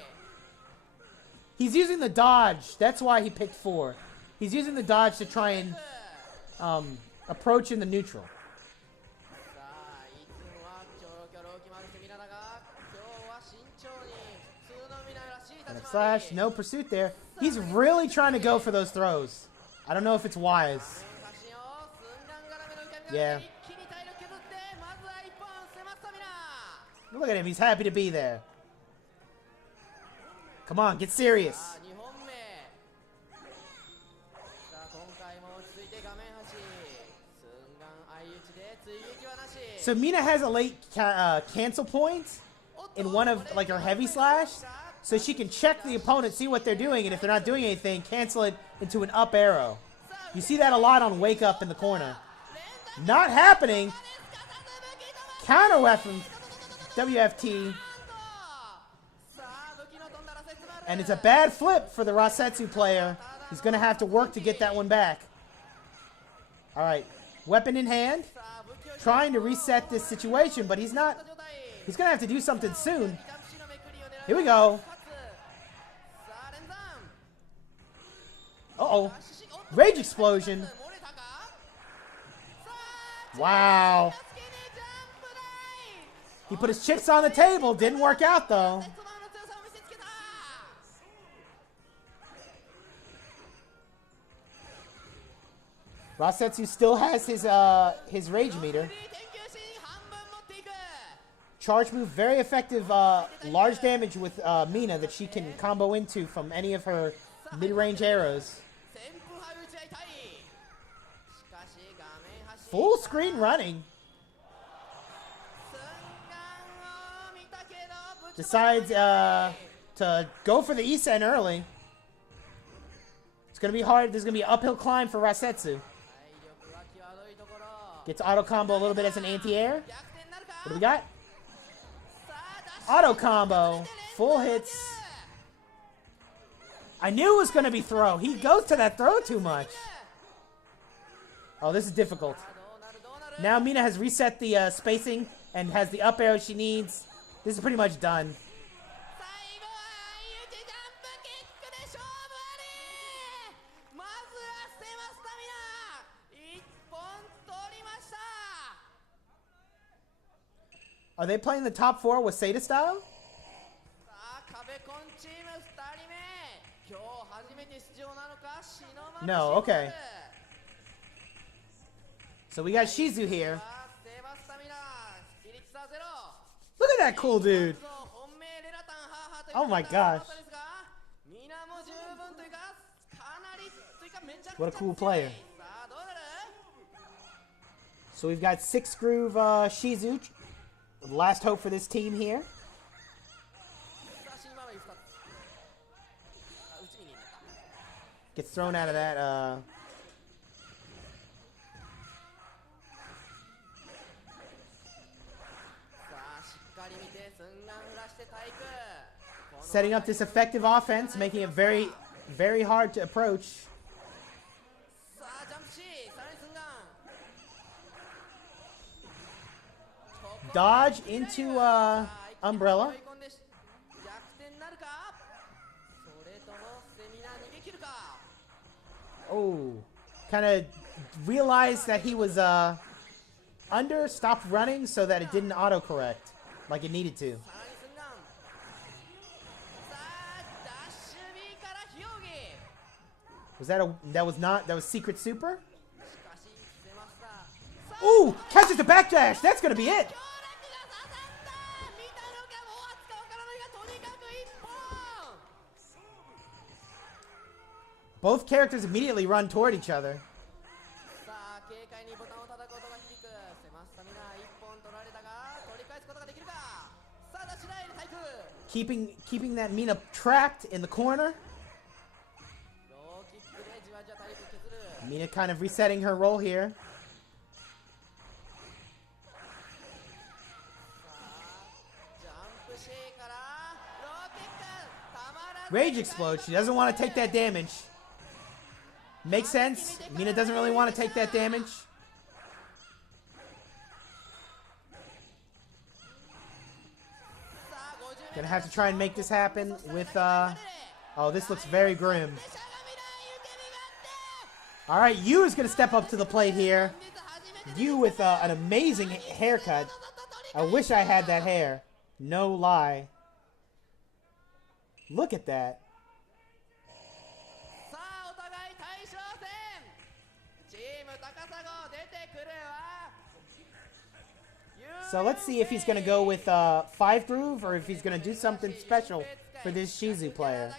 He's using the dodge. That's why he picked 4. He's using the dodge to try and approach in the neutral. And a slash, no pursuit there. He's really trying to go for those throws. I don't know if it's wise. Yeah. Look at him, he's happy to be there. Come on, get serious. So Mina has a late cancel point in one of like her heavy slash, so she can check the opponent, see what they're doing, and if they're not doing anything, cancel it into an up arrow. You see that a lot on Wake Up in the corner. Not happening. Counter weapon, WFT. And it's a bad flip for the Rasetsu player. He's going to have to work to get that one back. All right. Weapon in hand. Trying to reset this situation, but he's not. He's going to have to do something soon. Here we go. Uh-oh. Rage explosion. Wow. He put his chips on the table. Didn't work out, though. Rasetsu still has his rage meter. Charge move, very effective, large damage with Mina that she can combo into from any of her mid-range arrows. Full screen running. Decides to go for the Isen early. It's going to be hard. There's going to be an uphill climb for Rasetsu. Gets auto combo a little bit as an anti-air. What do we got? Auto combo. Full hits. I knew it was going to be throw. He goes to that throw too much. Oh, this is difficult. Now Mina has reset the spacing and has the up arrow she needs. This is pretty much done. Are they playing the top 4 with Seda style? No, okay. So we got Shizu here. Look at that cool dude. Oh my gosh. What a cool player. So we've got 6 groove Shizu. Last hope for this team here. Gets thrown out of that. Setting up this effective offense, making it very, very hard to approach. Dodge into Umbrella. Oh, kind of realized that he was under, stopped running so that it didn't autocorrect like it needed to. Was that was Secret Super? Ooh, catches the backdash. That's going to be it. Both characters immediately run toward each other. Keeping that Mina trapped in the corner. Mina kind of resetting her role here. Rage explode. She doesn't want to take that damage. Makes sense. Mina doesn't really want to take that damage. Gonna have to try and make this happen with, oh, this looks very grim. Alright, Yu is gonna step up to the plate here. Yu with an amazing haircut. I wish I had that hair. No lie. Look at that. So let's see if he's going to go with 5 groove or if he's going to do something special for this Shizu player.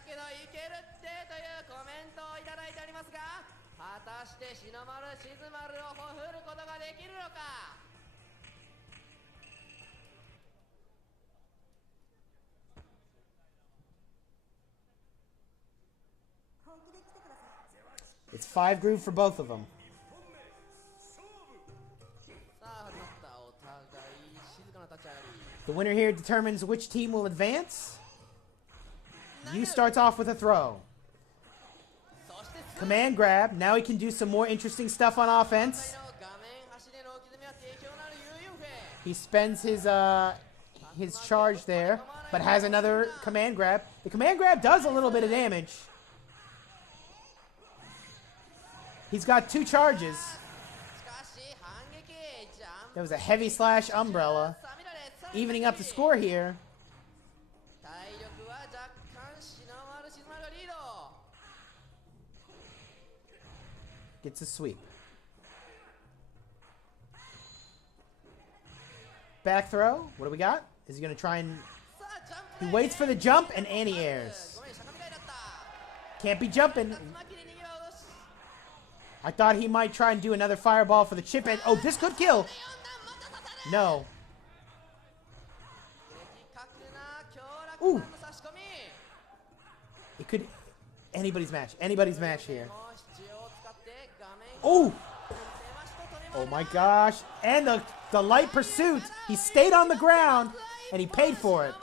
It's 5 groove for both of them. The winner here determines which team will advance. Yu starts off with a throw. Command grab. Now he can do some more interesting stuff on offense. He spends his charge there, but has another command grab. The command grab does a little bit of damage. He's got 2 charges. There was a heavy slash umbrella, evening up the score here. Gets a sweep. Back throw. What do we got? Is he going to try and... He waits for the jump and anti-airs. Can't be jumping. I thought he might try and do another fireball for the chip and... Oh, this could kill. No. Ooh. It could... Anybody's match. Anybody's match here. Oh! Oh my gosh. And the light pursuit. He stayed on the ground and he paid for it.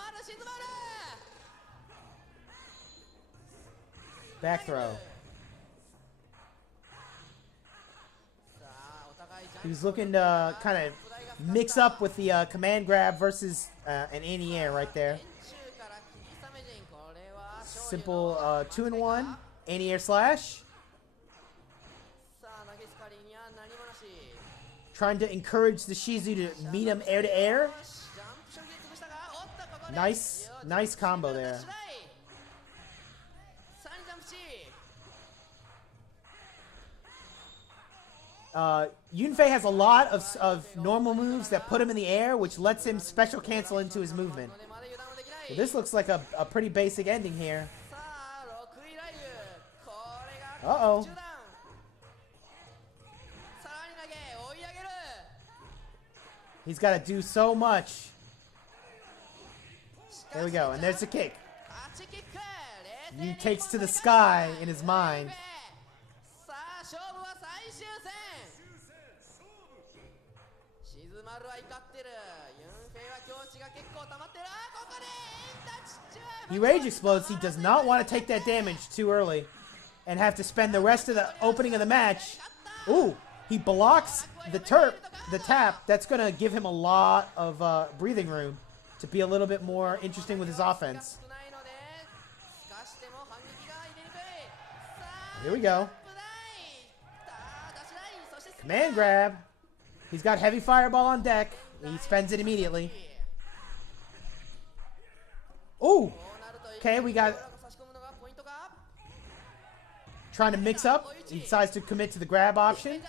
Back throw. He was looking to kind of mix up with the command grab versus an anti-air right there. Simple 2-in-1. Anti-air slash. Trying to encourage the Shizu to meet him air to air. Nice combo there. Yunfei has a lot of normal moves that put him in the air, which lets him special cancel into his movement. So this looks like a pretty basic ending here. Uh-oh. He's got to do so much. There we go, and there's the kick. Yu takes to the sky in his mind. He rage explodes. He does not want to take that damage too early and have to spend the rest of the opening of the match. Ooh, he blocks the tap. That's going to give him a lot of breathing room to be a little bit more interesting with his offense. Here we go. Command grab. He's got heavy fireball on deck. He spends it immediately. Ooh. Okay, we got... Trying to mix up. He decides to commit to the grab option.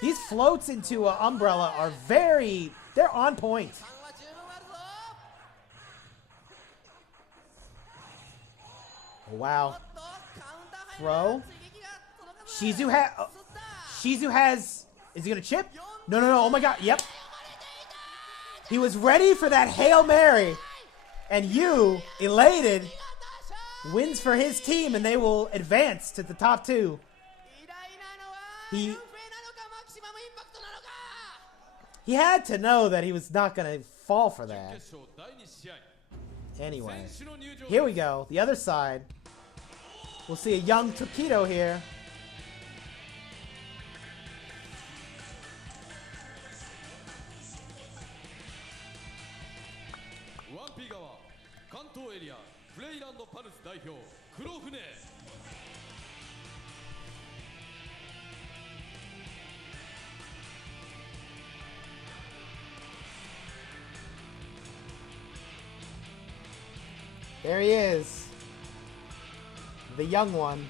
These floats into Umbrella are they're on point. Oh, wow. Throw. Shizu has... Is he going to chip? No. Oh, my God. Yep. He was ready for that Hail Mary. And Yu, elated, wins for his team, and they will advance to the top 2. He had to know that he was not going to fall for that. Anyway, here we go. The other side. We'll see a young Tokido here. There he is. The young one.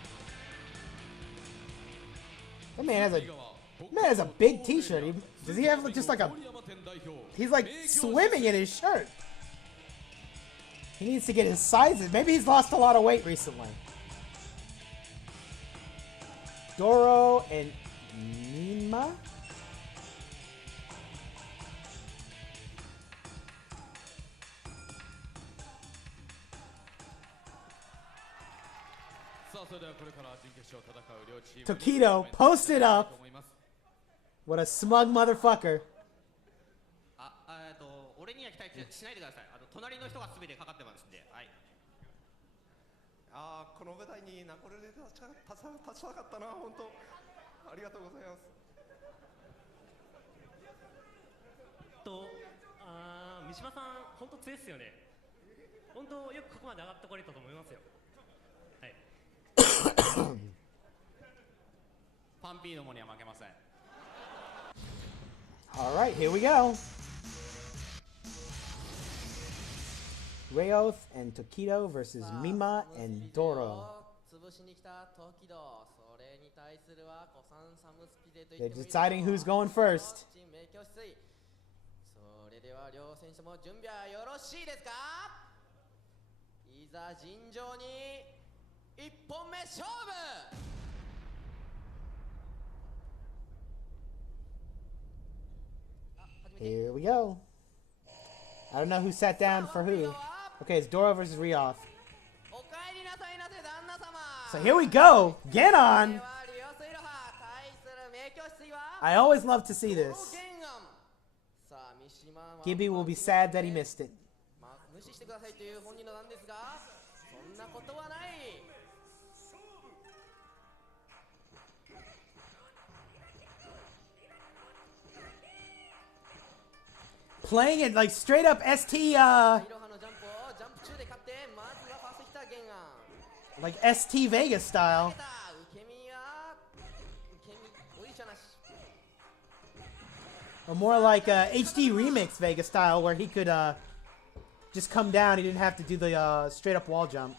That man has a big t-shirt. Does he have just like a... He's like swimming in his shirt. He needs to get his sizes. Maybe he's lost a lot of weight recently. Doro and Ninma. Tokido posted up. What a smug motherfucker. この舞台にナコルで立ちたかったな、本当。ありがとうございます。三島さん、本当強いですよね。本当よくここまで上がってこれたと思いますよ。はい。パンピーどもには負けません。All right, here we go. Rayoth and Tokido versus Mima and Doro. They're deciding who's going first. それでは両選手も準備はよろしいですか？いざ尋常に1本目勝負。 Here we go. I don't know who sat down for who. Okay, it's Doro versus Rayoth. So here we go. Genon. I always love to see this. Gibby will be sad that he missed it. Playing it like straight up ST, like ST Vegas style. Or more like HD Remix Vegas style, where he could just come down. He didn't have to do the straight up wall jump.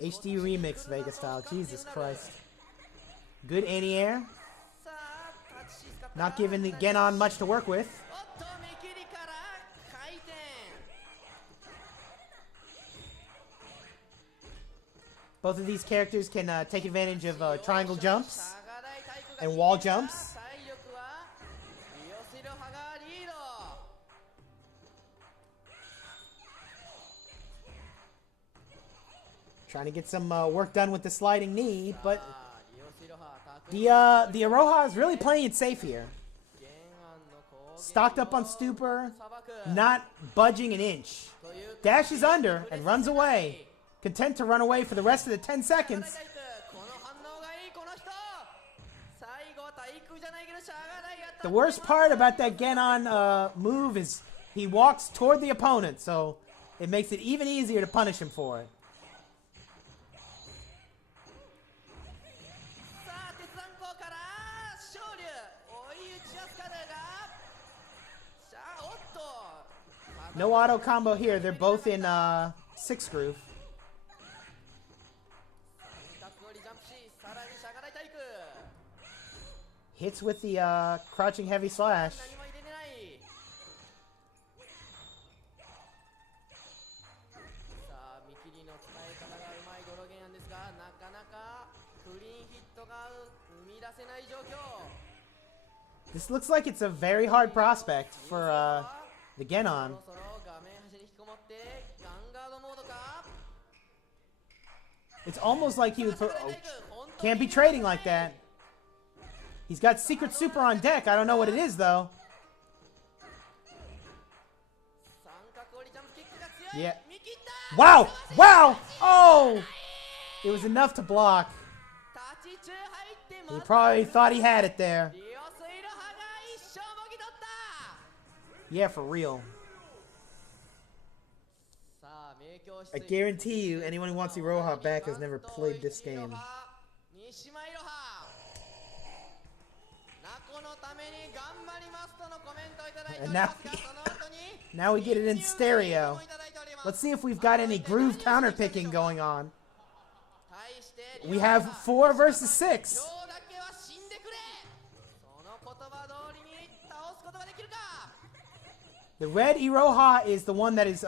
HD Remix Vegas style. Jesus Christ. Good anti-air. Not giving the Genon much to work with. Both of these characters can take advantage of triangle jumps and wall jumps. Trying to get some work done with the sliding knee, but the Iroha is really playing it safe here. Stocked up on Stupor, not budging an inch. Dashes under and runs away. Content to run away for the rest of the 10 seconds. The worst part about that Genon move is he walks toward the opponent, so it makes it even easier to punish him for it. No auto combo here. They're both in 6 groove. Hits with the crouching heavy slash. This looks like it's a very hard prospect for the Genon. It's almost like he would put... Oh, can't be trading like that. He's got Secret Super on deck. I don't know what it is, though. Yeah. Wow! Wow! Oh! It was enough to block. He probably thought he had it there. Yeah, for real. I guarantee you, anyone who wants Iroha back has never played this game. And now we get it in stereo. Let's see if we've got any groove counterpicking going on. We have 4 versus 6. The red Iroha is the one that is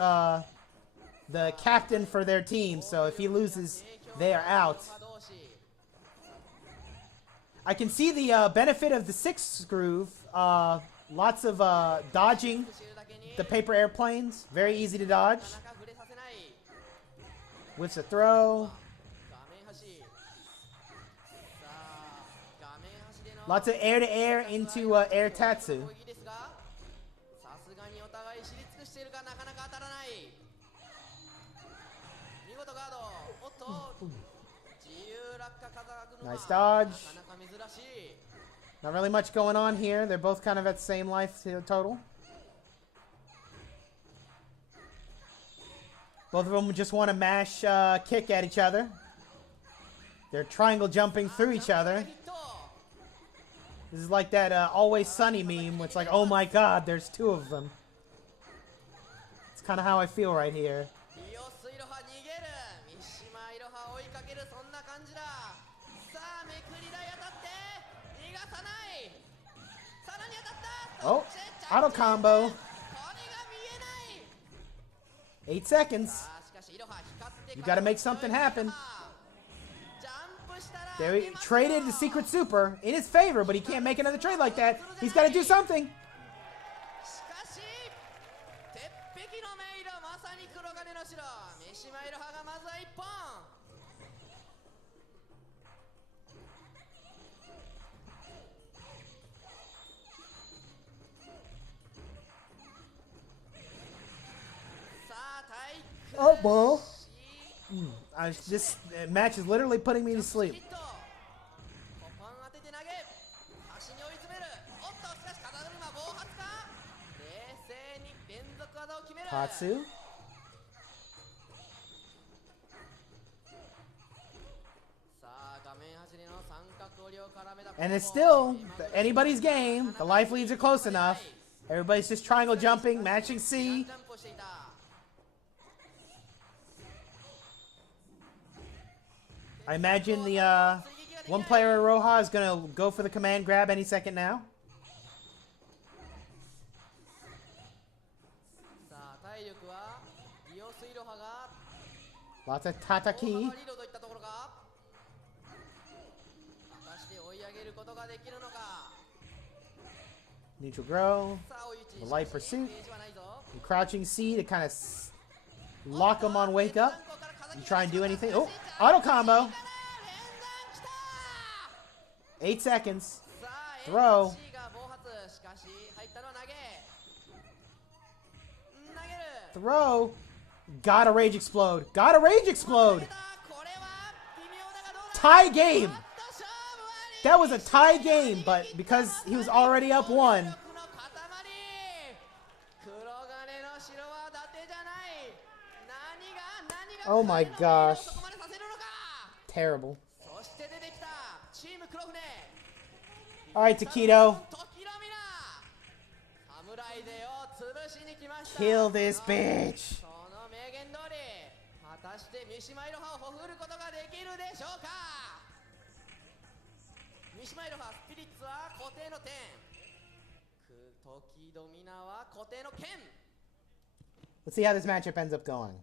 the captain for their team, so if he loses, they are out. I can see the benefit of the 6 groove. Lots of dodging the paper airplanes. Very easy to dodge. Whiffs a throw. Lots of air-to-air into air Tatsu. Nice dodge. Not really much going on here. They're both kind of at the same life total. Both of them just want to mash kick at each other. They're triangle jumping through each other. This is like that Always Sunny meme where it's like, oh my god, there's two of them. It's kind of how I feel right here. Oh, auto combo. 8 seconds. You got to make something happen. There he traded the secret super in his favor, but he can't make another trade like that. He's got to do something. Oh, ball. This match is literally putting me to sleep. Tatsu. And it's still anybody's game. The life leads are close enough. Everybody's just triangle jumping, matching C. I imagine the one player Roha is going to go for the command grab any second now. Lots of tataki. Neutral grow. The light pursuit. And crouching C to kind of lock him on wake up. You try and do anything. Oh, auto combo. 8 seconds. Throw. Throw. Gotta rage explode. Gotta rage explode. Tie game. That was a tie game, but because he was already up 1. Oh my gosh. Terrible. Alright, Takedo. Kill this bitch. Let's see how this matchup ends up going.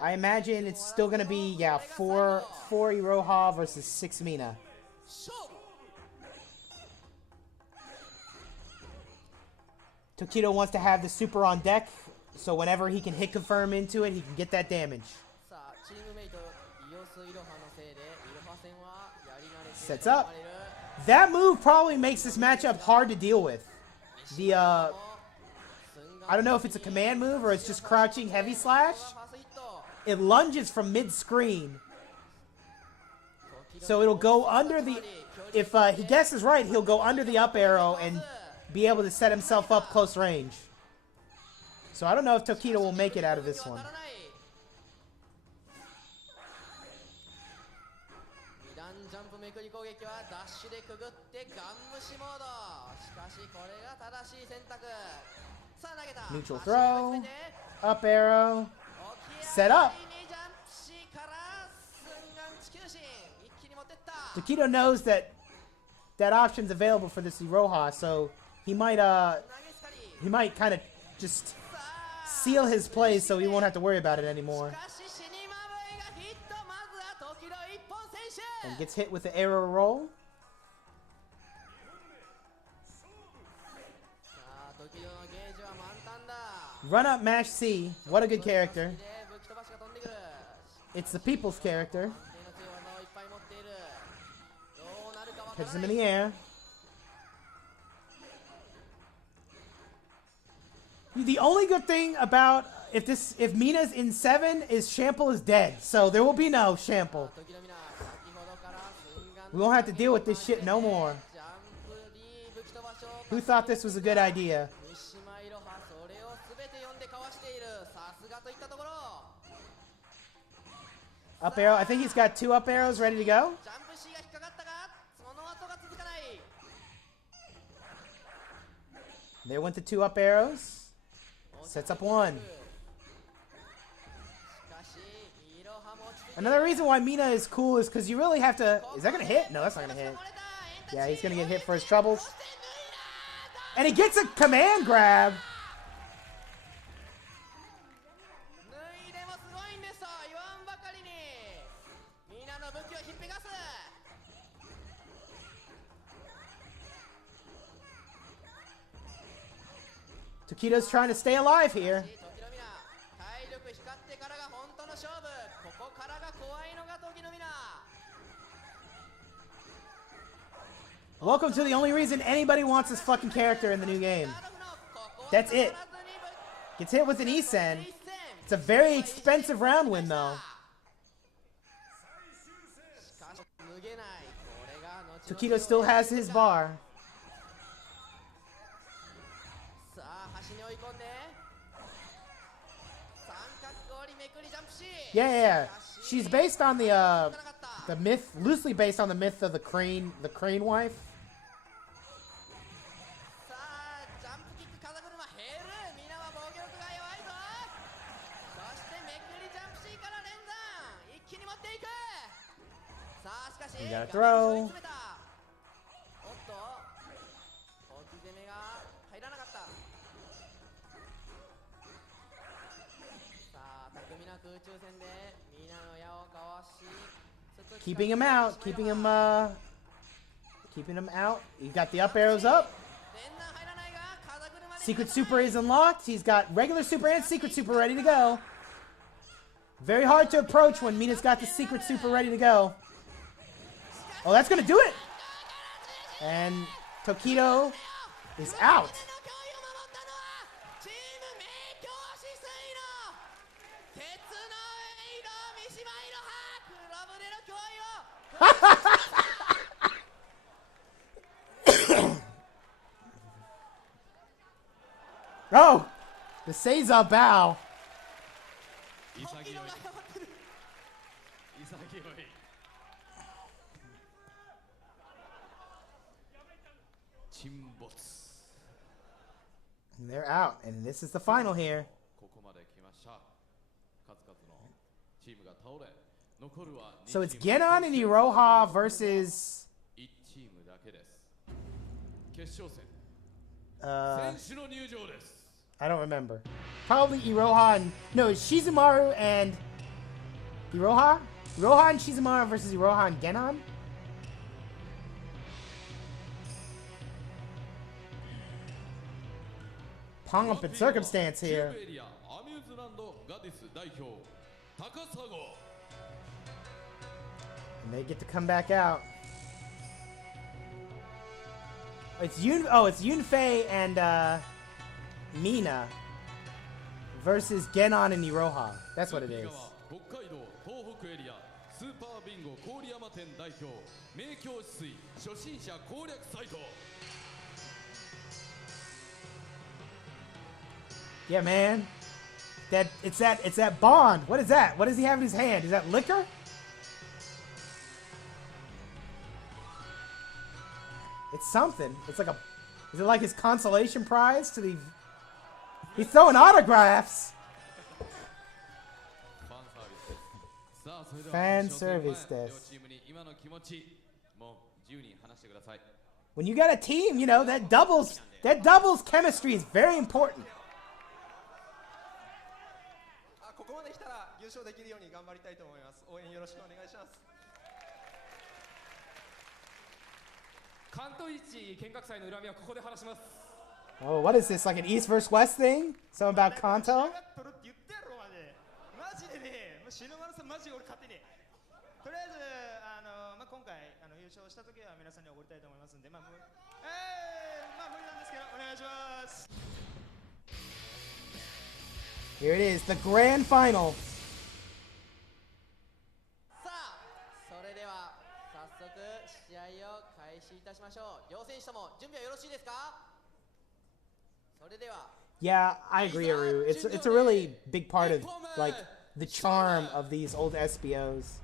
I imagine it's still going to be, yeah, 4 Iroha versus 6 Mina. Takedo wants to have the super on deck, so whenever he can hit confirm into it, he can get that damage. Sets up. That move probably makes this matchup hard to deal with. I don't know if it's a command move or it's just crouching heavy slash. It lunges from mid-screen. So it'll go under the... If he guesses right, he'll go under the up arrow and be able to set himself up close range. So I don't know if Takedo will make it out of this one. Neutral throw. Up arrow. Set up. Takedo knows that that option's available for this Iroha, so he might kind of just seal his plays so he won't have to worry about it anymore. And gets hit with the arrow roll. Run up, mash C. What a good character. It's the people's character. Hits him in the air. The only good thing about if Mina's in 7, Shampoo is dead. So there will be no Shampoo. 時のみな先ほどから寸願 We won't have to deal with this shit no more. ジャンプに武器飛ばしを Who thought this was a good idea? 三島いろはそれを全て読んでかわしているさすがといったところ Up arrow. I think he's got 2 up arrows ready to go. ジャンプ C が引っかかったがその後が続かない There went the 2 up arrows. Sets up 1. しかしいろはも落ち着いて Another reason why Mina is cool is because you really have to... Is that going to hit? No, that's not going to hit. 漏れた Yeah, he's going to get hit for his troubles. そして抜いた And he gets a command grab. 脱いでもすごいんですと言わんばかりにみんなの武器をひっぺがす Tokido's trying to stay alive here. 時のみな体力光ってからが本当の勝負ここからが怖いのが時のみな Welcome to the only reason anybody wants this fucking character in the new game. That's it. Gets hit with an E-Sen. It's a very expensive round win, though. Tokido still has his bar. さあ端に追い込んで三角折りめくりジャンプし Yeah, yeah, yeah. She's based on the myth, loosely based on the myth of the crane wife. さあジャンプキック風車減るみんなは防御力が弱いぞそしてめくりジャンプ C から連弾一気に持っていくさあしかし You gotta 画面 throw. に追い詰めたおっと置き攻めが入らなかったさあ巧みな空中戦でみんなの矢をかわし Keeping him out. Keeping him out. He's got the up arrows up. 連弾入らないが風車で Secret Super is unlocked. He's got regular Super and Secret Super ready to go. Very hard to approach when Mina's got the Secret Super ready to go. Oh, that's going to do it. And Tokido is out. の脅威を守ったのはチーム名教止水の鉄の上色三島いろは黒船の脅威を Oh, the Seiza bow. 潔い時のが謝ってる潔い 沈没 And they're out. And this is the final here. ここまで来ました数々のチームが倒れ残るは So it's Genon and Iroha versus 1チームだけです決勝戦 選手の入場です I don't remember. Probably Iroha and... No, it's Shizumaru and... Iroha? Iroha and Shizumaru versus Iroha and Genon? Pomp and circumstance 中部 here. エリアアミューズランドガディス代表高砂 And they get to come back out. It's Yunfei and Mina versus Genon and Iroha. That's what it is. 北海道東北エリアスーパービンゴ郡山店代表名教止水初心者攻略サイト Yeah, man. It's that bond. What is that? What does he have in his hand? Is that liquor? It's something. It's like a... Is it like his consolation prize to the... He's throwing autographs. ファンサービ Fan スですさあそれでは service です両チームに今の気持ちもう自由に話してください When you got a team, you know, that doubles chemistry is very important. ここまで来たら優勝できるように頑張りたいと思います応援よろしくお願いします関東一見学祭の恨みはここで話します Oh, what is this? Like an East versus West thing? Something about Kanto? 取るって言ってやろマジマジでね篠丸さんマジ俺勝手にとりあえず今回優勝した時は皆さんにおごりたいと思いますんでまあ無理なんですけどお願いします Here it is, the grand final. さあそれでは早速試合を開始いたしましょう。両選手とも準備はよろしいですか？それでは Yeah, I agree, Aru. It's a really big part of like the charm of these old SBOs.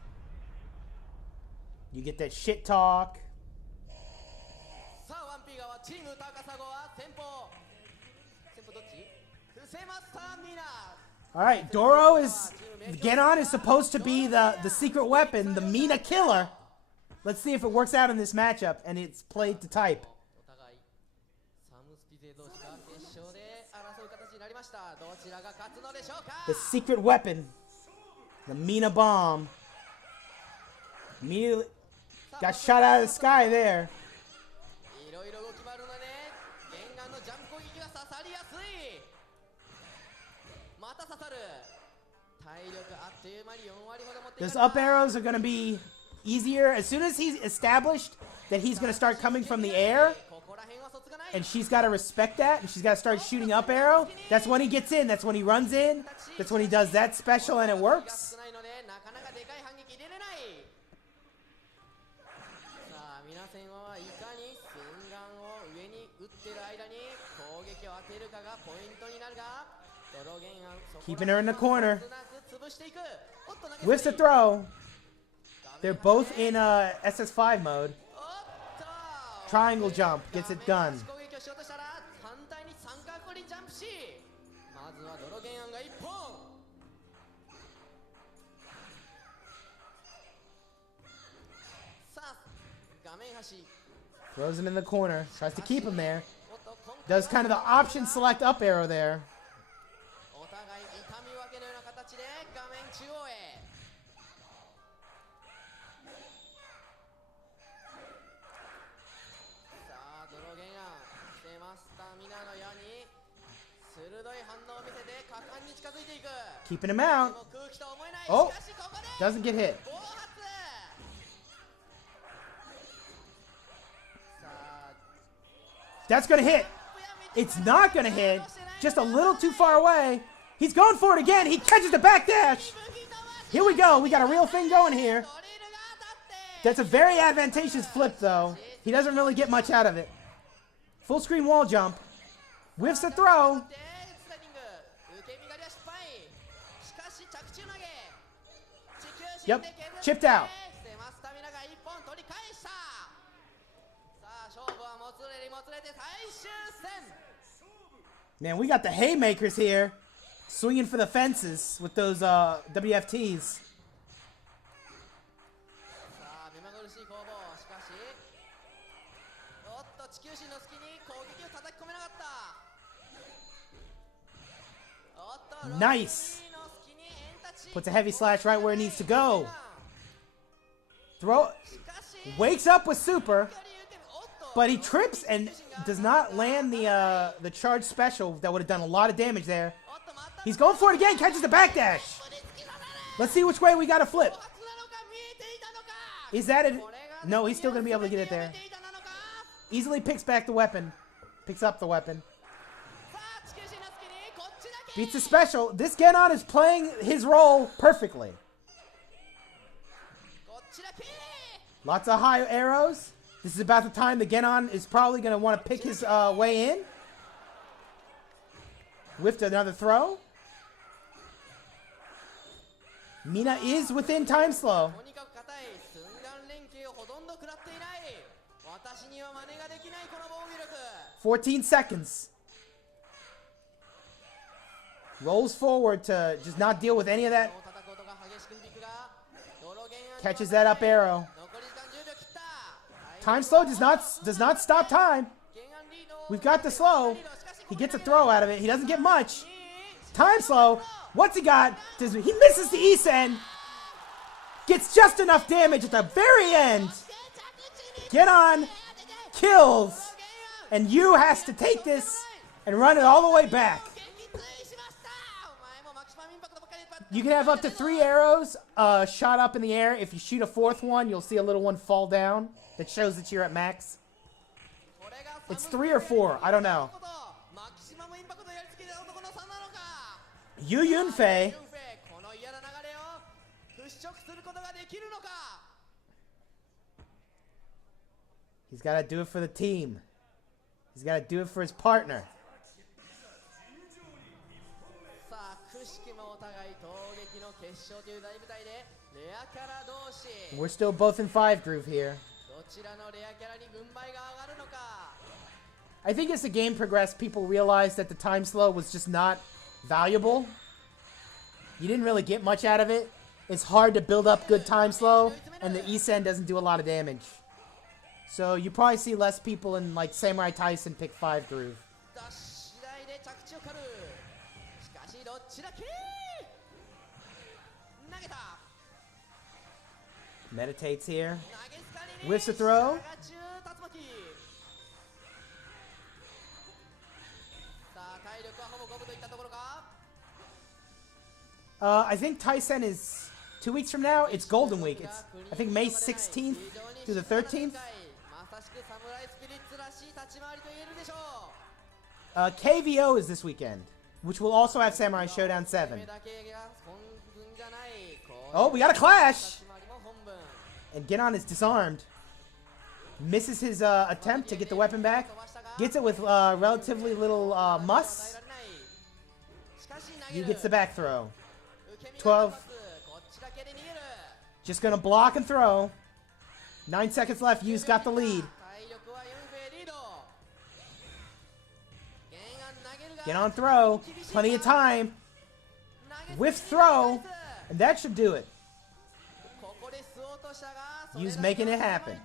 You get that shit talk. さあ 1P 側チーム高砂は先方どっち？伏せましたミナ。 All right, Doro is Genon is supposed to be the secret weapon, the Mina killer. Let's see if it works out in this matchup, and it's played to type. お互いサムスピ勢同士が決勝で争う形になりました。どちらが勝つのでしょうか？ The secret weapon, the Mina bomb. Immediately got shot out of the sky there. いろいろ動き回るので玄関のジャンプ攻撃が刺さりやすい。また刺さる。体力あっという間に4割ほど持ってい Those up arrows are going to be easier. As soon as he's established that he's going to start coming from the air, ここら辺は卒がない。 and she's got to respect that, and she's got to start shooting up arrow, that's when he gets in, that's when he runs in, that's when he does that special and it works. 少ないのでなかなかでかい反撃入れれない。さあ皆さんはいかに寸眼を上に打ってる間に攻撃を当てるかがポイントになるが、ドロゲンアン Keeping her in the corner. 潰していく。おっと投げ Whiffs the throw. They're both in SS6 mode. おっと Triangle jump gets it done. 攻撃をしようとしたら反対に三角にジャンプし、まずはドロゲンアンが1本。さあ画面端 Throws him in the corner. Tries to keep him there. おっと今回は Does kind of the option select up arrow there. お互い痛み分けのような形で画面中央へ。さあドロゲンアンセマスタミナの矢に鋭い反応を見せて果敢に近づいていく。 Keeping him で out. も空気とは思えない。 Oh. しかしここで Doesn't get hit. 暴発。さあ That's going to hit. It's not going to hit. Just a little too far away. He's going for it again. He catches the backdash. Here we go. We got a real thing going here. ドリルが当たって That's a very advantageous flip, though. He doesn't really get much out of it. Full screen wall jump. Whiffs the throw. でスライディング受け身狩りは失敗。しかし着中投げ地球 Yep. Chipped out. セマスタミナが1本取り返した。さあ勝負はもつれにもつれて最終戦。 Man, we got the haymakers here. Swinging for the fences with those WFTs. さあ目まぐるしい攻防。しかしおっと地球人の隙に攻撃を叩き込めなかった。おっと Nice. ロッキーの隙にエンタチ Puts a heavy slash right where it needs to go. Throw. しかし Wakes up with super. おっと But he trips and does not land the charge special that would have done a lot of damage there. おっとまた He's going for it again, catches the backdash. 突き刺され Let's see which way we got to flip. 初なのか見えていたのか Is that it? これが No, he's still going to be able to get it 読 there. めていたなのか Easily picks back the weapon. Picks up the weapon. さあ地球人の隙にこっちだけ Beats the special. This Genon is playing his role perfectly. こっちだけ Lots of high arrows. This is about the time the Genon is probably going to want to pick his way in. Whiffed another throw. Mina is within time slow. とにかく硬い寸眼連携をほとんど食らっていない。私には真似ができないこの防御力。 14 seconds. Rolls forward to just not deal with any of that. 叩く音が激しく響くがドロゲンアン Catches that up arrow. 残り時間10秒切った。 Time slow does not stop time. ゲンアンリード We've got the slow. He gets a throw out of it. He doesn't get much. Time slow. What's he got? He misses the E-Sen. Gets just enough damage at the very end. Get on. Kills. And Yu has to take this and run it all the way back. You can have up to 3 arrows shot up in the air. If you shoot a 4th one, you'll see a little one fall down that shows that you're at max. It's 3 or 4. I don't know. Yu Yunfei. この嫌な流れを払拭することができるのか。 He's got to do it for the team. He's got to do it for his partner. さあくしくもお互い闘撃の決勝という大舞台でレアキャラ同士 We're still both in 5 groove here. どちらのレアキャラに軍配が上がるのか。 I think as the game progressed, people realized that the time slow was just not valuable. You didn't really get much out of it. It's hard to build up good time slow, and the Isen doesn't do a lot of damage. So you probably see less people in like Samurai Tyson pick 5 groove. ダッシュ台で着地を狩る。しかしどっちだっけ。投げた。 Meditates here. 投げつかりに Whiffs a throw. 射が中竜巻。さあ体力はほぼ五分といったところか。 I think Tyson is 2 weeks from now. It's Golden Week. It's I think May 16th through the 13th. まさしくサムライスピリッツらしい立ち回りと言えるでしょう。 KVO is this weekend, which will also have Samurai Showdown 7. Oh, we got a clash! And Genon is disarmed. Misses his attempt to get the weapon back. Gets it with relatively little muss. Yu gets the back throw. 12. Just gonna block and throw. 9 seconds left. Yu's got the lead. Get on throw. Plenty of time. Whiff throw. And that should do it. Yu's making it happen.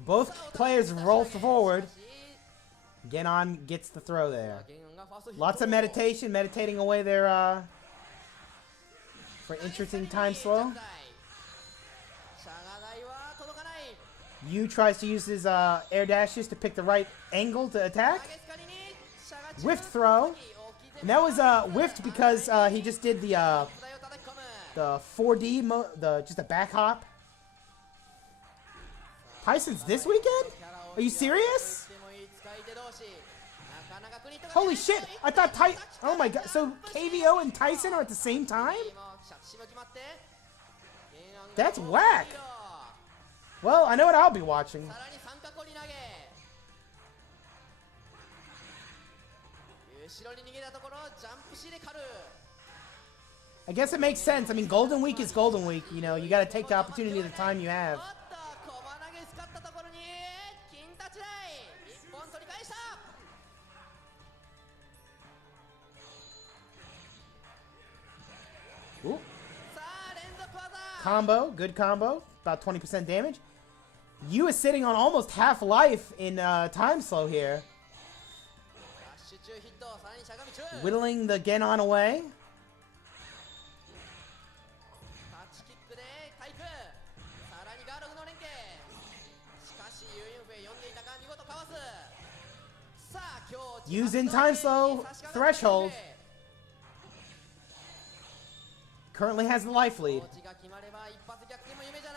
Both players roll forward. Genon gets the throw there. Lots of meditation, meditating away their for interesting time slow. Yu tries to use his air dashes to pick the right angle to attack. Whiffed throw. And that was whiffed because he just did the 4D just a back hop. Tyson's this weekend? Are you serious? Holy shit! I thought oh my god! So KVO and Tyson are at the same time? That's whack. Well, I know what I'll be watching. I guess it makes sense. I mean, Golden Week is Golden Week. You know, you got to take the opportunity of the time you have. Ooh. Combo, good combo, about 20% damage. Yu is sitting on almost half life in time slow here. Whittling the Genon away. Yu's in time slow threshold. Currently has the life lead.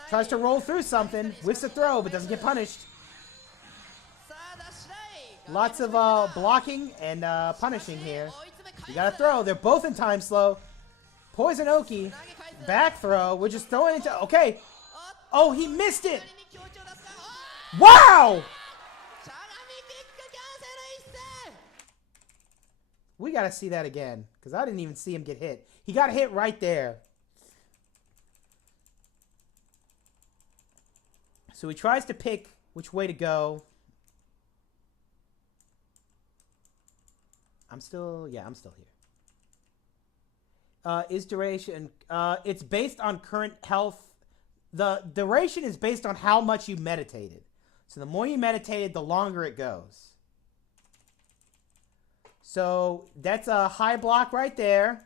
Tries to roll through something. Whiffs a throw, but doesn't get punished. Lots of blocking and punishing here. You gotta throw. They're both in time slow. Poison Oki. Back throw. We're just throwing into... Okay. Oh, he missed it. Wow! We gotta see that again, because I didn't even see him get hit. He got hit right there. So he tries to pick which way to go. I'm still here. Is duration, it's based on current health. The duration is based on how much you meditated. So the more you meditated, the longer it goes. So that's a high block right there.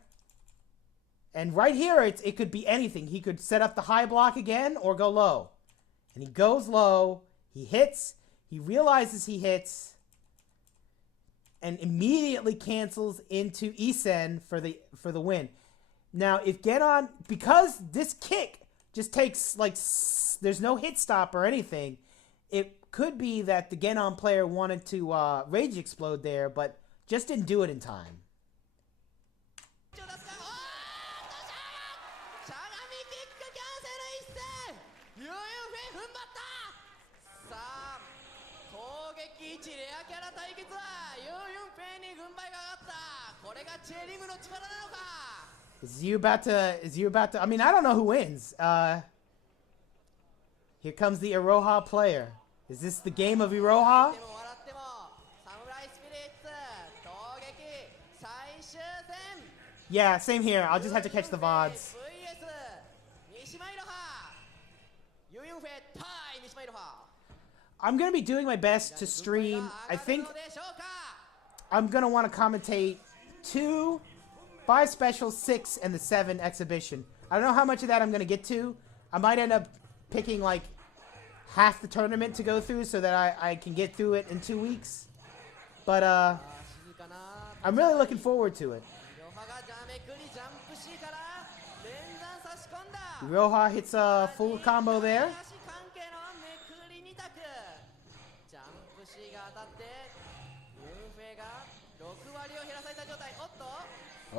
And right here, it could be anything. He could set up the high block again or go low. And he goes low. He hits. He realizes he hits. And immediately cancels into Isen for the win. Now, if because this kick just takes, like, there's no hit stop or anything, it could be that the Genon player wanted to Rage Explode there, but just didn't do it in time. しゃがみキックキャンセル一戦ユーユンフェイ踏ん張ったさあ攻撃1レアキャラ対決はユーユンフェイに軍配が上がったこれがチェリムの力なのか Is you about to I mean, I don't know who wins. Here comes the Iroha player. Is this the game of Iroha? でも笑ってもサムライスピリッツ攻撃最終戦 Yeah, same here. I'll just have to catch the VODs. VS 西マイロハユーユンフェイ対西マイロハ I'm going to be doing my best to stream. I think I'm going to want to commentate 2, 5 special, 6, and the 7 exhibition. I don't know how much of that I'm going to get to. I might end up picking like half the tournament to go through so that I can get through it in 2 weeks. But I'm really looking forward to it. イロハがジャメクリジャンプ C から連弾差し込んだ Iroha hits a full combo there. 足関係のめくり2択ジャンプ C が当たってユンフェイが6割を減らされた状態おっと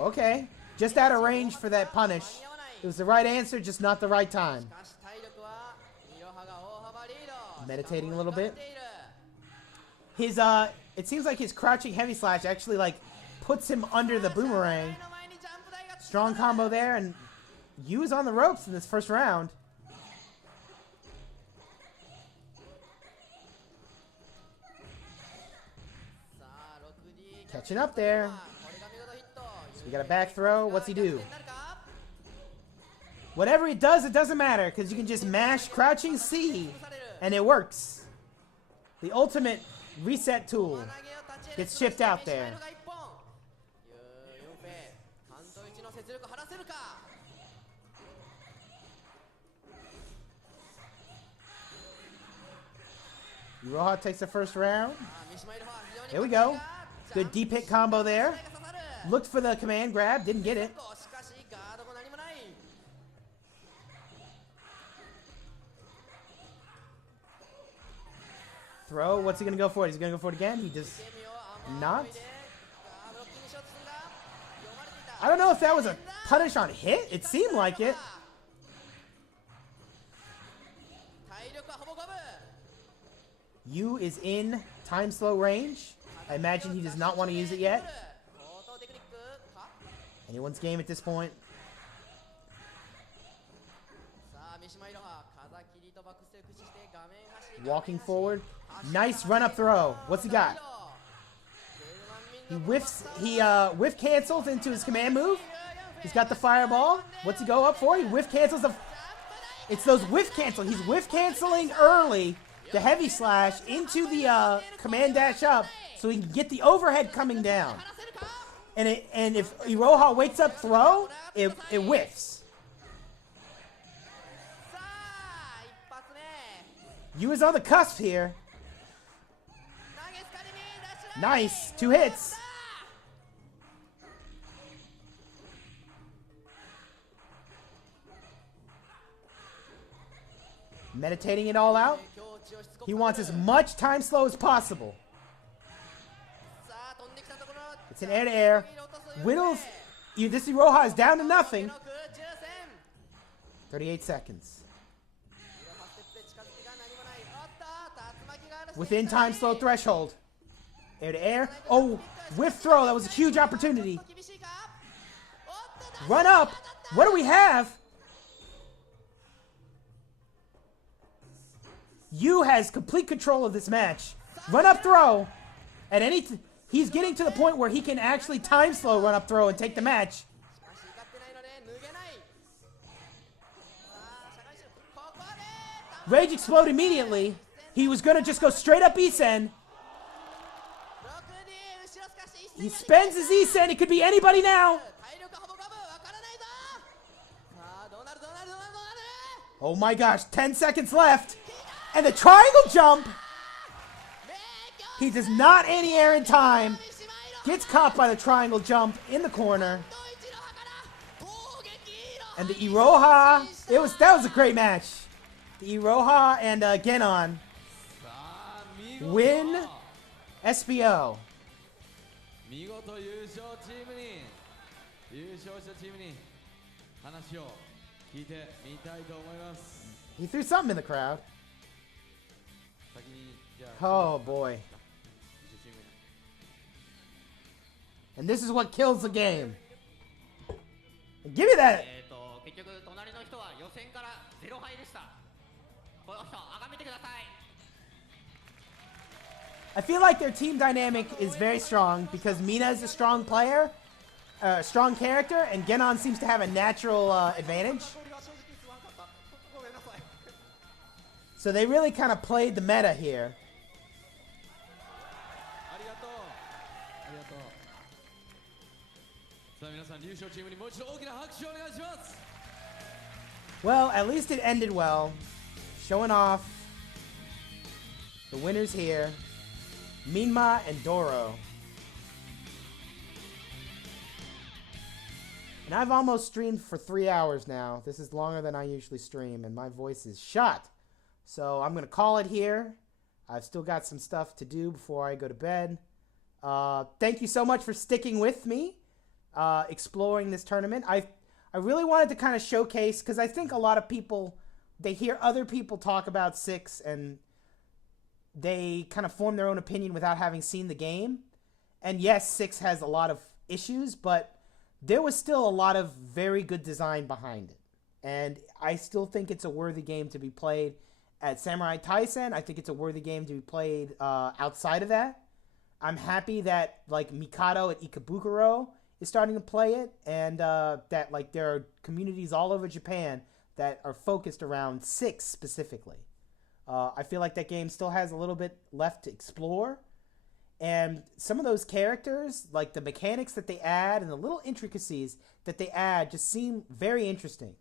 Okay. Just out of range for that punish. It was the right answer, just not the right time. しかし体力はイロハが大幅リード Meditating a little bit. しかも光っている His it seems like his crouching heavy slash actually like puts him under the boomerang. の前にジャンプ台が Strong combo there, and Yu is on the ropes in this first round. さあ 6D Catching up there. これが見事ヒット We got a back throw. What's he do? 逆転なるか Whatever he does, it doesn't matter because you can just mash crouching C, and it works. The ultimate reset tool gets shipped out there. ユンフェイ関東一の雪力晴らせるか Iroha takes the first round. 三島イロハ非常に There we go. ジャン Good プ deep hit combo there. が刺さる Looked for the command grab, didn't get it. しかしガードも何もない Throw. What's he gonna go for? He's gonna go for it again. He does セミを not. ブロッキングショットするが読まれていた I don't know if that was a punish on hit. It seemed like it. 体力はほぼ五分 Yu is in time slow range. I imagine he does not want to use it yet. 高等テクニックか Anyone's game at this point. さあ三島イロハ風切りとバックステー駆使して画面端 Walking forward. Nice run up throw. What's he got? He whiffs. He whiff cancels into his command move. He's got the fireball. What's he go up for? He whiff cancels the. It's those whiff cancel. He's whiff canceling early the heavy slash into the command dash up so he can get the overhead coming down. And if Iroha wakes up throw, it whiffs. さあ一発目 Yu is on the cusp here. 投げつかりにダッシュ Nice. 2 hits. Meditating it all out. 境地をしつこく He wants as much time slow as possible. さあ飛んできたところ It's an air to air. Whittles. This Iroha is down to nothing. 記録抽選 38 seconds. イロハステップで近づきが何もないおっと竜巻があるし Within time slow threshold. Air to air. Oh, whiff throw. That was a huge opportunity. 厳しいかおっと Run up. What do we have? Yu has complete control of this match. Run up throw. At he's getting to the point where he can actually time slow run up throw and take the match. しかし怒ってないので脱げないさあ社会人ここで Rage explode immediately. He was gonna just go straight up E-Sen. 6D 後ろすかし He spends his E-Sen. It could be anybody now. 体力ほぼ五分わからないぞさあどうなるどうなるどうなるどうなる Oh my gosh, 10 seconds left. And the triangle jump. He does not anti-air in time. Gets caught by the triangle jump in the corner. And the Iroha, that was a great match. The Iroha and Genon. win SBO. 見事優勝チームに優勝したチームに話を聞いてみたいと思います。 He threw something in the crowd. 先にじゃあ Oh boy. 優勝チーム And this is what kills the game. Give me that. 結局隣の人は予選から0敗でした。この人崇めてください。 I feel like their team dynamic is very strong because Mina is a strong player, strong character, and Genon seems to have a natural advantage. 勝利は正直すまんかった。ごめんなさい。 So they really kind of played the meta here. ありがとうありがとう。さあ皆さん優勝チームにもう一度大きな拍手をお願いします。 Well, at least it ended well. Showing off the winners here. Minma and Doro. And I've almost streamed for 3 hours now. This is longer than I usually stream, and my voice is shot. So I'm going to call it here. I've still got some stuff to do before I go to bed. Thank you so much for sticking with me, exploring this tournament. I really wanted to kind of showcase, because I think a lot of people, they hear other people talk about 6 and they kind of form their own opinion without having seen the game. And yes, 6 has a lot of issues, but there was still a lot of very good design behind it. And I still think it's a worthy game to be played at Samurai Taisen. I think it's a worthy game to be played outside of that. I'm happy that like Mikado at Ikebukuro is starting to play it, and that like there are communities all over Japan that are focused around 6 specifically. I feel like that game still has a little bit left to explore. And some of those characters, like the mechanics that they add and the little intricacies that they add, just seem very interesting.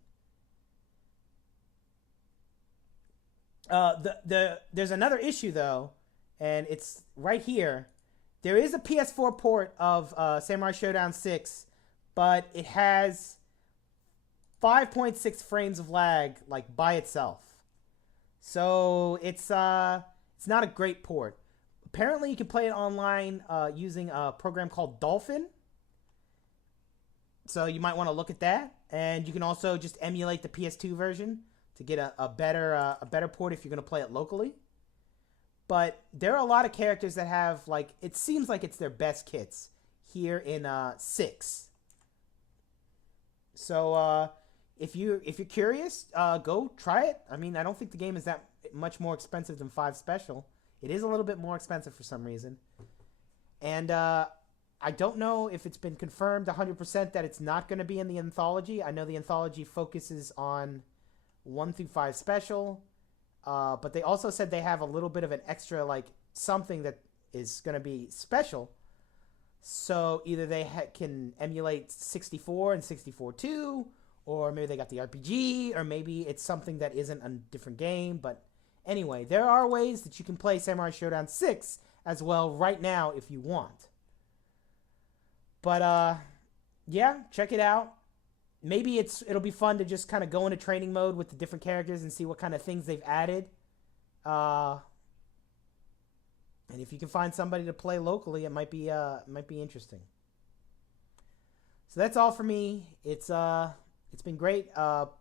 There's another issue, though, and it's right here. There is a PS4 port of Samurai Shodown 6, but it has 5.6 frames of lag, like, by itself. So it's not a great port. Apparently, you can play it online using a program called Dolphin. So you might want to look at that. And you can also just emulate the PS2 version to get a better port if you're going to play it locally. But there are a lot of characters that have, like, it seems like it's their best kits here in 6. So if you're curious, go try it. I mean, I don't think the game is that much more expensive than 5 Special. It is a little bit more expensive for some reason. And I don't know if it's been confirmed 100% that it's not going to be in the anthology. I know the anthology focuses on 1 through 5 Special. But they also said they have a little bit of an extra, like, something that is going to be special. So either they can emulate 64 and 64-2, or maybe they got the RPG, or maybe it's something that isn't a different game. But anyway, there are ways that you can play Samurai Shodown 6 as well right now if you want. But, yeah, check it out. Maybe it'll be fun to just kind of go into training mode with the different characters and see what kind of things they've added. And if you can find somebody to play locally, it might be interesting. So that's all for me. It's been great.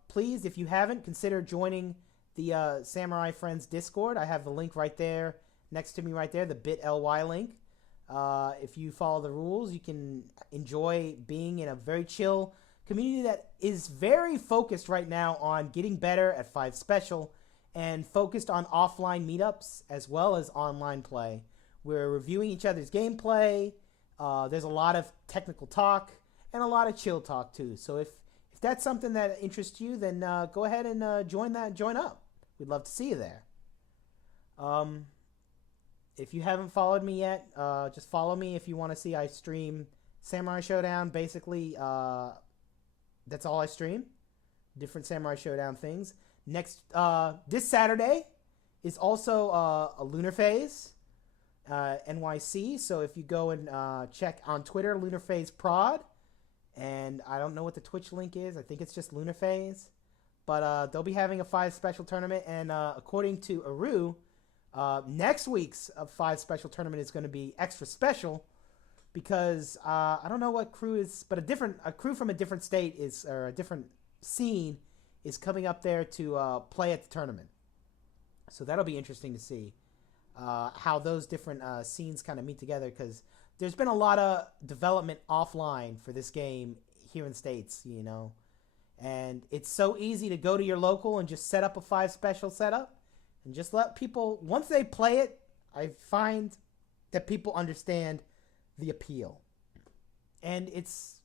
Please, if you haven't, consider joining the Samurai Friends Discord. I have the link right there next to me right there, the bit.ly link. If you follow the rules, you can enjoy being in a very chill community that is very focused right now on getting better at 5 Special and focused on offline meetups as well as online play. We're reviewing each other's gameplay. There's a lot of technical talk and a lot of chill talk too. So if that's something that interests you, then go ahead and join up. We'd love to see you there. If you haven't followed me yet, just follow me if you want to see. I stream Samurai Shodown. Basically, that's all I stream. Different Samurai Shodown things. This Saturday is also a Lunar Phase NYC. So if you go and check on Twitter, Lunar Phase Prod. And I don't know what the Twitch link is. I think it's just Lunar Phase. But they'll be having a 5 Special tournament. And according to Aru, Next week's 5 special tournament is going to be extra special because I don't know what crew is, but a crew from a different state is, or a different scene is coming up there to play at the tournament. So that'll be interesting to see how those different scenes kind of meet together, because there's been a lot of development offline for this game here in the States, you know. And it's so easy to go to your local and just set up a 5 special setup and just let people, once they play it, I find that people understand the appeal. And it's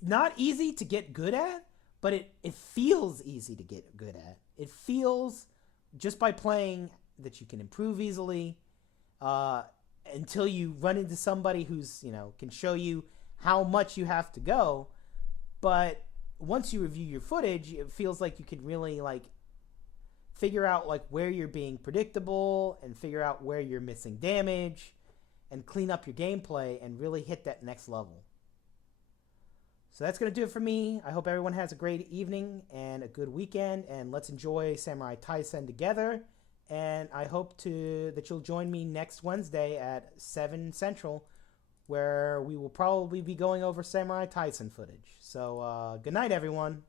not easy to get good at, but it feels easy to get good at. It feels, just by playing, that you can improve easily until you run into somebody who's, you know, can show you how much you have to go. But once you review your footage, it feels like you can really, like, figure out, like, where you're being predictable and figure out where you're missing damage and clean up your gameplay and really hit that next level. So that's going to do it for me. I hope everyone has a great evening and a good weekend, and let's enjoy Samurai Taisen together. And I hope that you'll join me next Wednesday at 7 Central, where we will probably be going over Samurai Taisen footage. So good night, everyone.